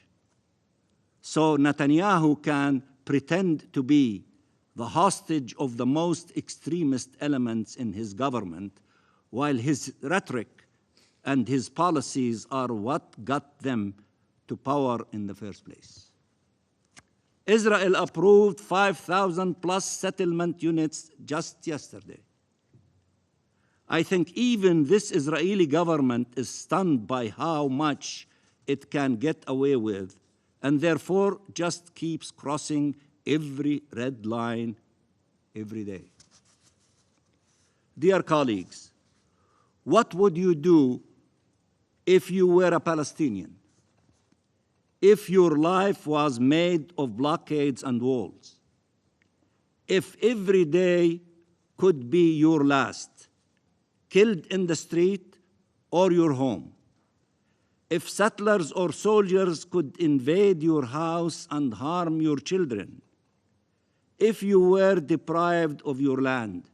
So Netanyahu can pretend to be the hostage of the most extremist elements in his government, while his rhetoric and his policies are what got them to power in the first place. Israel approved 5,000 plus settlement units just yesterday. I think even this Israeli government is stunned by how much it can get away with, and therefore just keeps crossing every red line every day. Dear colleagues, what would you do if you were a Palestinian? If your life was made of blockades and walls? If every day could be your last, killed in the street or your home? If settlers or soldiers could invade your house and harm your children? If you were deprived of your land,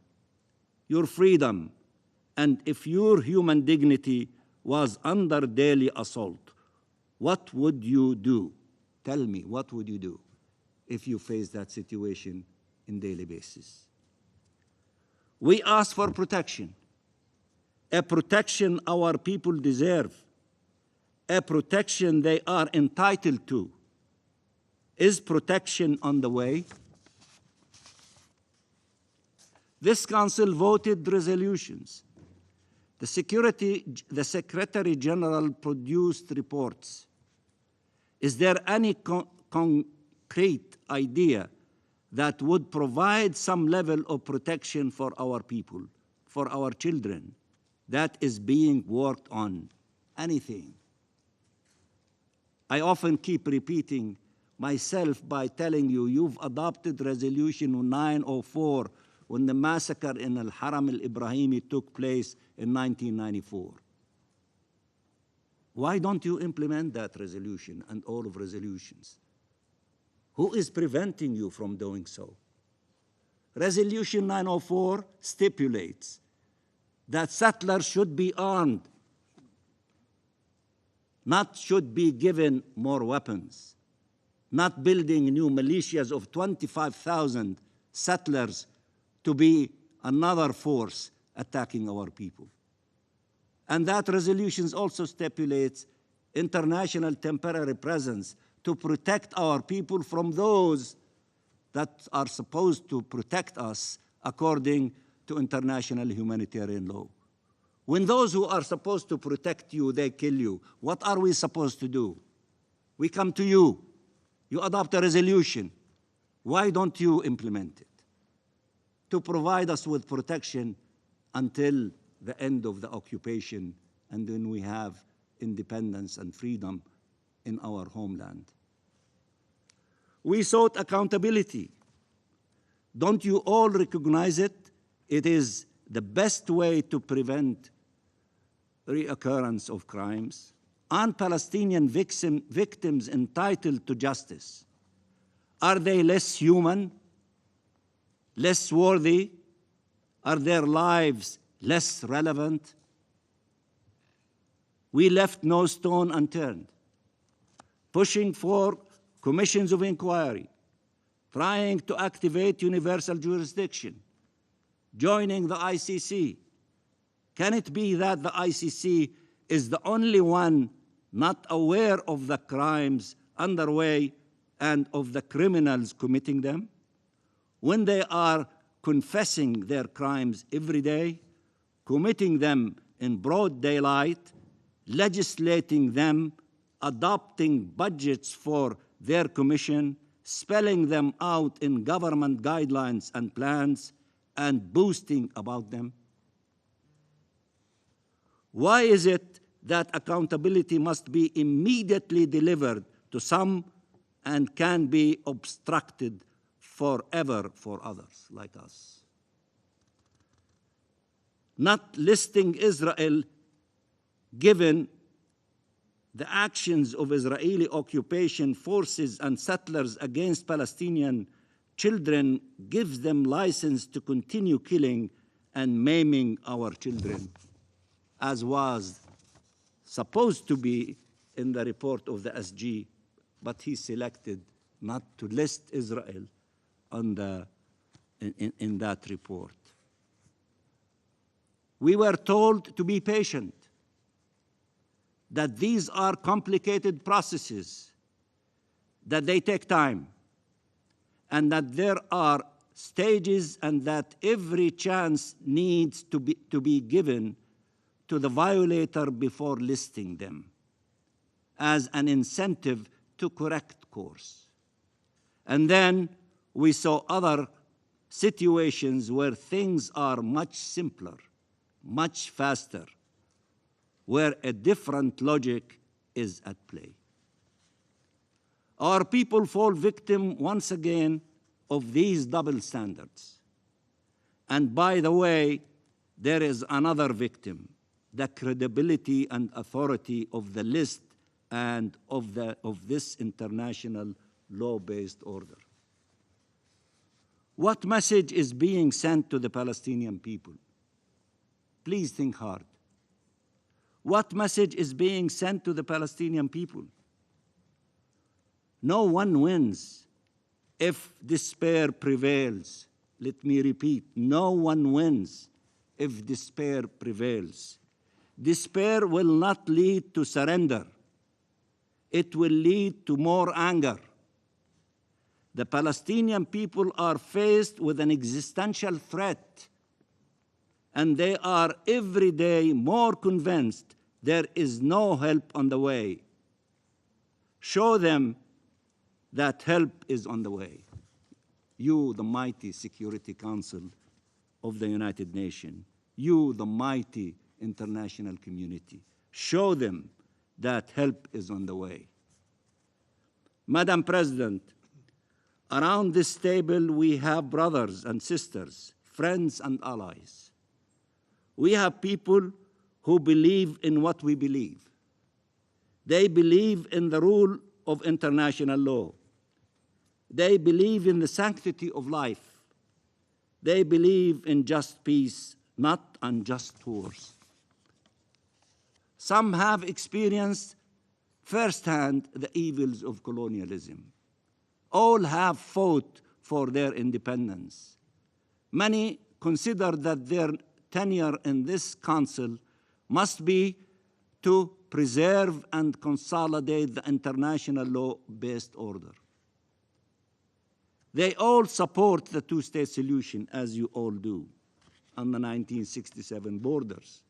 your freedom, and if your human dignity was under daily assault, what would you do? Tell me, what would you do if you face that situation on a daily basis? We ask for protection, a protection our people deserve, a protection they are entitled to. Is protection on the way? This council voted resolutions. The Secretary General produced reports. Is there any concrete idea that would provide some level of protection for our people, for our children, that is being worked on? Anything? I often keep repeating myself by telling you, you've adopted Resolution 904 when the massacre in Al-Haram al-Ibrahimi took place in 1994. Why don't you implement that resolution and all of resolutions? Who is preventing you from doing so? Resolution 904 stipulates that settlers should be armed, not should be given more weapons, not building new militias of 25,000 settlers to be another force attacking our people. And that resolution also stipulates international temporary presence to protect our people from those that are supposed to protect us according to international humanitarian law. When those who are supposed to protect you, they kill you, what are we supposed to do? We come to you. You adopt a resolution. Why don't you implement it? To provide us with protection until the end of the occupation and then we have independence and freedom in our homeland. We sought accountability. Don't you all recognize it? It is the best way to prevent reoccurrence of crimes. Aren't Palestinian victims entitled to justice? Are they less human, less worthy? Are their lives less relevant? We left no stone unturned, pushing for commissions of inquiry, trying to activate universal jurisdiction, joining the ICC. Can it be that the ICC is the only one not aware of the crimes underway and of the criminals committing them? When they are confessing their crimes every day, committing them in broad daylight, legislating them, adopting budgets for their commission, spelling them out in government guidelines and plans, and boasting about them? Why is it that accountability must be immediately delivered to some and can be obstructed forever for others like us? Not listing Israel, given the actions of Israeli occupation forces and settlers against Palestinian children, gives them license to continue killing and maiming our children, as was supposed to be in the report of the SG, but he selected not to list Israel on in that report. We were told to be patient, that these are complicated processes, that they take time, and that there are stages and that every chance needs to be given to the violator before listing them as an incentive to correct course. And then we saw other situations where things are much simpler, much faster, where a different logic is at play. Our people fall victim once again of these double standards. And by the way, there is another victim, the credibility and authority of the list and of this international law-based order. What message is being sent to the Palestinian people? Please think hard. What message is being sent to the Palestinian people? No one wins if despair prevails. Let me repeat, no one wins if despair prevails. Despair will not lead to surrender. It will lead to more anger. The Palestinian people are faced with an existential threat, and they are every day more convinced there is no help on the way. Show them that help is on the way. You, the mighty Security Council of the United Nations, you, the mighty international community, show them that help is on the way. Madam President, around this table we have brothers and sisters, friends and allies. We have people who believe in what we believe. They believe in the rule of international law. They believe in the sanctity of life. They believe in just peace, not unjust wars. Some have experienced firsthand the evils of colonialism. All have fought for their independence. Many consider that their tenure in this council must be to preserve and consolidate the international law-based order. They all support the two-state solution, as you all do, on the 1967 borders.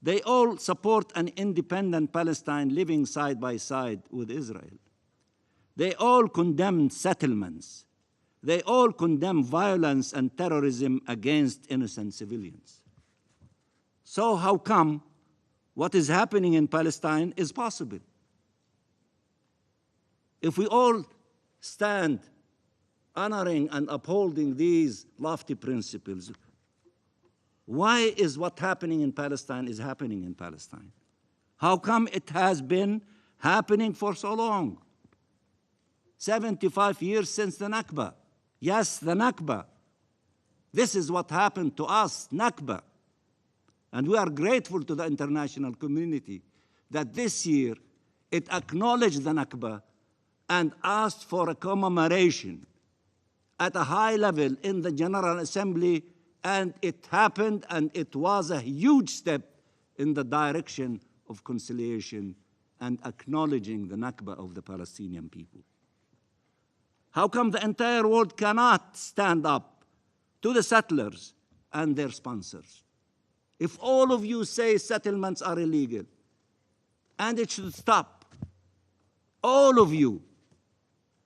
They all support an independent Palestine living side by side with Israel. They all condemn settlements. They all condemn violence and terrorism against innocent civilians. So how come what is happening in Palestine is possible? If we all stand honoring and upholding these lofty principles, why is what happening in Palestine is happening in Palestine? How come it has been happening for so long? 75 years since the Nakba. Yes, the Nakba. This is what happened to us, Nakba. And we are grateful to the international community that this year it acknowledged the Nakba and asked for a commemoration at a high level in the General Assembly, and it happened, and it was a huge step in the direction of conciliation and acknowledging the Nakba of the Palestinian people. How come the entire world cannot stand up to the settlers and their sponsors? If all of you say settlements are illegal and it should stop, all of you,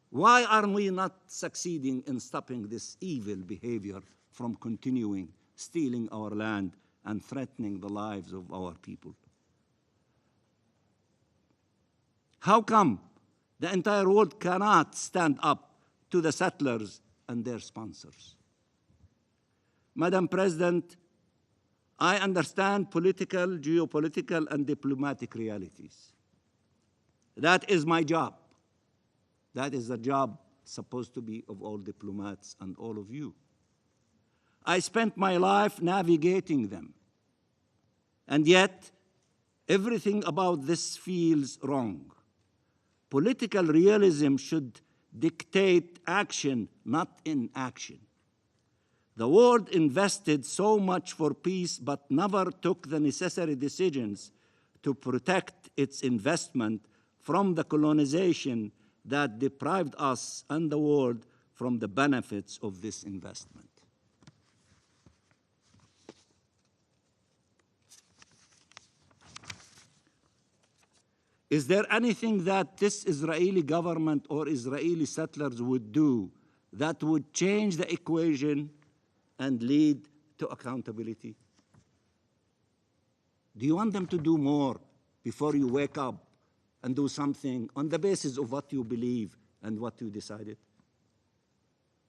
why are we not succeeding in stopping this evil behavior from continuing, stealing our land and threatening the lives of our people? How come the entire world cannot stand up to the settlers and their sponsors? Madam President, I understand political, geopolitical, and diplomatic realities. That is my job. That is the job supposed to be of all diplomats and all of you. I spent my life navigating them. And yet, everything about this feels wrong. Political realism should dictate action, not inaction. The world invested so much for peace, but never took the necessary decisions to protect its investment from the colonization that deprived us and the world from the benefits of this investment. Is there anything that this Israeli government or Israeli settlers would do that would change the equation and lead to accountability? Do you want them to do more before you wake up and do something on the basis of what you believe and what you decided?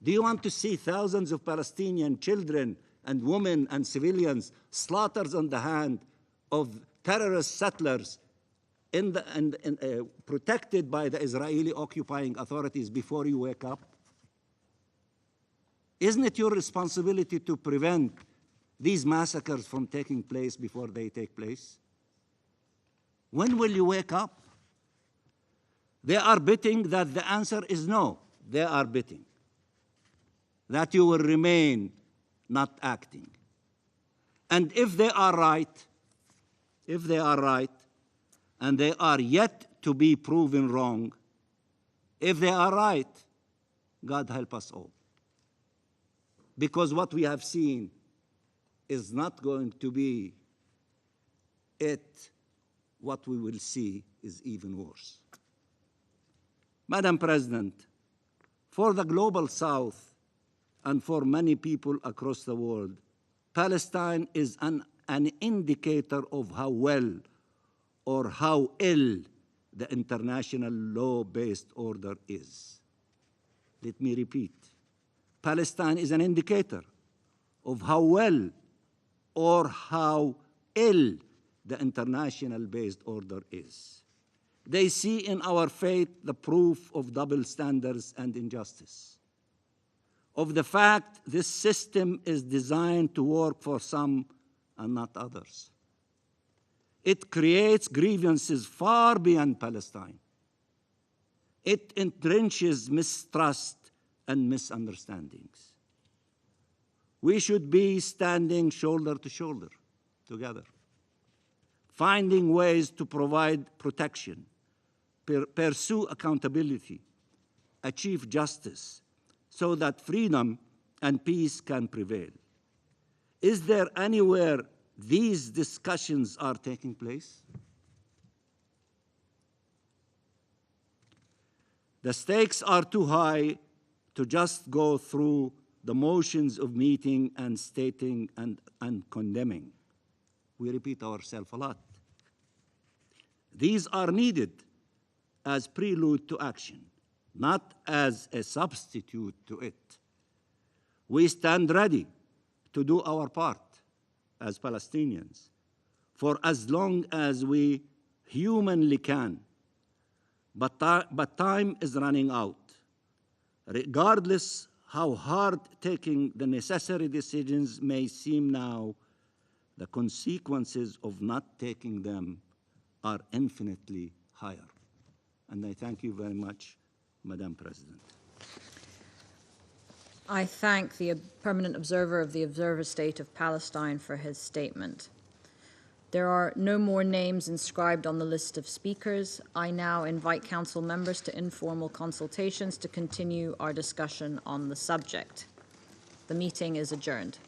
Do you want to see thousands of Palestinian children and women and civilians slaughtered on the hand of terrorist settlers protected by the Israeli occupying authorities before you wake up? Isn't it your responsibility to prevent these massacres from taking place before they take place? When will you wake up? They are betting that the answer is no. They are betting that you will remain not acting. And if they are right, and they are yet to be proven wrong, if they are right, God help us all. Because what we have seen is not going to be it. What we will see is even worse. Madam President, for the global South and for many people across the world, Palestine is an indicator of how well or how ill the international law-based order is. Let me repeat. Palestine is an indicator of how well or how ill the international based order is. They see in our faith the proof of double standards and injustice, of the fact this system is designed to work for some and not others. It creates grievances far beyond Palestine. It entrenches mistrust and misunderstandings. We should be standing shoulder to shoulder together, finding ways to provide protection, pursue accountability, achieve justice, so that freedom and peace can prevail. Is there anywhere these discussions are taking place? The stakes are too high to just go through the motions of meeting and stating and condemning. We repeat ourselves a lot. These are needed as prelude to action, not as a substitute to it. We stand ready to do our part as Palestinians for as long as we humanly can. But time is running out. Regardless how hard taking the necessary decisions may seem now, the consequences of not taking them are infinitely higher. And I thank you very much, Madam President. I thank the permanent observer of the Observer State of Palestine for his statement. There are no more names inscribed on the list of speakers. I now invite council members to informal consultations to continue our discussion on the subject. The meeting is adjourned.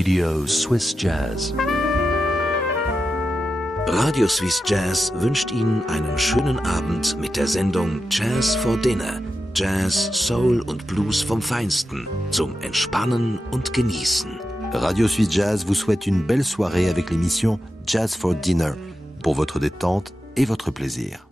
Radio Swiss Jazz. Radio Swiss Jazz wünscht Ihnen einen schönen Abend mit der Sendung Jazz for Dinner. Jazz, Soul und Blues vom Feinsten zum Entspannen und Genießen. Radio Swiss Jazz vous souhaite une belle soirée avec l'émission Jazz for Dinner pour votre détente et votre plaisir.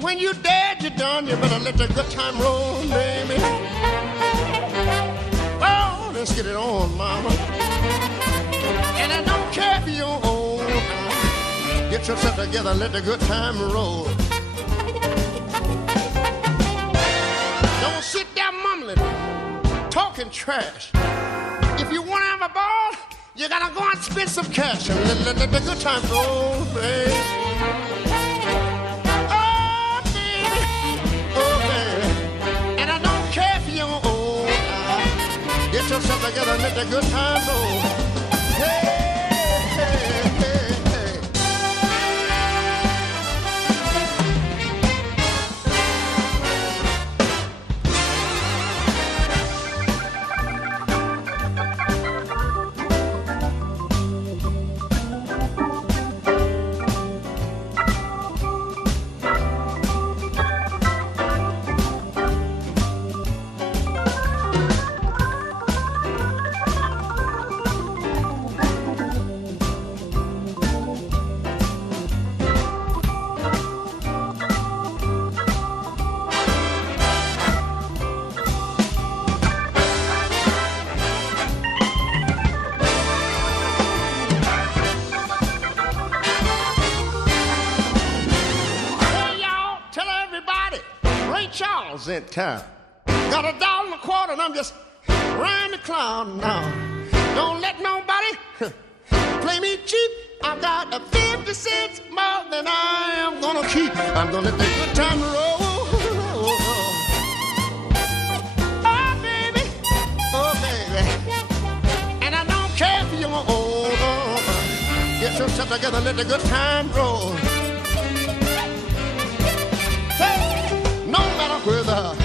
When you're dead, you're done. You better let the good time roll, baby. Oh, let's get it on, mama. And I don't care if you're old. Get yourself together and let the good time roll. Don't sit there mumbling, talking trash. If you want to have a ball, you gotta go and spend some cash and let the good time roll, baby. Get yourself together and let the good time roll. Hey, hey, hey, hey. cent time. Got $1.25 and I'm just riding the cloud now. Don't let nobody play me cheap. I got 50 cents more than I am gonna keep. I'm gonna take good time to roll. Oh, baby. Oh, baby. And I don't care if you're old. Get yourself together, let the good time roll. Hey, no matter whether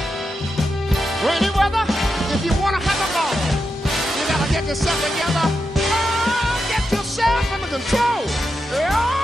rainy weather, if you wanna have a ball, you gotta get yourself together. Oh, get yourself under control. Yeah.